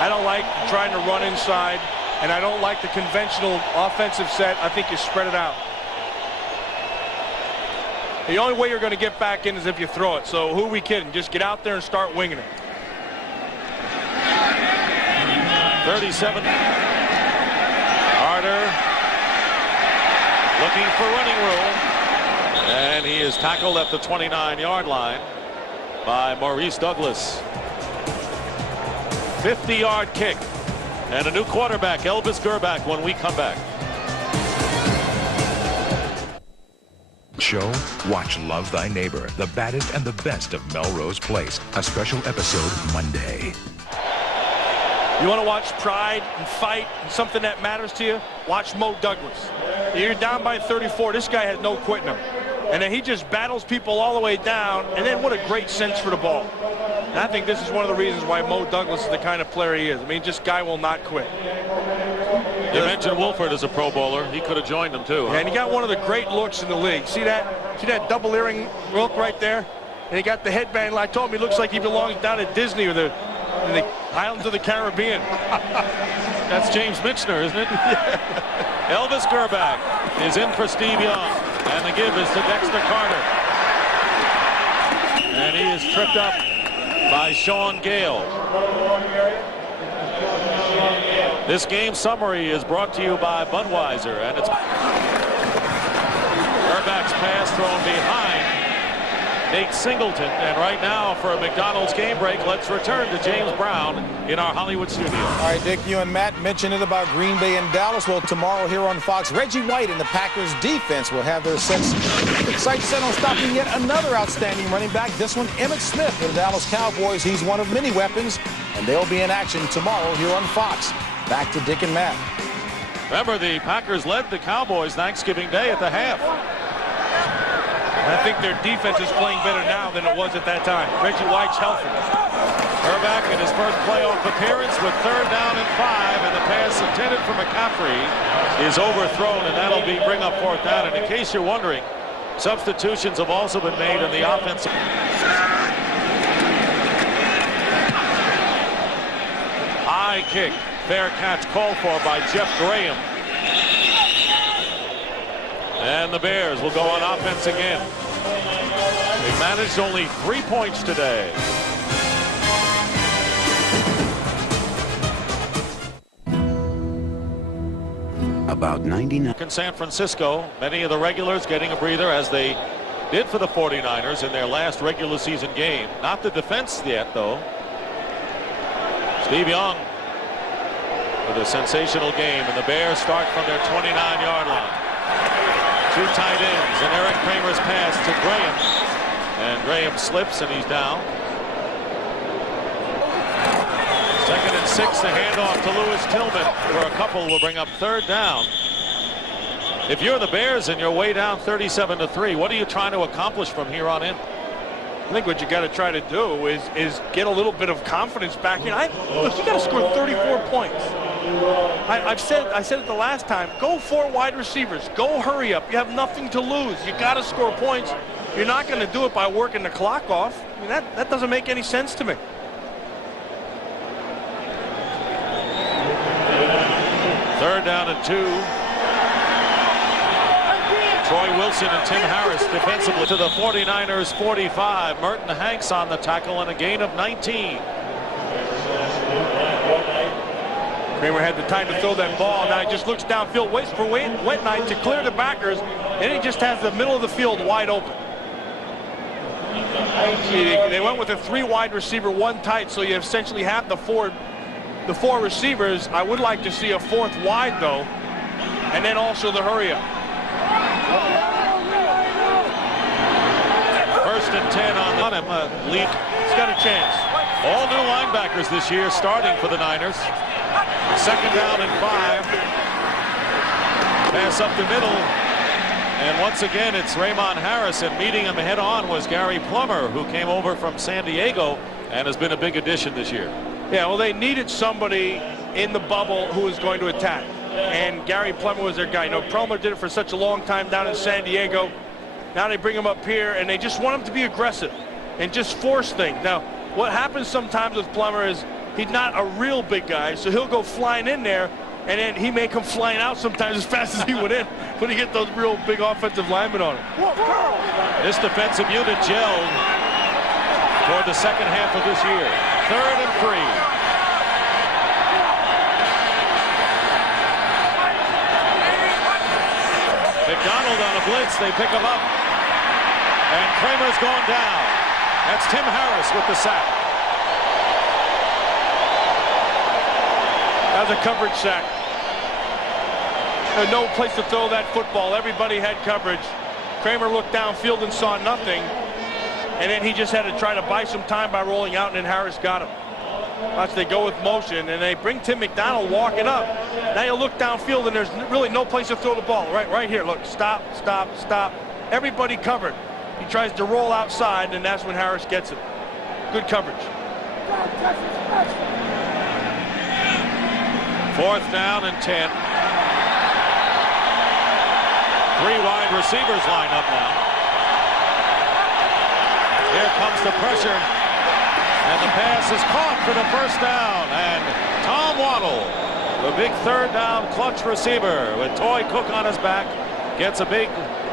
I don't like trying to run inside, and I don't like the conventional offensive set. I think you spread it out. The only way you're going to get back in is if you throw it. So who are we kidding? Just get out there and start winging it. 37. Carter looking for running room. And he is tackled at the 29-yard line by Maurice Douglas. 50-yard kick. And a new quarterback, Elvis Gerbach, when we come back. Show, watch Love Thy Neighbor, the baddest and the best of Melrose Place. A special episode Monday. You want to watch pride and fight and something that matters to you? Watch Mo Douglas. You're down by 34. This guy has no quitting him. And then he just battles people all the way down. And then what a great sense for the ball. And I think this is one of the reasons why Mo Douglas is the kind of player he is. I mean, this guy will not quit. You mentioned Wolford as a Pro Bowler. He could have joined him too. Huh? And he got one of the great looks in the league. See that? See that double earring look right there? And he got the headband. I told him he looks like he belongs down at Disney or in the islands of the Caribbean. That's James Michener, isn't it? Elvis Gerbach is in for Steve Young. And the give is to Dexter Carter. And he is tripped up by Sean Gale. This game summary is brought to you by Budweiser, and it's Gerbach's pass thrown behind Nate Singleton. And right now, for a McDonald's game break, let's return to James Brown in our Hollywood studio. All right, Dick, you and Matt mentioned it about Green Bay and Dallas. Well, tomorrow here on Fox, Reggie White and the Packers defense will have their sights set on stopping yet another outstanding running back. This one, Emmitt Smith for the Dallas Cowboys. He's one of many weapons, and they'll be in action tomorrow here on Fox. Back to Dick and Matt. Remember, the Packers led the Cowboys Thanksgiving Day at the half. I think their defense is playing better now than it was at that time. Reggie White's healthy. Gerbach in his first playoff appearance with 3rd down and 5, and the pass intended for McCaffrey is overthrown, and that'll bring up 4th down. And in case you're wondering, substitutions have also been made in the offensive. High kick, fair catch called for by Jeff Graham. And the Bears will go on offense again. They managed only 3 points today. About 99. In San Francisco, many of the regulars getting a breather as they did for the 49ers in their last regular season game. Not the defense yet, though. Steve Young with a sensational game, and the Bears start from their 29-yard line. 2 tight ends, and Eric Kramer's pass to Graham. And Graham slips, and he's down. 2nd and 6, the handoff to Lewis Tillman for a couple will bring up 3rd down. If you're the Bears and you're way down 37-3, what are you trying to accomplish from here on in? I think what you got to try to do is get a little bit of confidence back in. Look, you got to score 34 points. I said it the last time. Go 4 wide receivers. Go hurry up. You have nothing to lose. You got to score points. You're not going to do it by working the clock off. I mean, that doesn't make any sense to me. Third down and 2. Troy Wilson and Tim Harris defensively to the 49ers 45. Merton Hanks on the tackle and a gain of 19. Kramer had the time to throw that ball. Now he just looks downfield, waits for Wetnight to clear the backers, and he just has the middle of the field wide open. They went with a 3 wide receiver, 1 tight, so you essentially have the four receivers. I would like to see a 4th wide, though, and then also the hurry up. 1st and 10 on him. Leak. He's got a chance. All new linebackers this year starting for the Niners. Second down and 5. Pass up the middle. And once again, it's Raymond Harris, and meeting him head on was Gary Plummer, who came over from San Diego and has been a big addition this year. Yeah, well, they needed somebody in the bubble who was going to attack, and Gary Plummer was their guy. You know, Plummer did it for such a long time down in San Diego. Now they bring him up here, and they just want him to be aggressive and just force things. Now, what happens sometimes with Plummer is he's not a real big guy, so he'll go flying in there, and then he may come flying out sometimes as fast as he went in when he get those real big offensive linemen on him. This defensive unit gelled toward the second half of this year. 3rd and 3. McDonald on a blitz. They pick him up. And Kramer's gone down. That's Tim Harris with the sack. That was a coverage sack. There's no place to throw that football. Everybody had coverage. Kramer looked downfield and saw nothing. And then he just had to try to buy some time by rolling out, and then Harris got him. Watch, they go with motion, and they bring Tim McDonald walking up. Now you look downfield, and there's really no place to throw the ball. Right here, look, stop, stop, stop. Everybody covered. He tries to roll outside, and that's when Harris gets it. Good coverage. 4th down and 10. 3 wide receivers line up now. Here comes the pressure, and the pass is caught for the first down, and Tom Waddle, the big 3rd down clutch receiver with Toy Cook on his back, gets a big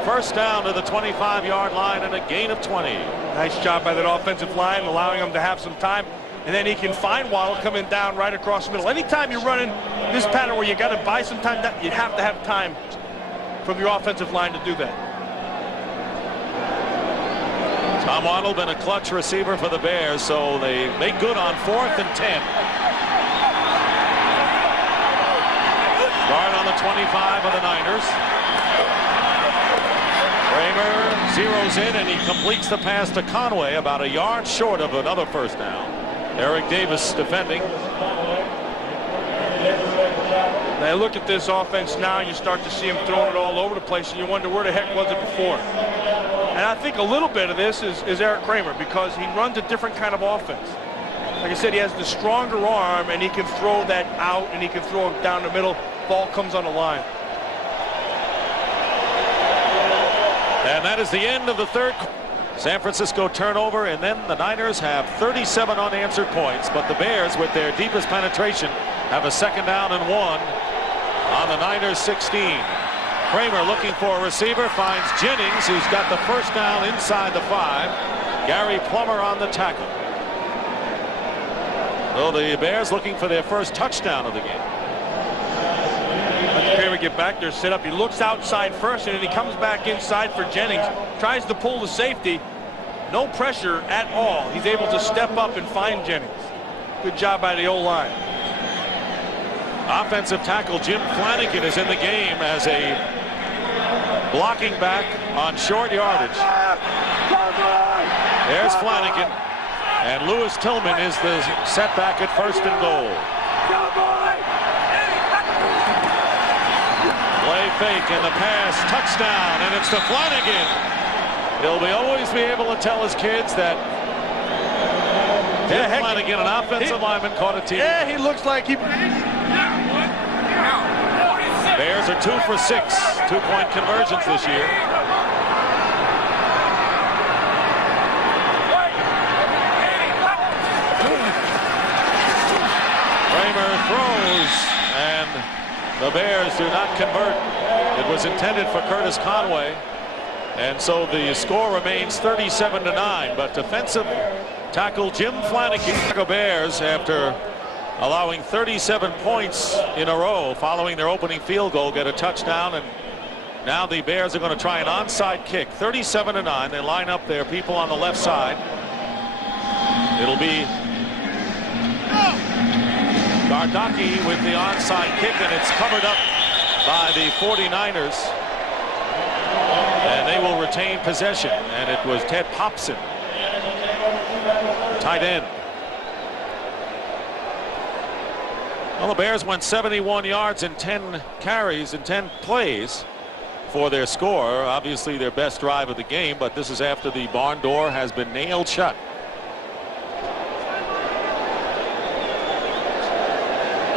first down to the 25-yard line and a gain of 20. Nice job by that offensive line, allowing him to have some time, and then he can find Waddle coming down right across the middle. Anytime you're running this pattern where you got to buy some time, you have to have time from your offensive line to do that. Tom Waddle been a clutch receiver for the Bears, so they make good on 4th and 10. Guard on the 25 of the Niners. Kramer zeroes in, and he completes the pass to Conway, about a yard short of another first down. Eric Davis defending. Now look at this offense now, you start to see him throwing it all over the place, and you wonder where the heck was it before. And I think a little bit of this is Eric Kramer, because he runs a different kind of offense. Like I said, he has the stronger arm, and he can throw that out, and he can throw it down the middle. Ball comes on the line. And that is the end of the 3rd. San Francisco turnover, and then the Niners have 37 unanswered points, but the Bears, with their deepest penetration, have a 2nd down and 1 on the Niners 16. Kramer looking for a receiver, finds Jennings, who's got the first down inside the 5. Gary Plummer on the tackle. So the Bears looking for their first touchdown of the game. Let Kramer get back there, set up. He looks outside first, and then he comes back inside for Jennings. Tries to pull the safety. No pressure at all. He's able to step up and find Jennings. Good job by the O-line. Offensive tackle Jim Flanagan is in the game as a blocking back on short yardage. There's Flanagan, and Lewis Tillman is the setback at 1st and goal. Play fake, and the pass, touchdown, and it's to Flanagan. He'll always be able to tell his kids that Jim Flanagan, an offensive lineman, caught a team. Yeah, he looks like he... Bears are 2 for 6 two-point conversions this year. Kramer throws, and the Bears do not convert. It was intended for Curtis Conway, and so the score remains 37-9. But defensive tackle Jim Flanagan, the Bears, after allowing 37 points in a row following their opening field goal, get a touchdown, and now the Bears are going to try an onside kick. 37-9. They line up their people on the left side. It'll be Gardocki with the onside kick, and it's covered up by the 49ers, and they will retain possession. And it was Ted Popson, tight end. Well, the Bears went 71 yards in 10 carries and 10 plays for their score. Obviously their best drive of the game, but this is after the barn door has been nailed shut.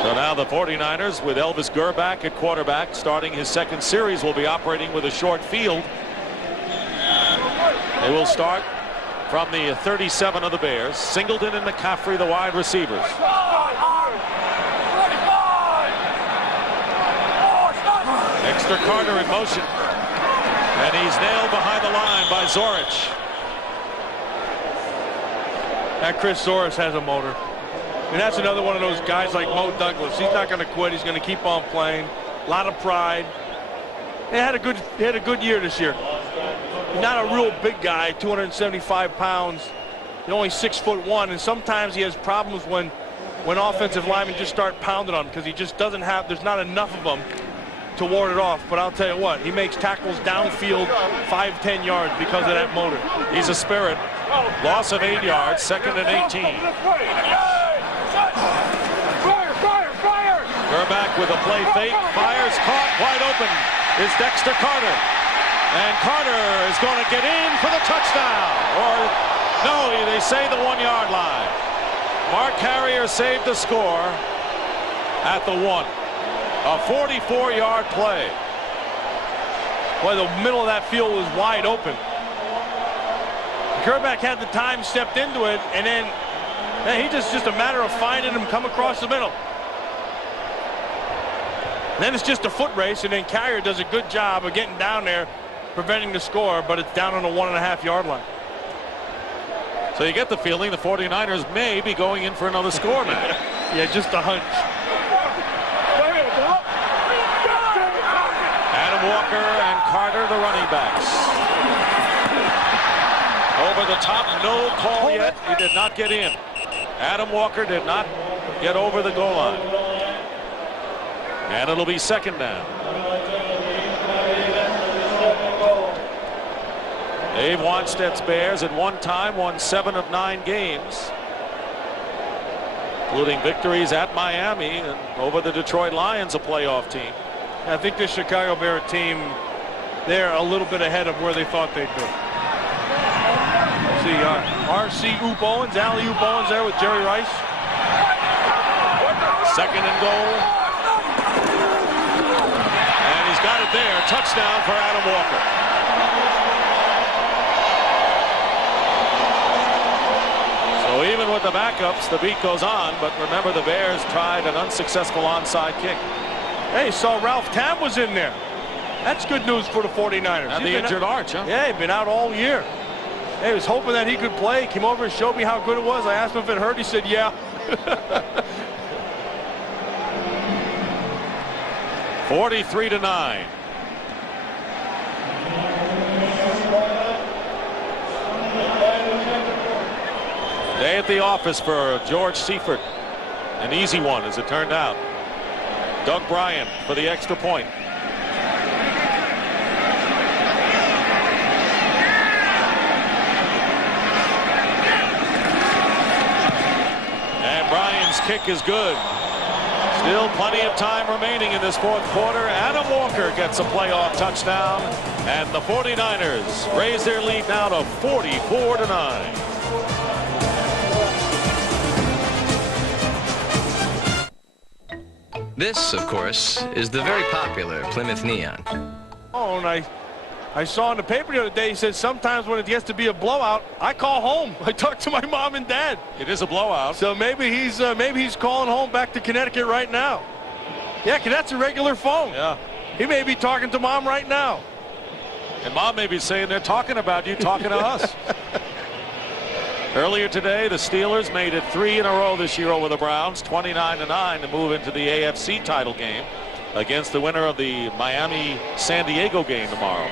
So now the 49ers with Elvis Gerback at quarterback starting his second series will be operating with a short field. They will start from the 37 of the Bears. Singleton and McCaffrey, the wide receivers. Dexter Carter in motion. And he's nailed behind the line by Zorich. That Chris Zorich has a motor. And that's another one of those guys like Mo Douglas. He's not going to quit. He's going to keep on playing. A lot of pride. He had a good year this year. He's not a real big guy, 275 pounds. He's only 6'1", and sometimes he has problems when offensive linemen just start pounding on him because he just doesn't have. There's not enough of them to ward it off. But I'll tell you what, he makes tackles downfield 5-10 yards because of that motor. He's a spirit. Loss of 8 yards, second and 18. Gerback with a play fake, fires, caught, wide open is Dexter Carter. And Carter is going to get in for the touchdown. Or, no, they say the 1 yard line. Mark Carrier saved the score at the 1. A 44-yard play. Boy, the middle of that field was wide open. Gerback had the time, stepped into it, and then he just a matter of finding him come across the middle. Then it's just a foot race, and then Carrier does a good job of getting down there, preventing the score, but it's down on the 1.5 yard line. So you get the feeling the 49ers may be going in for another score now. Yeah, just a hunch. Adam Walker and Carter, the running backs. Over the top, no call yet. He did not get in. Adam Walker did not get over the goal line. And it'll be second down. Dave Wanstead's Bears at one time won 7 of 9 games, including victories at Miami and over the Detroit Lions, a playoff team. I think this Chicago Bear team, they're a little bit ahead of where they thought they'd be. See, R.C. Oop Owens, Alley Oop Owens there with Jerry Rice. Second and goal. And he's got it there. Touchdown for Adam Walker. So even with the backups, the beat goes on. But remember, the Bears tried an unsuccessful onside kick. Hey, saw Ralph Tam was in there. That's good news for the 49ers. And the injured arch, huh? Yeah, he'd been out all year. He was hoping that he could play. Came over and showed me how good it was. I asked him if it hurt. He said, yeah. 43-9. Day at the office for George Seifert. An easy one, as it turned out. Doug Bryant for the extra point. And Bryant's kick is good. Still plenty of time remaining in this fourth quarter. Adam Walker gets a playoff touchdown, and the 49ers raise their lead now to 44-9. This, of course, is the very popular Plymouth Neon. Oh, and I saw in the paper the other day, he said sometimes when it gets to be a blowout, I call home. I talk to my mom and dad. It is a blowout. So maybe he's calling home back to Connecticut right now. Yeah, because that's a regular phone. Yeah. He may be talking to Mom right now. And Mom may be saying they're talking about you, talking to us. Earlier today, the Steelers made it 3 in a row this year over the Browns, 29-9 to move into the AFC title game against the winner of the Miami-San Diego game tomorrow.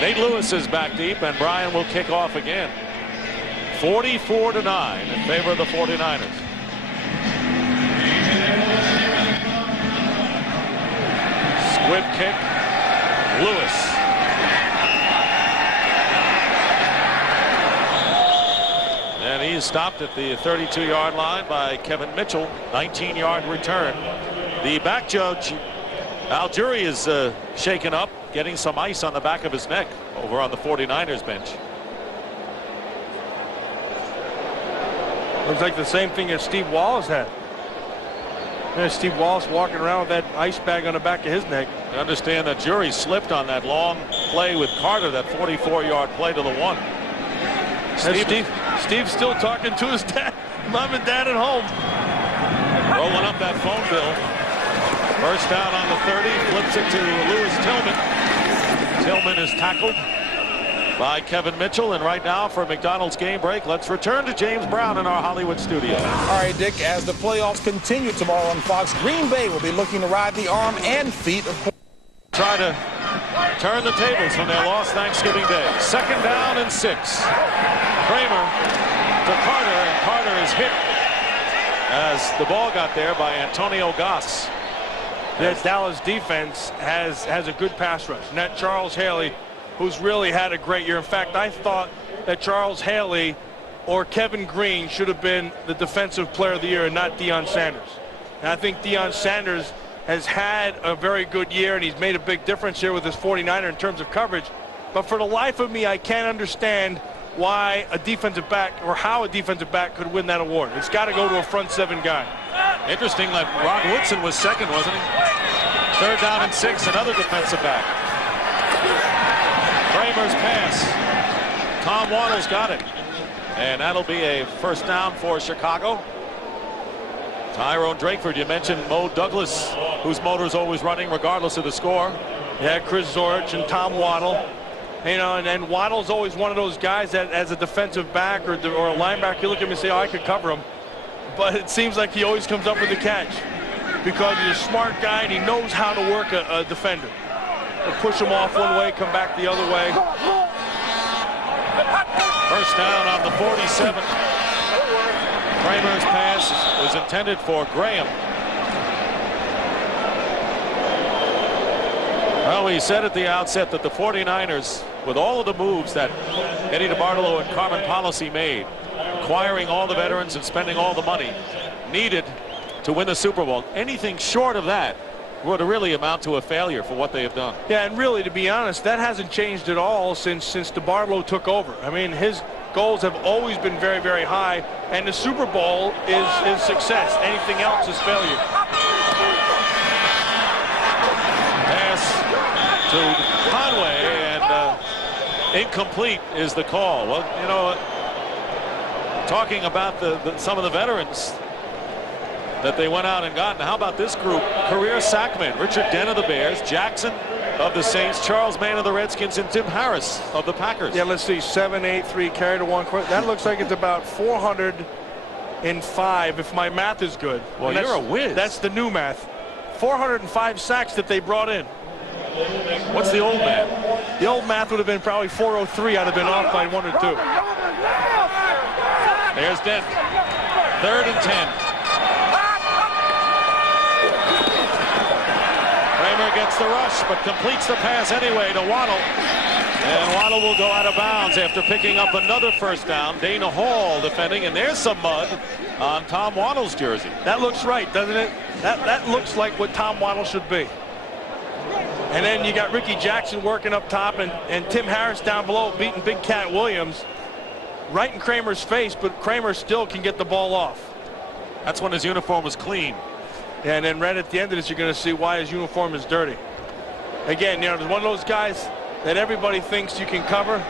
Nate Lewis is back deep, and Brian will kick off again. 44-9 in favor of the 49ers. Squib kick, Lewis. And he's was stopped at the 32-yard line by Kevin Mitchell. 19-yard return. The back judge, Al Jury, is shaken up, getting some ice on the back of his neck over on the 49ers bench. Looks like the same thing as Steve Wallace had. Yeah, Steve Wallace walking around with that ice bag on the back of his neck. I understand that Jury slipped on that long play with Carter, that 44-yard play to the 1. Steve's still talking to his dad, mom and dad at home. Rolling up that phone bill. First down on the 30, flips it to Lewis Tillman. Tillman is tackled by Kevin Mitchell, and right now for McDonald's game break, let's return to James Brown in our Hollywood studio. All right, Dick, as the playoffs continue tomorrow on Fox, Green Bay will be looking to ride the arm and feet of try to turn the tables from their loss Thanksgiving Day. 2nd down and 6. Kramer to Carter, and Carter is hit as the ball got there by Antonio Goss. That Dallas defense has a good pass rush. And that Charles Haley, who's really had a great year. In fact, I thought that Charles Haley or Kevin Green should have been the defensive player of the year and not Deion Sanders. And I think Deion Sanders has had a very good year, and he's made a big difference here with his 49er in terms of coverage. But for the life of me, I can't understand why a defensive back, or how a defensive back could win that award. It's got to go to a front 7 guy. Interesting that Ron Woodson was second, wasn't he? 3rd down and 6, another defensive back. Kramer's pass. Tom Waddle's got it. And that'll be a first down for Chicago. Tyrone Drakeford, you mentioned Mo Douglas, whose motor's always running regardless of the score. Yeah, Chris Zorich and Tom Waddle. You know, and Waddle's always one of those guys that as a defensive back or a linebacker, you look at him and say, oh, I could cover him. But it seems like he always comes up with the catch because he's a smart guy and he knows how to work a defender. He'll push him off one way, come back the other way. First down on the 47. Kramer's pass was intended for Graham. Well, we said at the outset that the 49ers, with all of the moves that Eddie DeBartolo and Carmen Policy made, acquiring all the veterans and spending all the money, needed to win the Super Bowl. Anything short of that would really amount to a failure for what they have done. Yeah, and really, to be honest, that hasn't changed at all since DeBartolo took over. I mean, his goals have always been very, very high, and the Super Bowl is success. Anything else is failure. Pass to Conway, and incomplete is the call. Well, you know, talking about some of the veterans that they went out and got, and how about this group? Career sackmen: Richard Dent of the Bears, Jackson of the Saints, Charles Mann of the Redskins, and Tim Harris of the Packers. Yeah, let's see, 783 carry to 1 quarter. That looks like it's about 405 if my math is good. Well, you're a whiz. That's the new math. 405 sacks that they brought in. What's the old math? The old math would have been probably 403. I'd have been off by 1 or 2. There's Dent. 3rd and 10. Kramer gets the rush, but completes the pass anyway to Waddle. And Waddle will go out of bounds after picking up another first down. Dana Hall defending, and there's some mud on Tom Waddle's jersey. That looks right, doesn't it? That looks like what Tom Waddle should be. And then you got Ricky Jackson working up top, and Tim Harris down below beating Big Cat Williams right in Kramer's face, but Kramer still can get the ball off. That's when his uniform was clean. And then right at the end of this, you're going to see why his uniform is dirty. Again, you know, there's one of those guys that everybody thinks you can cover.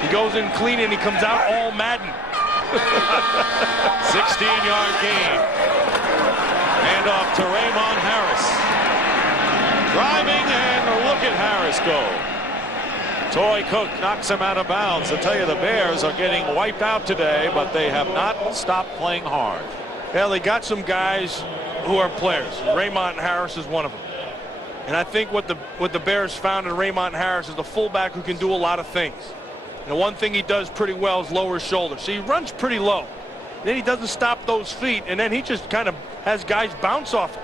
He goes in clean and he comes out all Madden. 16-yard gain. Hand off to Raymond Harris. Driving, and look at Harris go. Toy Cook knocks him out of bounds. I'll tell you, the Bears are getting wiped out today, but they have not stopped playing hard. Well, they got some guys who are players. Raymond Harris is one of them. And I think what the Bears found in Raymond Harris is the fullback who can do a lot of things. And the one thing he does pretty well is lower his shoulders. So he runs pretty low. Then he doesn't stop those feet, and then he just kind of has guys bounce off him.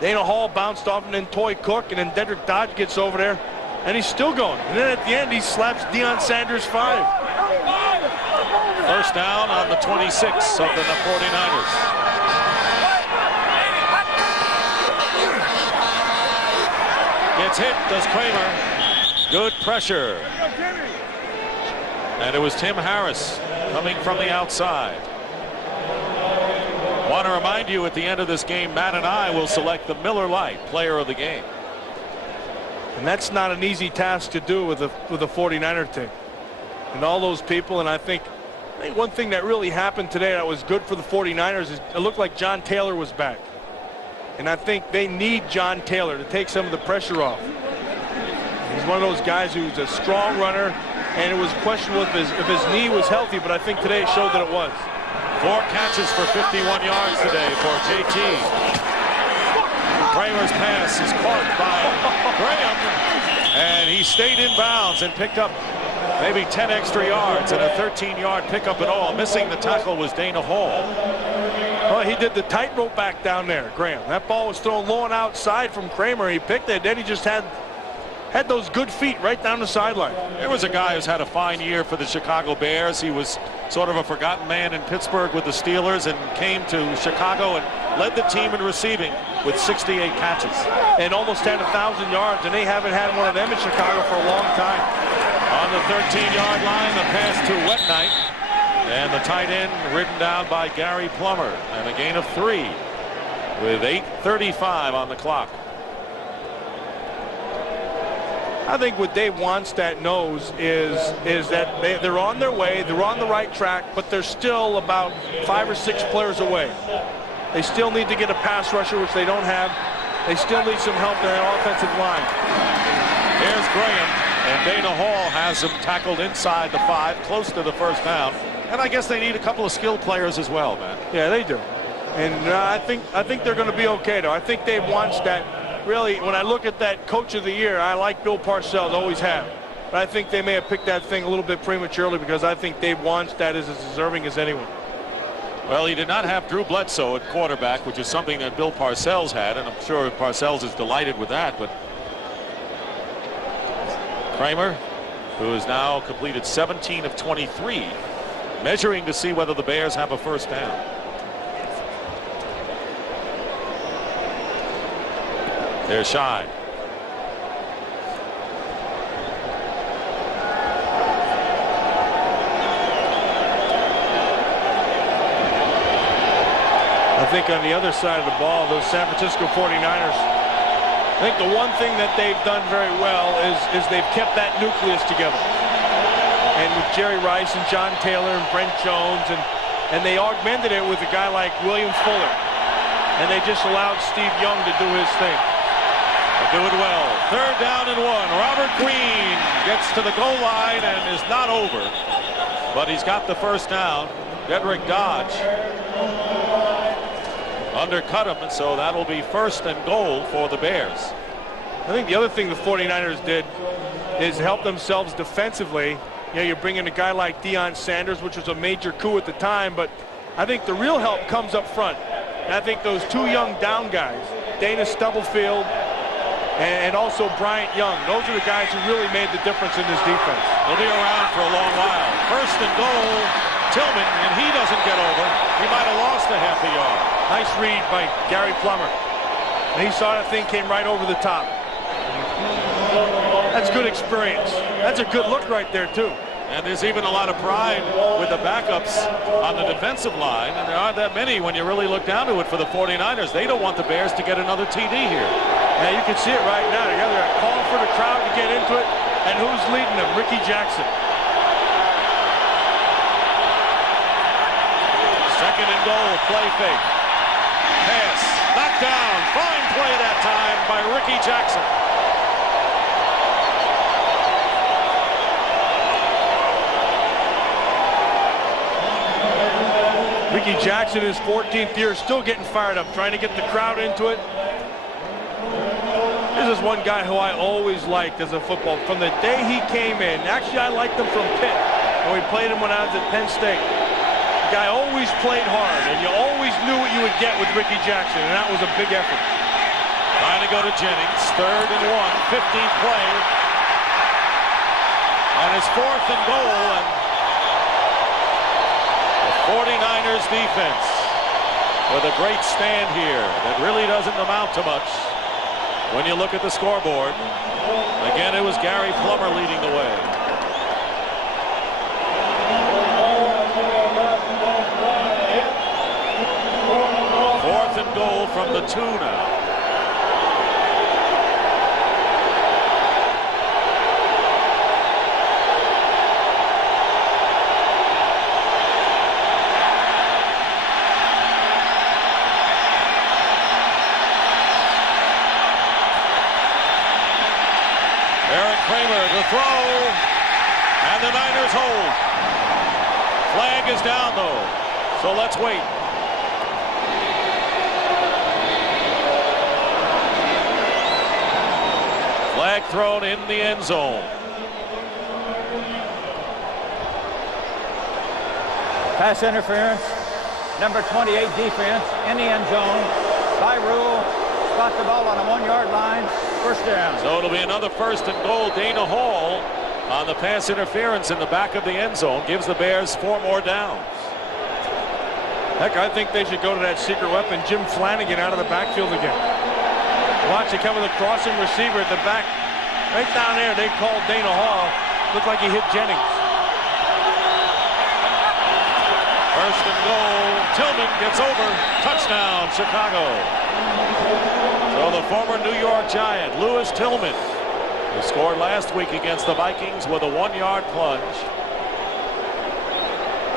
Dana Hall bounced off him, and then Toy Cook, and then Dedrick Dodge gets over there, and he's still going. And then at the end, he slaps Deion Sanders 5. First down on the 26 of the 49ers. Gets hit, does Kramer. Good pressure. And it was Tim Harris coming from the outside. Want to remind you, at the end of this game, Matt and I will select the Miller Lite player of the game. And that's not an easy task to do with the 49er team. And all those people, and I think one thing that really happened today that was good for the 49ers is it looked like John Taylor was back. And I think they need John Taylor to take some of the pressure off. He's one of those guys who's a strong runner, and it was questionable if his knee was healthy, but I think today it showed that it was. 4 catches for 51 yards today for JT. Kramer's pass is caught by Graham, and he stayed in bounds and picked up maybe 10 extra yards and a 13-yard pickup at all. Missing the tackle was Dana Hall. Well, he did the tightrope back down there, Graham. That ball was thrown low and outside from Kramer. He picked it, then he just had those good feet right down the sideline. There was a guy who's had a fine year for the Chicago Bears. He was sort of a forgotten man in Pittsburgh with the Steelers and came to Chicago and led the team in receiving with 68 catches. And almost had 1,000 yards, and they haven't had one of them in Chicago for a long time. On the 13-yard line, the pass to Wetnight. And the tight end ridden down by Gary Plummer. And a gain of 3 with 8:35 on the clock. I think what Dave Wannstedt knows is that they're on their way, they're on the right track, but they're still about 5 or 6 players away. They still need to get a pass rusher, which they don't have. They still need some help in that offensive line. Here's Graham, and Dana Hall has him tackled inside the 5, close to the first down. And I guess they need a couple of skilled players as well, man. Yeah, they do. And I think they're going to be okay, though. I think Dave Wannstedt, really, when I look at that Coach of the Year, I like Bill Parcells, always have. But I think they may have picked that thing a little bit prematurely because I think Dave Wannstedt is as deserving as anyone. Well, he did not have Drew Bledsoe at quarterback, which is something that Bill Parcells had, and I'm sure Parcells is delighted with that. But Kramer, who has now completed 17 of 23, measuring to see whether the Bears have a first down. There's Shine. I think on the other side of the ball, those San Francisco 49ers, I think the one thing that they've done very well is they've kept that nucleus together. And with Jerry Rice and John Taylor and Brent Jones, and they augmented it with a guy like William Fuller. And they just allowed Steve Young to do his thing. They do it well. 3rd down and 1. Robert Green gets to the goal line and is not over. But he's got the first down. Dedrick Dodge undercut him, and so that'll be 1st and goal for the Bears. I think the other thing the 49ers did is help themselves defensively. You know, you're bringing a guy like Deion Sanders, which was a major coup at the time, but I think the real help comes up front. And I think those 2 young down guys, Dana Stubblefield and also Bryant Young, those are the guys who really made the difference in this defense. They'll be around for a long while. 1st and goal, Tillman, and he doesn't get over. He might have lost a half a yard. Nice read by Gary Plummer. And he saw that thing came right over the top. That's good experience. That's a good look right there, too. And there's even a lot of pride with the backups on the defensive line, and there aren't that many when you really look down to it for the 49ers. They don't want the Bears to get another TD here. Yeah, you can see it right now. They're going to call for the crowd to get into it, and who's leading them? Ricky Jackson. 2nd and goal, play fake. Pass, knocked down, fine play that time by Ricky Jackson. Ricky Jackson, his 14th year, still getting fired up, trying to get the crowd into it. This is one guy who I always liked as a football. From the day he came in, actually I liked him from Pitt, when we played him when I was at Penn State. The guy always played hard, and you always knew what you would get with Ricky Jackson, and that was a big effort. Trying to go to Jennings, 3rd and 1, 15th play. And it's 4th and goal, and 49ers defense with a great stand here that really doesn't amount to much when you look at the scoreboard. Again, it was Gary Plummer leading the way. Fourth and goal from the 2 now. Kramer to throw, and the Niners hold. Flag is down though, so let's wait. Flag thrown in the end zone. Pass interference, number 28 defense in the end zone. By rule, spot the ball on a 1-yard line. First down. So it'll be another first and goal. Dana Hall on the pass interference in the back of the end zone gives the Bears 4 more downs. Heck, I think they should go to that secret weapon, Jim Flanagan, out of the backfield again. Watch it come with a crossing receiver at the back. Right down there, they called Dana Hall. Looked like he hit Jennings. First and goal. Tillman gets over. Touchdown, Chicago. So the former New York Giant, Louis Tillman, who scored last week against the Vikings with a 1-yard plunge.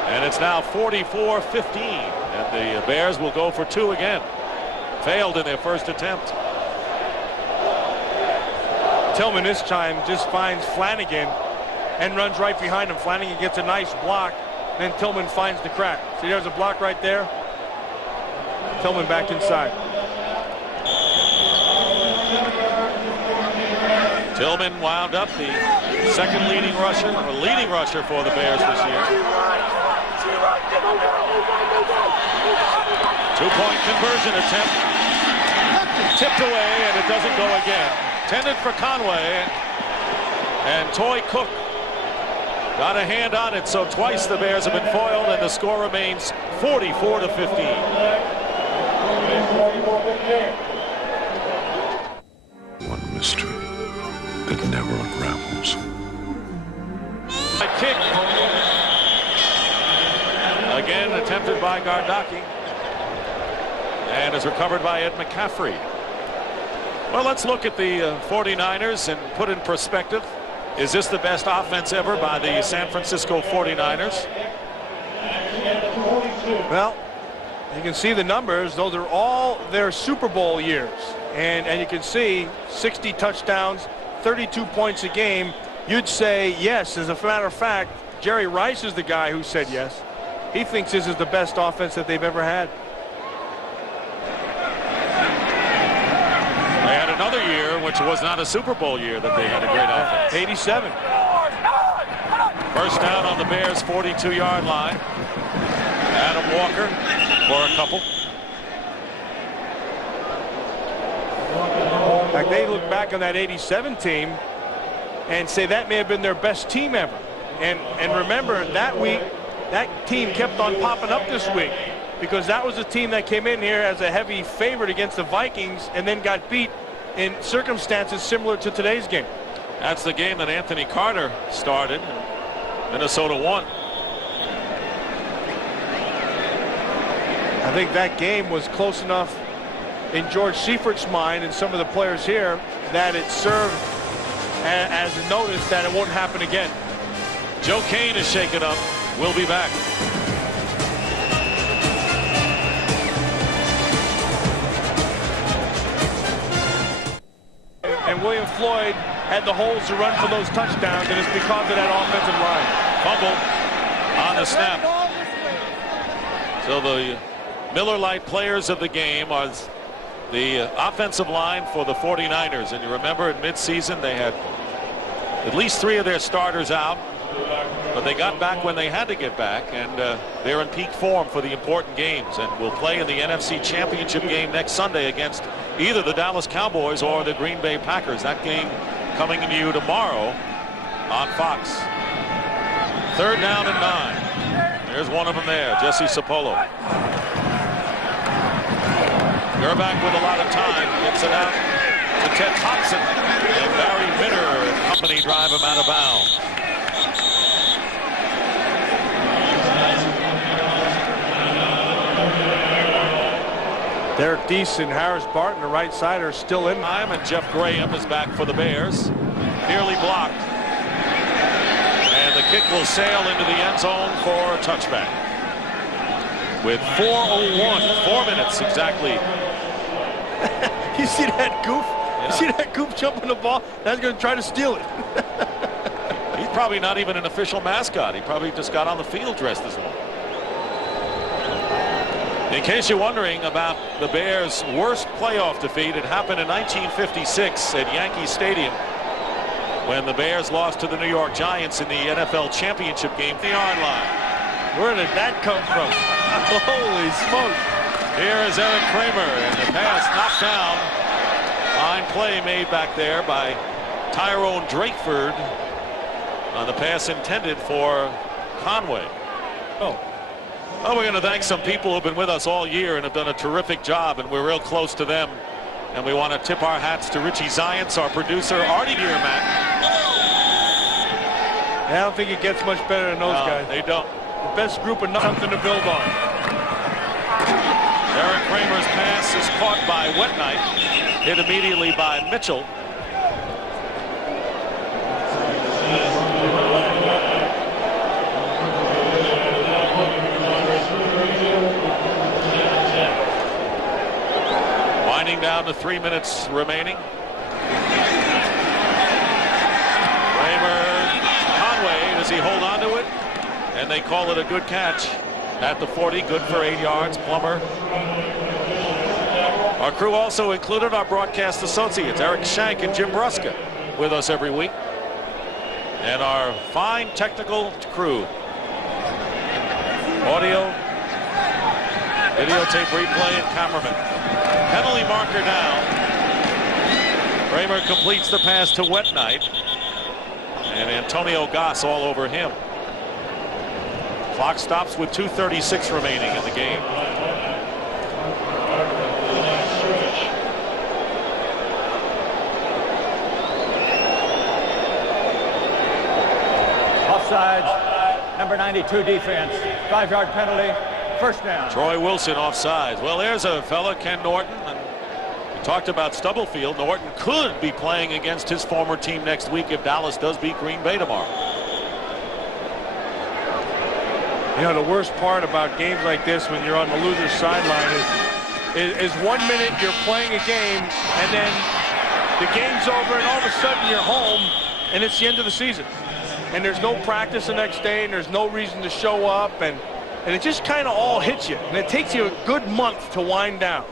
And it's now 44-15. And the Bears will go for 2 again. Failed in their first attempt. Tillman this time just finds Flanagan and runs right behind him. Flanagan gets a nice block. Then Tillman finds the crack. See, there's a block right there. Tillman back inside. Tillman wound up the second leading rusher for the Bears this year. 2-point conversion attempt. Tipped away, and it doesn't go again. Intended for Conway, and Toy Cook got a hand on it, so twice the Bears have been foiled, and the score remains 44-15. One mystery that never unravels. A kick. Again attempted by Gardocki. And is recovered by Ed McCaffrey. Well, let's look at the 49ers and put in perspective. Is this the best offense ever by the San Francisco 49ers? Well, you can see the numbers. Those are all their Super Bowl years. And you can see 60 touchdowns, 32 points a game. You'd say yes. As a matter of fact, Jerry Rice is the guy who said yes. He thinks this is the best offense that they've ever had. They had another year, which was not a Super Bowl year, that they had a great offense. 87. First down on the Bears' 42-yard line. Adam Walker for a couple. In fact, they look back on that 87 team and say that may have been their best team ever. And remember, that week, that team kept on popping up this week, because that was a team that came in here as a heavy favorite against the Vikings and then got beat in circumstances similar to today's game. That's the game that Anthony Carter started. Minnesota won. I think that game was close enough in George Seifert's mind and some of the players here that it served as a notice that it won't happen again. Joe Kane is shaken up. We'll be back. And William Floyd had the holes to run for those touchdowns, and it's because of that offensive line. Fumble on the snap. So the Miller Lite players of the game are the offensive line for the 49ers. And you remember in midseason they had at least 3 of their starters out, but they got back when they had to get back, and they're in peak form for the important games, and will play in the NFC Championship game next Sunday against either the Dallas Cowboys or the Green Bay Packers. That game coming to you tomorrow on Fox. 3rd down and 9. There's one of them there, Jesse Sapolo. Gerback with a lot of time gets it out to Ted Thompson. And Barry Minner and company drive him out of bounds. Derek Deese and Harris Barton, the right side, are still in. And Jeff Graham is back for the Bears. Nearly blocked. And the kick will sail into the end zone for a touchback. With 4:01, 4 minutes exactly. You see that goof? Yeah. You see that goof jumping the ball? That's going to try to steal it. He's probably not even an official mascot. He probably just got on the field dressed as one. In case you're wondering about the Bears' worst playoff defeat, it happened in 1956 at Yankee Stadium when the Bears lost to the New York Giants in the NFL championship game. The yard line. Where did that come from? Holy smoke. Here is Eric Kramer, and the pass knocked down. Fine play made back there by Tyrone Drakeford on the pass intended for Conway. Well, we're going to thank some people who have been with us all year and have done a terrific job, and we're real close to them. And we want to tip our hats to Richie Zients, our producer, Artie here, Matt. I don't think it gets much better than those guys. They don't. The best group of something to build on. Eric Kramer's pass is caught by Wetnight, hit immediately by Mitchell. Winding down to 3 minutes remaining. Kramer, Conway, does he hold on to it? And they call it a good catch at the 40, good for 8 yards. Plummer. Our crew also included our broadcast associates, Eric Shank and Jim Bruska, with us every week. And our fine technical crew. Audio, videotape replay, and cameraman. Penalty marker down. Kramer completes the pass to Wetnight. And Antonio Goss all over him. Clock stops with 2:36 remaining in the game. Offside, number 92 defense, 5-yard penalty, first down. Troy Wilson offsides. Well, there's a fella, Ken Norton. And we talked about Stubblefield. Norton could be playing against his former team next week if Dallas does beat Green Bay tomorrow. You know, the worst part about games like this when you're on the loser's sideline is 1 minute you're playing a game and then the game's over and all of a sudden you're home and it's the end of the season. And there's no practice the next day and there's no reason to show up and it just kind of all hits you. And it takes you a good month to wind down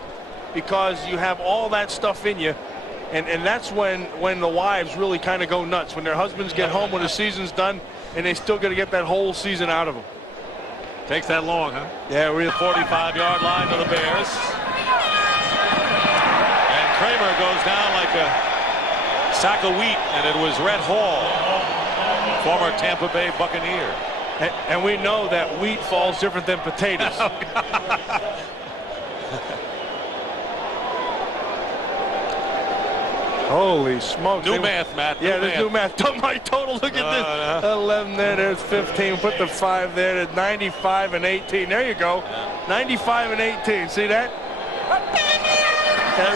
because you have all that stuff in you. And that's when the wives really kind of go nuts, when their husbands get home when the season's done and they still got to get that whole season out of them. Takes that long, huh? Yeah, we're 45-yard line to the Bears. And Kramer goes down like a sack of wheat, and it was Rhett Hall, former Tampa Bay Buccaneer. And we know that wheat falls different than potatoes. Holy smokes. New math, Matt. Yeah, there's new math. My total, look at this. 11 there, there's 15. Put the 5 there, there's 95 and 18. There you go. 95 and 18. See that?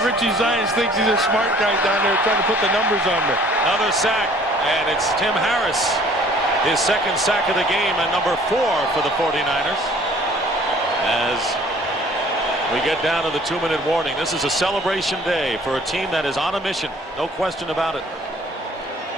Richie Zients thinks he's a smart guy down there trying to put the numbers on there. Another sack, and it's Tim Harris. His second sack of the game and number 4 for the 49ers. As we get down to the 2-minute warning. This is a celebration day for a team that is on a mission. No question about it.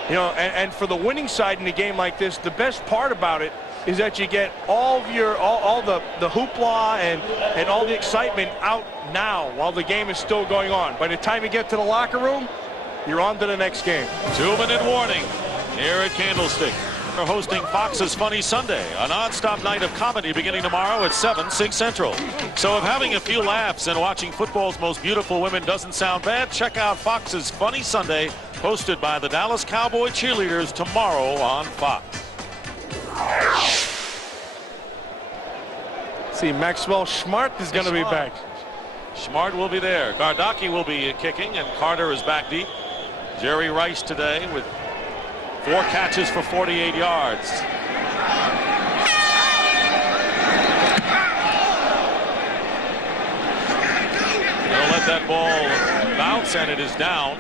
You know, and for the winning side in a game like this, the best part about it is that you get all of your all the hoopla and all the excitement out now while the game is still going on. By the time you get to the locker room, you're on to the next game. 2-minute warning here at Candlestick. We're hosting Fox's Funny Sunday, a non-stop night of comedy beginning tomorrow at 7, 6 Central. So if having a few laughs and watching football's most beautiful women doesn't sound bad, check out Fox's Funny Sunday, hosted by the Dallas Cowboy cheerleaders tomorrow on Fox. see, Maxwell Smart is going to be back. Smart will be there. Gardocki will be kicking, and Carter is back deep. Jerry Rice today with 4 catches for 48 yards. They'll let that ball bounce, and it is down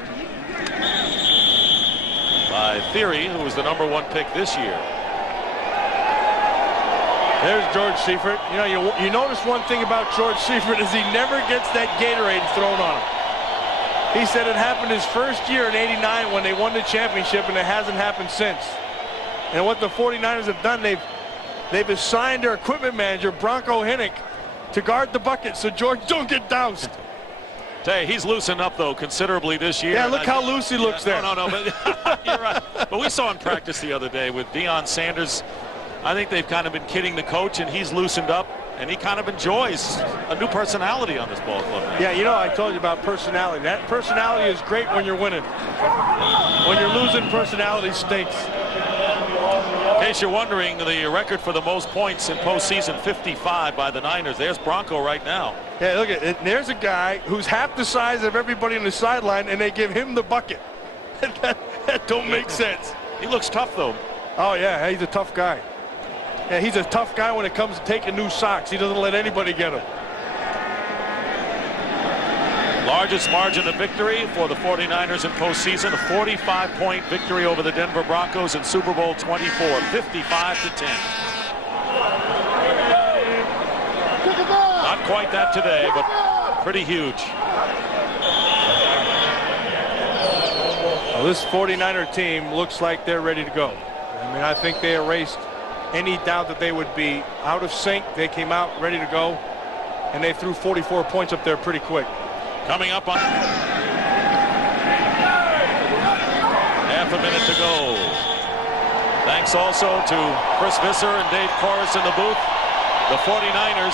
by Theory, who was the #1 pick this year. There's George Seifert. You know, you notice one thing about George Seifert is he never gets that Gatorade thrown on him. He said it happened his first year in '89 when they won the championship, and it hasn't happened since. And what the 49ers have done, they've assigned their equipment manager, Bronco Hinnick, to guard the bucket so George don't get doused. Hey, he's loosened up, though, considerably this year. Yeah, look how loose he looks there. No, but you're right. But we saw him practice the other day with Deion Sanders. I think they've kind of been kidding the coach, and he's loosened up, and he kind of enjoys a new personality on this ball club now. Yeah, you know, I told you about personality. That personality is great when you're winning. When you're losing, personality stinks. In case you're wondering, the record for the most points in postseason, 55 by the Niners. There's Bronco right now. Yeah, look at it. There's a guy who's half the size of everybody on the sideline, and they give him the bucket. that don't make sense. He looks tough, though. Oh, yeah, he's a tough guy. Yeah, he's a tough guy when it comes to taking new socks. He doesn't let anybody get them. Largest margin of victory for the 49ers in postseason, a 45-point victory over the Denver Broncos in Super Bowl 24, 55-10. Not quite that today, but pretty huge. Well, this 49er team looks like they're ready to go. I mean, I think they erased any doubt that they would be out of sync. They came out ready to go, and they threw 44 points up there pretty quick. Coming up on half a minute to go. Thanks also to Chris Visser and Dave Corris in the booth. The 49ers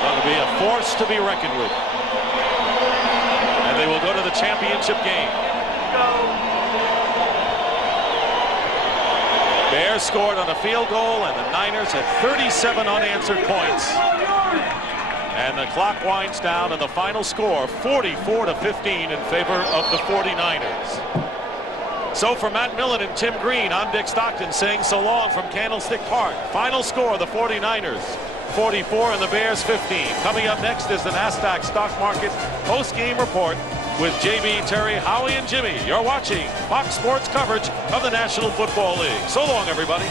going to be a force to be reckoned with. And they will go to the championship game. Bears scored on a field goal, and the Niners had 37 unanswered points. And the clock winds down, and the final score, 44-15 in favor of the 49ers. So for Matt Millen and Tim Green, I'm Dick Stockton saying so long from Candlestick Park. Final score, the 49ers 44 and the Bears 15. Coming up next is the NASDAQ Stock Market post-game report with JB, Terry, Howie, and Jimmy. You're watching Fox Sports coverage of the National Football League. So long, everybody.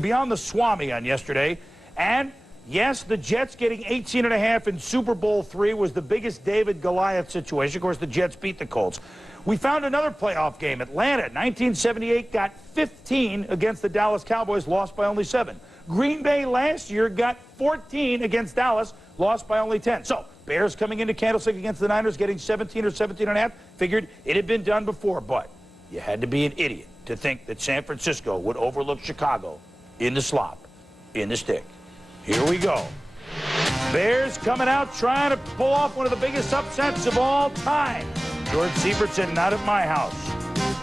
Beyond the Swami on yesterday, and yes, the Jets getting 18.5 in Super Bowl III was the biggest David-Goliath situation. Of course, the Jets beat the Colts. We found another playoff game. Atlanta, 1978, got 15 against the Dallas Cowboys, lost by only 7. Green Bay last year got 14 against Dallas, lost by only 10. So, Bears coming into Candlestick against the Niners, getting 17 or 17.5. Figured it had been done before, but you had to be an idiot to think that San Francisco would overlook Chicago in the slop, in the stick. Here we go. Bears coming out trying to pull off one of the biggest upsets of all time. George Seifert said, not at my house.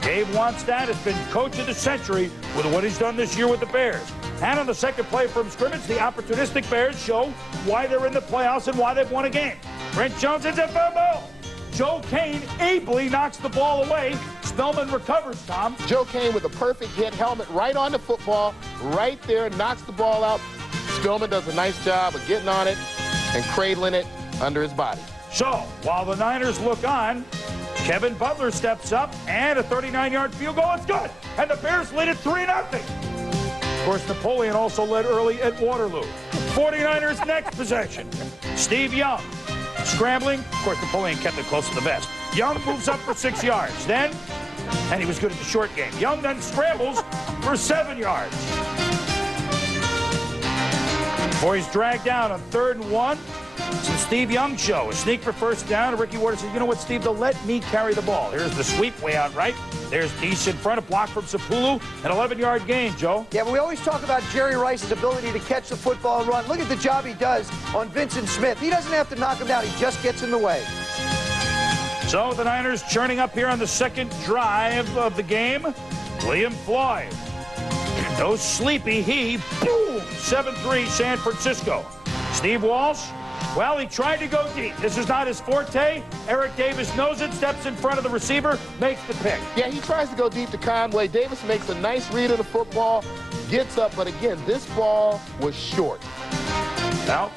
Dave Wannstedt has been coach of the century with what he's done this year with the Bears. And on the second play from scrimmage, the opportunistic Bears show why they're in the playoffs and why they've won a game. Brent Jones hits a fumble. Joe Kane ably knocks the ball away. Spellman recovers, Tom. Joe Kane with a perfect hit, helmet right on the football, right there, knocks the ball out. Spellman does a nice job of getting on it and cradling it under his body. So, while the Niners look on, Kevin Butler steps up, and a 39-yard field goal. It's good. And the Bears lead it 3-0. Of course, Napoleon also led early at Waterloo. 49ers next possession. Steve Young scrambling. Of course, Napoleon kept it close to the vest. Young moves up for 6 yards. Then, and he was good at the short game, Young then scrambles for 7 yards. Before he's dragged down on 3rd and 1. It's the Steve Young show. A sneak for first down. Ricky Warder says, you know what, Steve, they'll let me carry the ball. Here's the sweep way out right. There's Deese in front, a block from Sapulu, an 11-yard gain, Joe. Yeah, but we always talk about Jerry Rice's ability to catch the football and run. Look at the job he does on Vincent Smith. He doesn't have to knock him down. He just gets in the way. So the Niners churning up here on the second drive of the game. William Floyd. No sleepy, he, boom, 7-3 San Francisco. Steve Walsh, well, he tried to go deep. This is not his forte. Eric Davis knows it, steps in front of the receiver, makes the pick. Yeah, he tries to go deep to Conway. Davis makes a nice read of the football, gets up, but again, this ball was short. Now,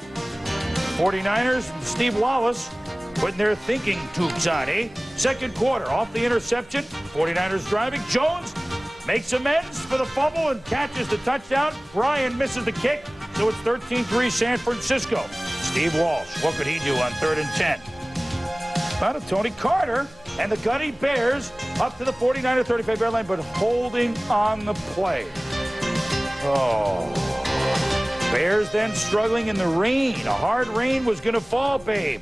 49ers and Steve Wallace putting their thinking tubes on, eh? Second quarter, off the interception, 49ers driving. Jones makes amends for the fumble and catches the touchdown. Bryan misses the kick, so it's 13-3 San Francisco. Steve Walsh, what could he do on 3rd and 10? Not a Tony Carter and the Gunny Bears up to the 49er 35-yard line, but holding on the play. Oh. Bears then struggling in the rain. A hard rain was going to fall, babe.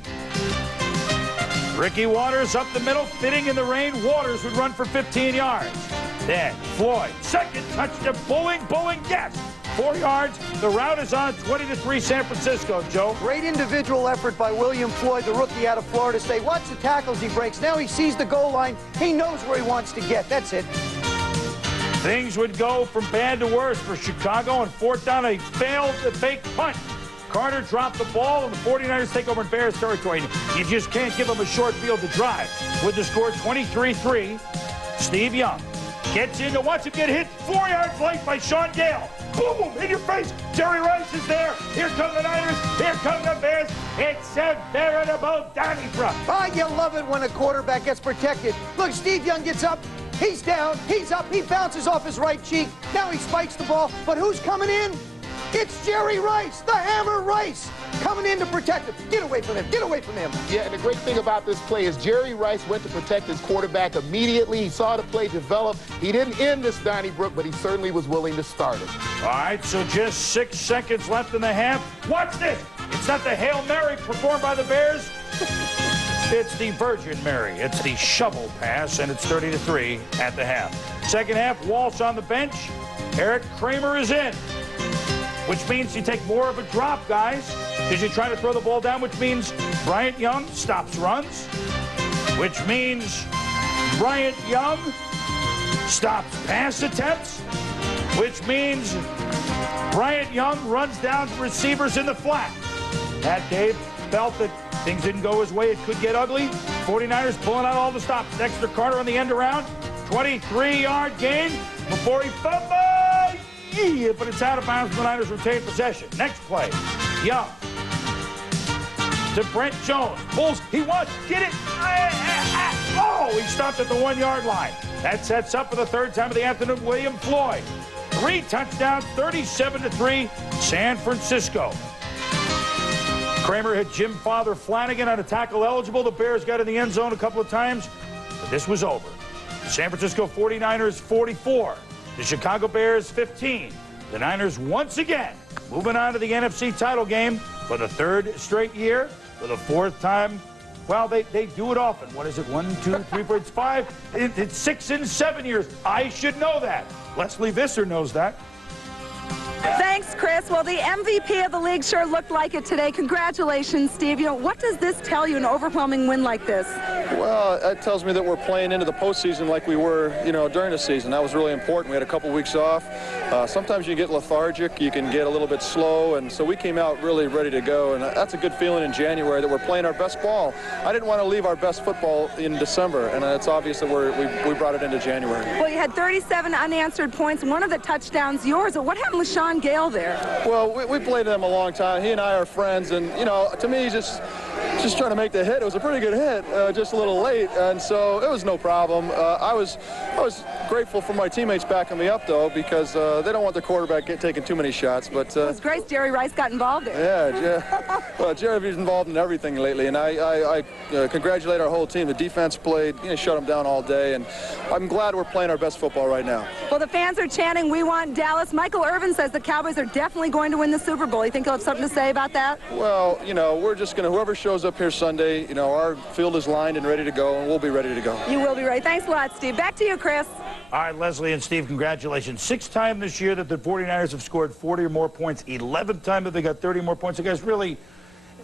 Ricky Waters up the middle, fitting in the rain. Waters would run for 15 yards. Then Floyd, second touchdown, bowling, yes. 4 yards. The route is on 20-3 San Francisco, Joe. Great individual effort by William Floyd, the rookie out of Florida State. Watch the tackles he breaks. Now he sees the goal line. He knows where he wants to get. That's it. Things would go from bad to worse for Chicago. On 4th down, a failed fake punt. Carter dropped the ball, and the 49ers take over in Bears territory. You just can't give them a short field to drive. With the score 23-3, Steve Young gets in to watch him get hit 4 yards late by Sean Gale. Boom, in your face. Jerry Rice is there. Here come the Niners. Here come the Bears. It's a veritable Donnybrook. Oh, you love it when a quarterback gets protected. Look, Steve Young gets up. He's down. He's up. He bounces off his right cheek. Now he spikes the ball. But who's coming in? It's Jerry Rice, the Hammer Rice, coming in to protect him. Get away from him. Get away from him. Yeah, and the great thing about this play is Jerry Rice went to protect his quarterback immediately. He saw the play develop. He didn't end this Donnybrook, but he certainly was willing to start it. All right, so just 6 seconds left in the half. Watch this. It's not the Hail Mary performed by the Bears. It's the Virgin Mary. It's the shovel pass, and it's 30-3 at the half. Second half, Walsh on the bench. Eric Kramer is in, which means you take more of a drop, guys, because you're trying to throw the ball down, which means Bryant Young stops runs, which means Bryant Young stops pass attempts, which means Bryant Young runs down receivers in the flat. That Dave felt that things didn't go his way. It could get ugly. 49ers pulling out all the stops. Dexter Carter on the end around. 23-yard gain before he fumbled. Yeah, but it's out of bounds. The Niners retain possession. Next play. Young to Brent Jones. Pulls. He wants. Get it. Oh, he stopped at the 1-yard line. That sets up for the third time of the afternoon. William Floyd. 3 touchdowns, 37-3, San Francisco. Kramer hit Jim Father Flanagan on a tackle eligible. The Bears got in the end zone a couple of times, but this was over. San Francisco 49ers 44. The Chicago Bears 15. The Niners once again moving on to the NFC title game for the 3rd straight year, for the 4th time. Well, they do it often. What is it? 1, 2, 3, 4, it's 5. It's 6 in 7 years. I should know that. Leslie Visser knows that. Thanks, Chris. Well, the MVP of the league sure looked like it today. Congratulations, Steve. You know, what does this tell you, an overwhelming win like this? Well, it tells me that we're playing into the postseason like we were, you know, during the season. That was really important. We had a couple weeks off. Sometimes you get lethargic, you can get a little bit slow, and so we came out really ready to go, and that's a good feeling in January that we're playing our best ball. I didn't want to leave our best football in December, and it's obvious that we brought it into January. Well, you had 37 unanswered points, one of the touchdowns yours. What happened with Sean Gale there? Well, we played them a long time. He and I are friends, and, you know, to me, just trying to make the hit. It was a pretty good hit, just a little late, and so it was no problem. I was grateful for my teammates backing me up, though, because they don't want the quarterback taking too many shots. But it was great Jerry Rice got involved in. Yeah. Well, Jerry's involved in everything lately, and I congratulate our whole team. The defense played, shut them down all day, and I'm glad we're playing our best football right now. Well, the fans are chanting, "We want Dallas." Michael Irvin says the Cowboys are definitely going to win the Super Bowl. You think he'll have something to say about that? Well, we're just going to, whoever shows up here Sunday, our field is lined and ready to go, and we'll be ready to go. You will be ready. Thanks a lot, Steve. Back to you, Chris. All right, Leslie and Steve, congratulations. 6th time this year that the 49ers have scored 40 or more points. 11th time that they got 30 more points. You guys really,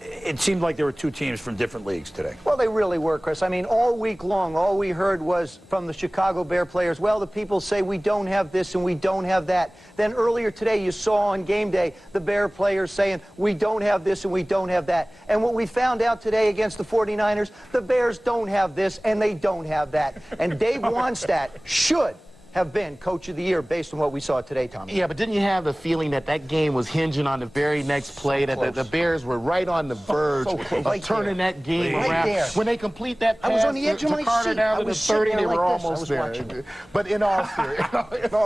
it seemed like there were two teams from different leagues today. Well, they really were, Chris. I mean, all week long, all we heard was from the Chicago Bear players, well, the people say we don't have this and we don't have that. Then earlier today, you saw on game day the Bear players saying we don't have this and we don't have that. And what we found out today against the 49ers, the Bears don't have this and they don't have that. And Dave Wannstedt should have been Coach of the Year based on what we saw today, Tommy. Yeah, but didn't you have the feeling that that game was hinging on the very next play, that the Bears were right on the verge of turning that game around? There. When they complete that pass I was on the edge of my Carter seat. down to the 30, they were almost there. But in all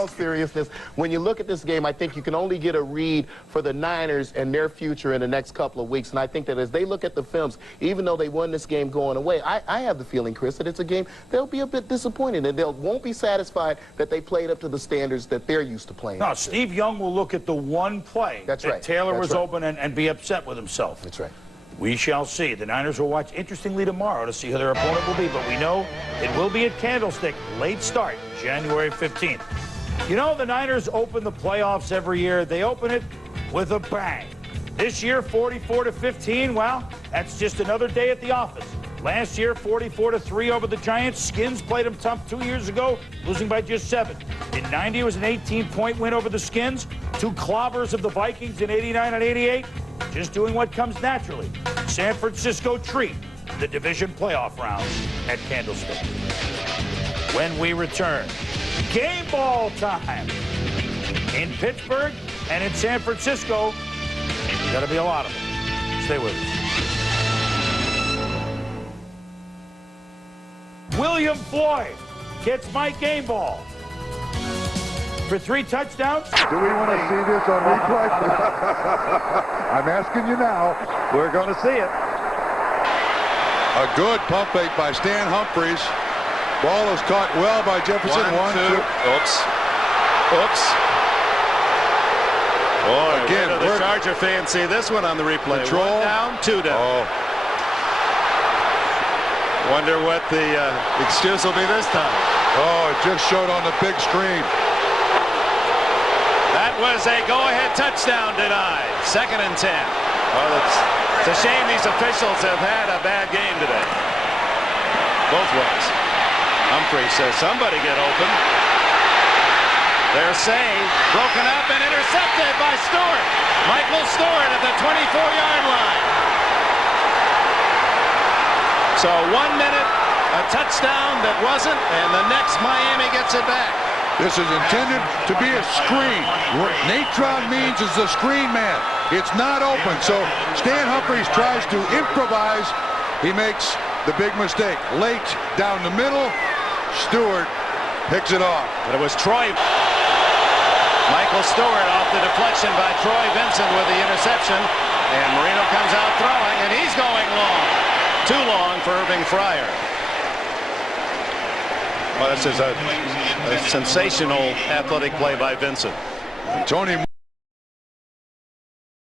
seriousness, when you look at this game, I think you can only get a read for the Niners and their future in the next couple of weeks. And I think that as they look at the films, even though they won this game going away, I have the feeling, Chris, that it's a game they'll be a bit disappointed and they won't be satisfied that they played up to the standards that they're used to playing. No, Steve Young will look at the one play that Taylor was open and be upset with himself. That's right. We shall see. The Niners will watch interestingly tomorrow to see who their opponent will be, but we know it will be at Candlestick, late start, January 15th. You know, the Niners open the playoffs every year. They open it with a bang. This year, 44-15, well, that's just another day at the office. Last year, 44-3 over the Giants. Skins played them tough 2 years ago, losing by just 7. In 90, it was an 18-point win over the Skins. 2 clobbers of the Vikings in 89 and 88. Just doing what comes naturally. San Francisco treat the division playoff round at Candlestick. When we return, game ball time in Pittsburgh and in San Francisco. Got to be a lot of them. Stay with us. William Floyd gets my game ball for 3 touchdowns. Do we want to see this on replay? I'm asking you now. We're going to see it. A good pump fake by Stan Humphries. Ball is caught well by Jefferson. 1, 2. Oops. Oops. Boy, again, the Charger fans see this one on the replay. Control. 1 down, 2 down. Oh. Wonder what the excuse will be this time. Oh, it just showed on the big screen. That was a go-ahead touchdown denied. 2nd and 10. Well, it's a shame these officials have had a bad game today. Both ways. Humphrey says somebody get open. They're saved, broken up and intercepted by Stewart. Michael Stewart at the 24-yard line. So 1 minute, a touchdown that wasn't, and the next Miami gets it back. This is intended to be a screen. What Natron means is the screen man. It's not open, so Stan Humphries tries to improvise. He makes the big mistake. Late down the middle, Stewart picks it off. But it was Troy. Michael Stewart off the deflection by Troy Vincent with the interception. And Marino comes out throwing, and he's going long. Too long for Irving Fryer. Well, this is a sensational athletic play by Vincent. Tony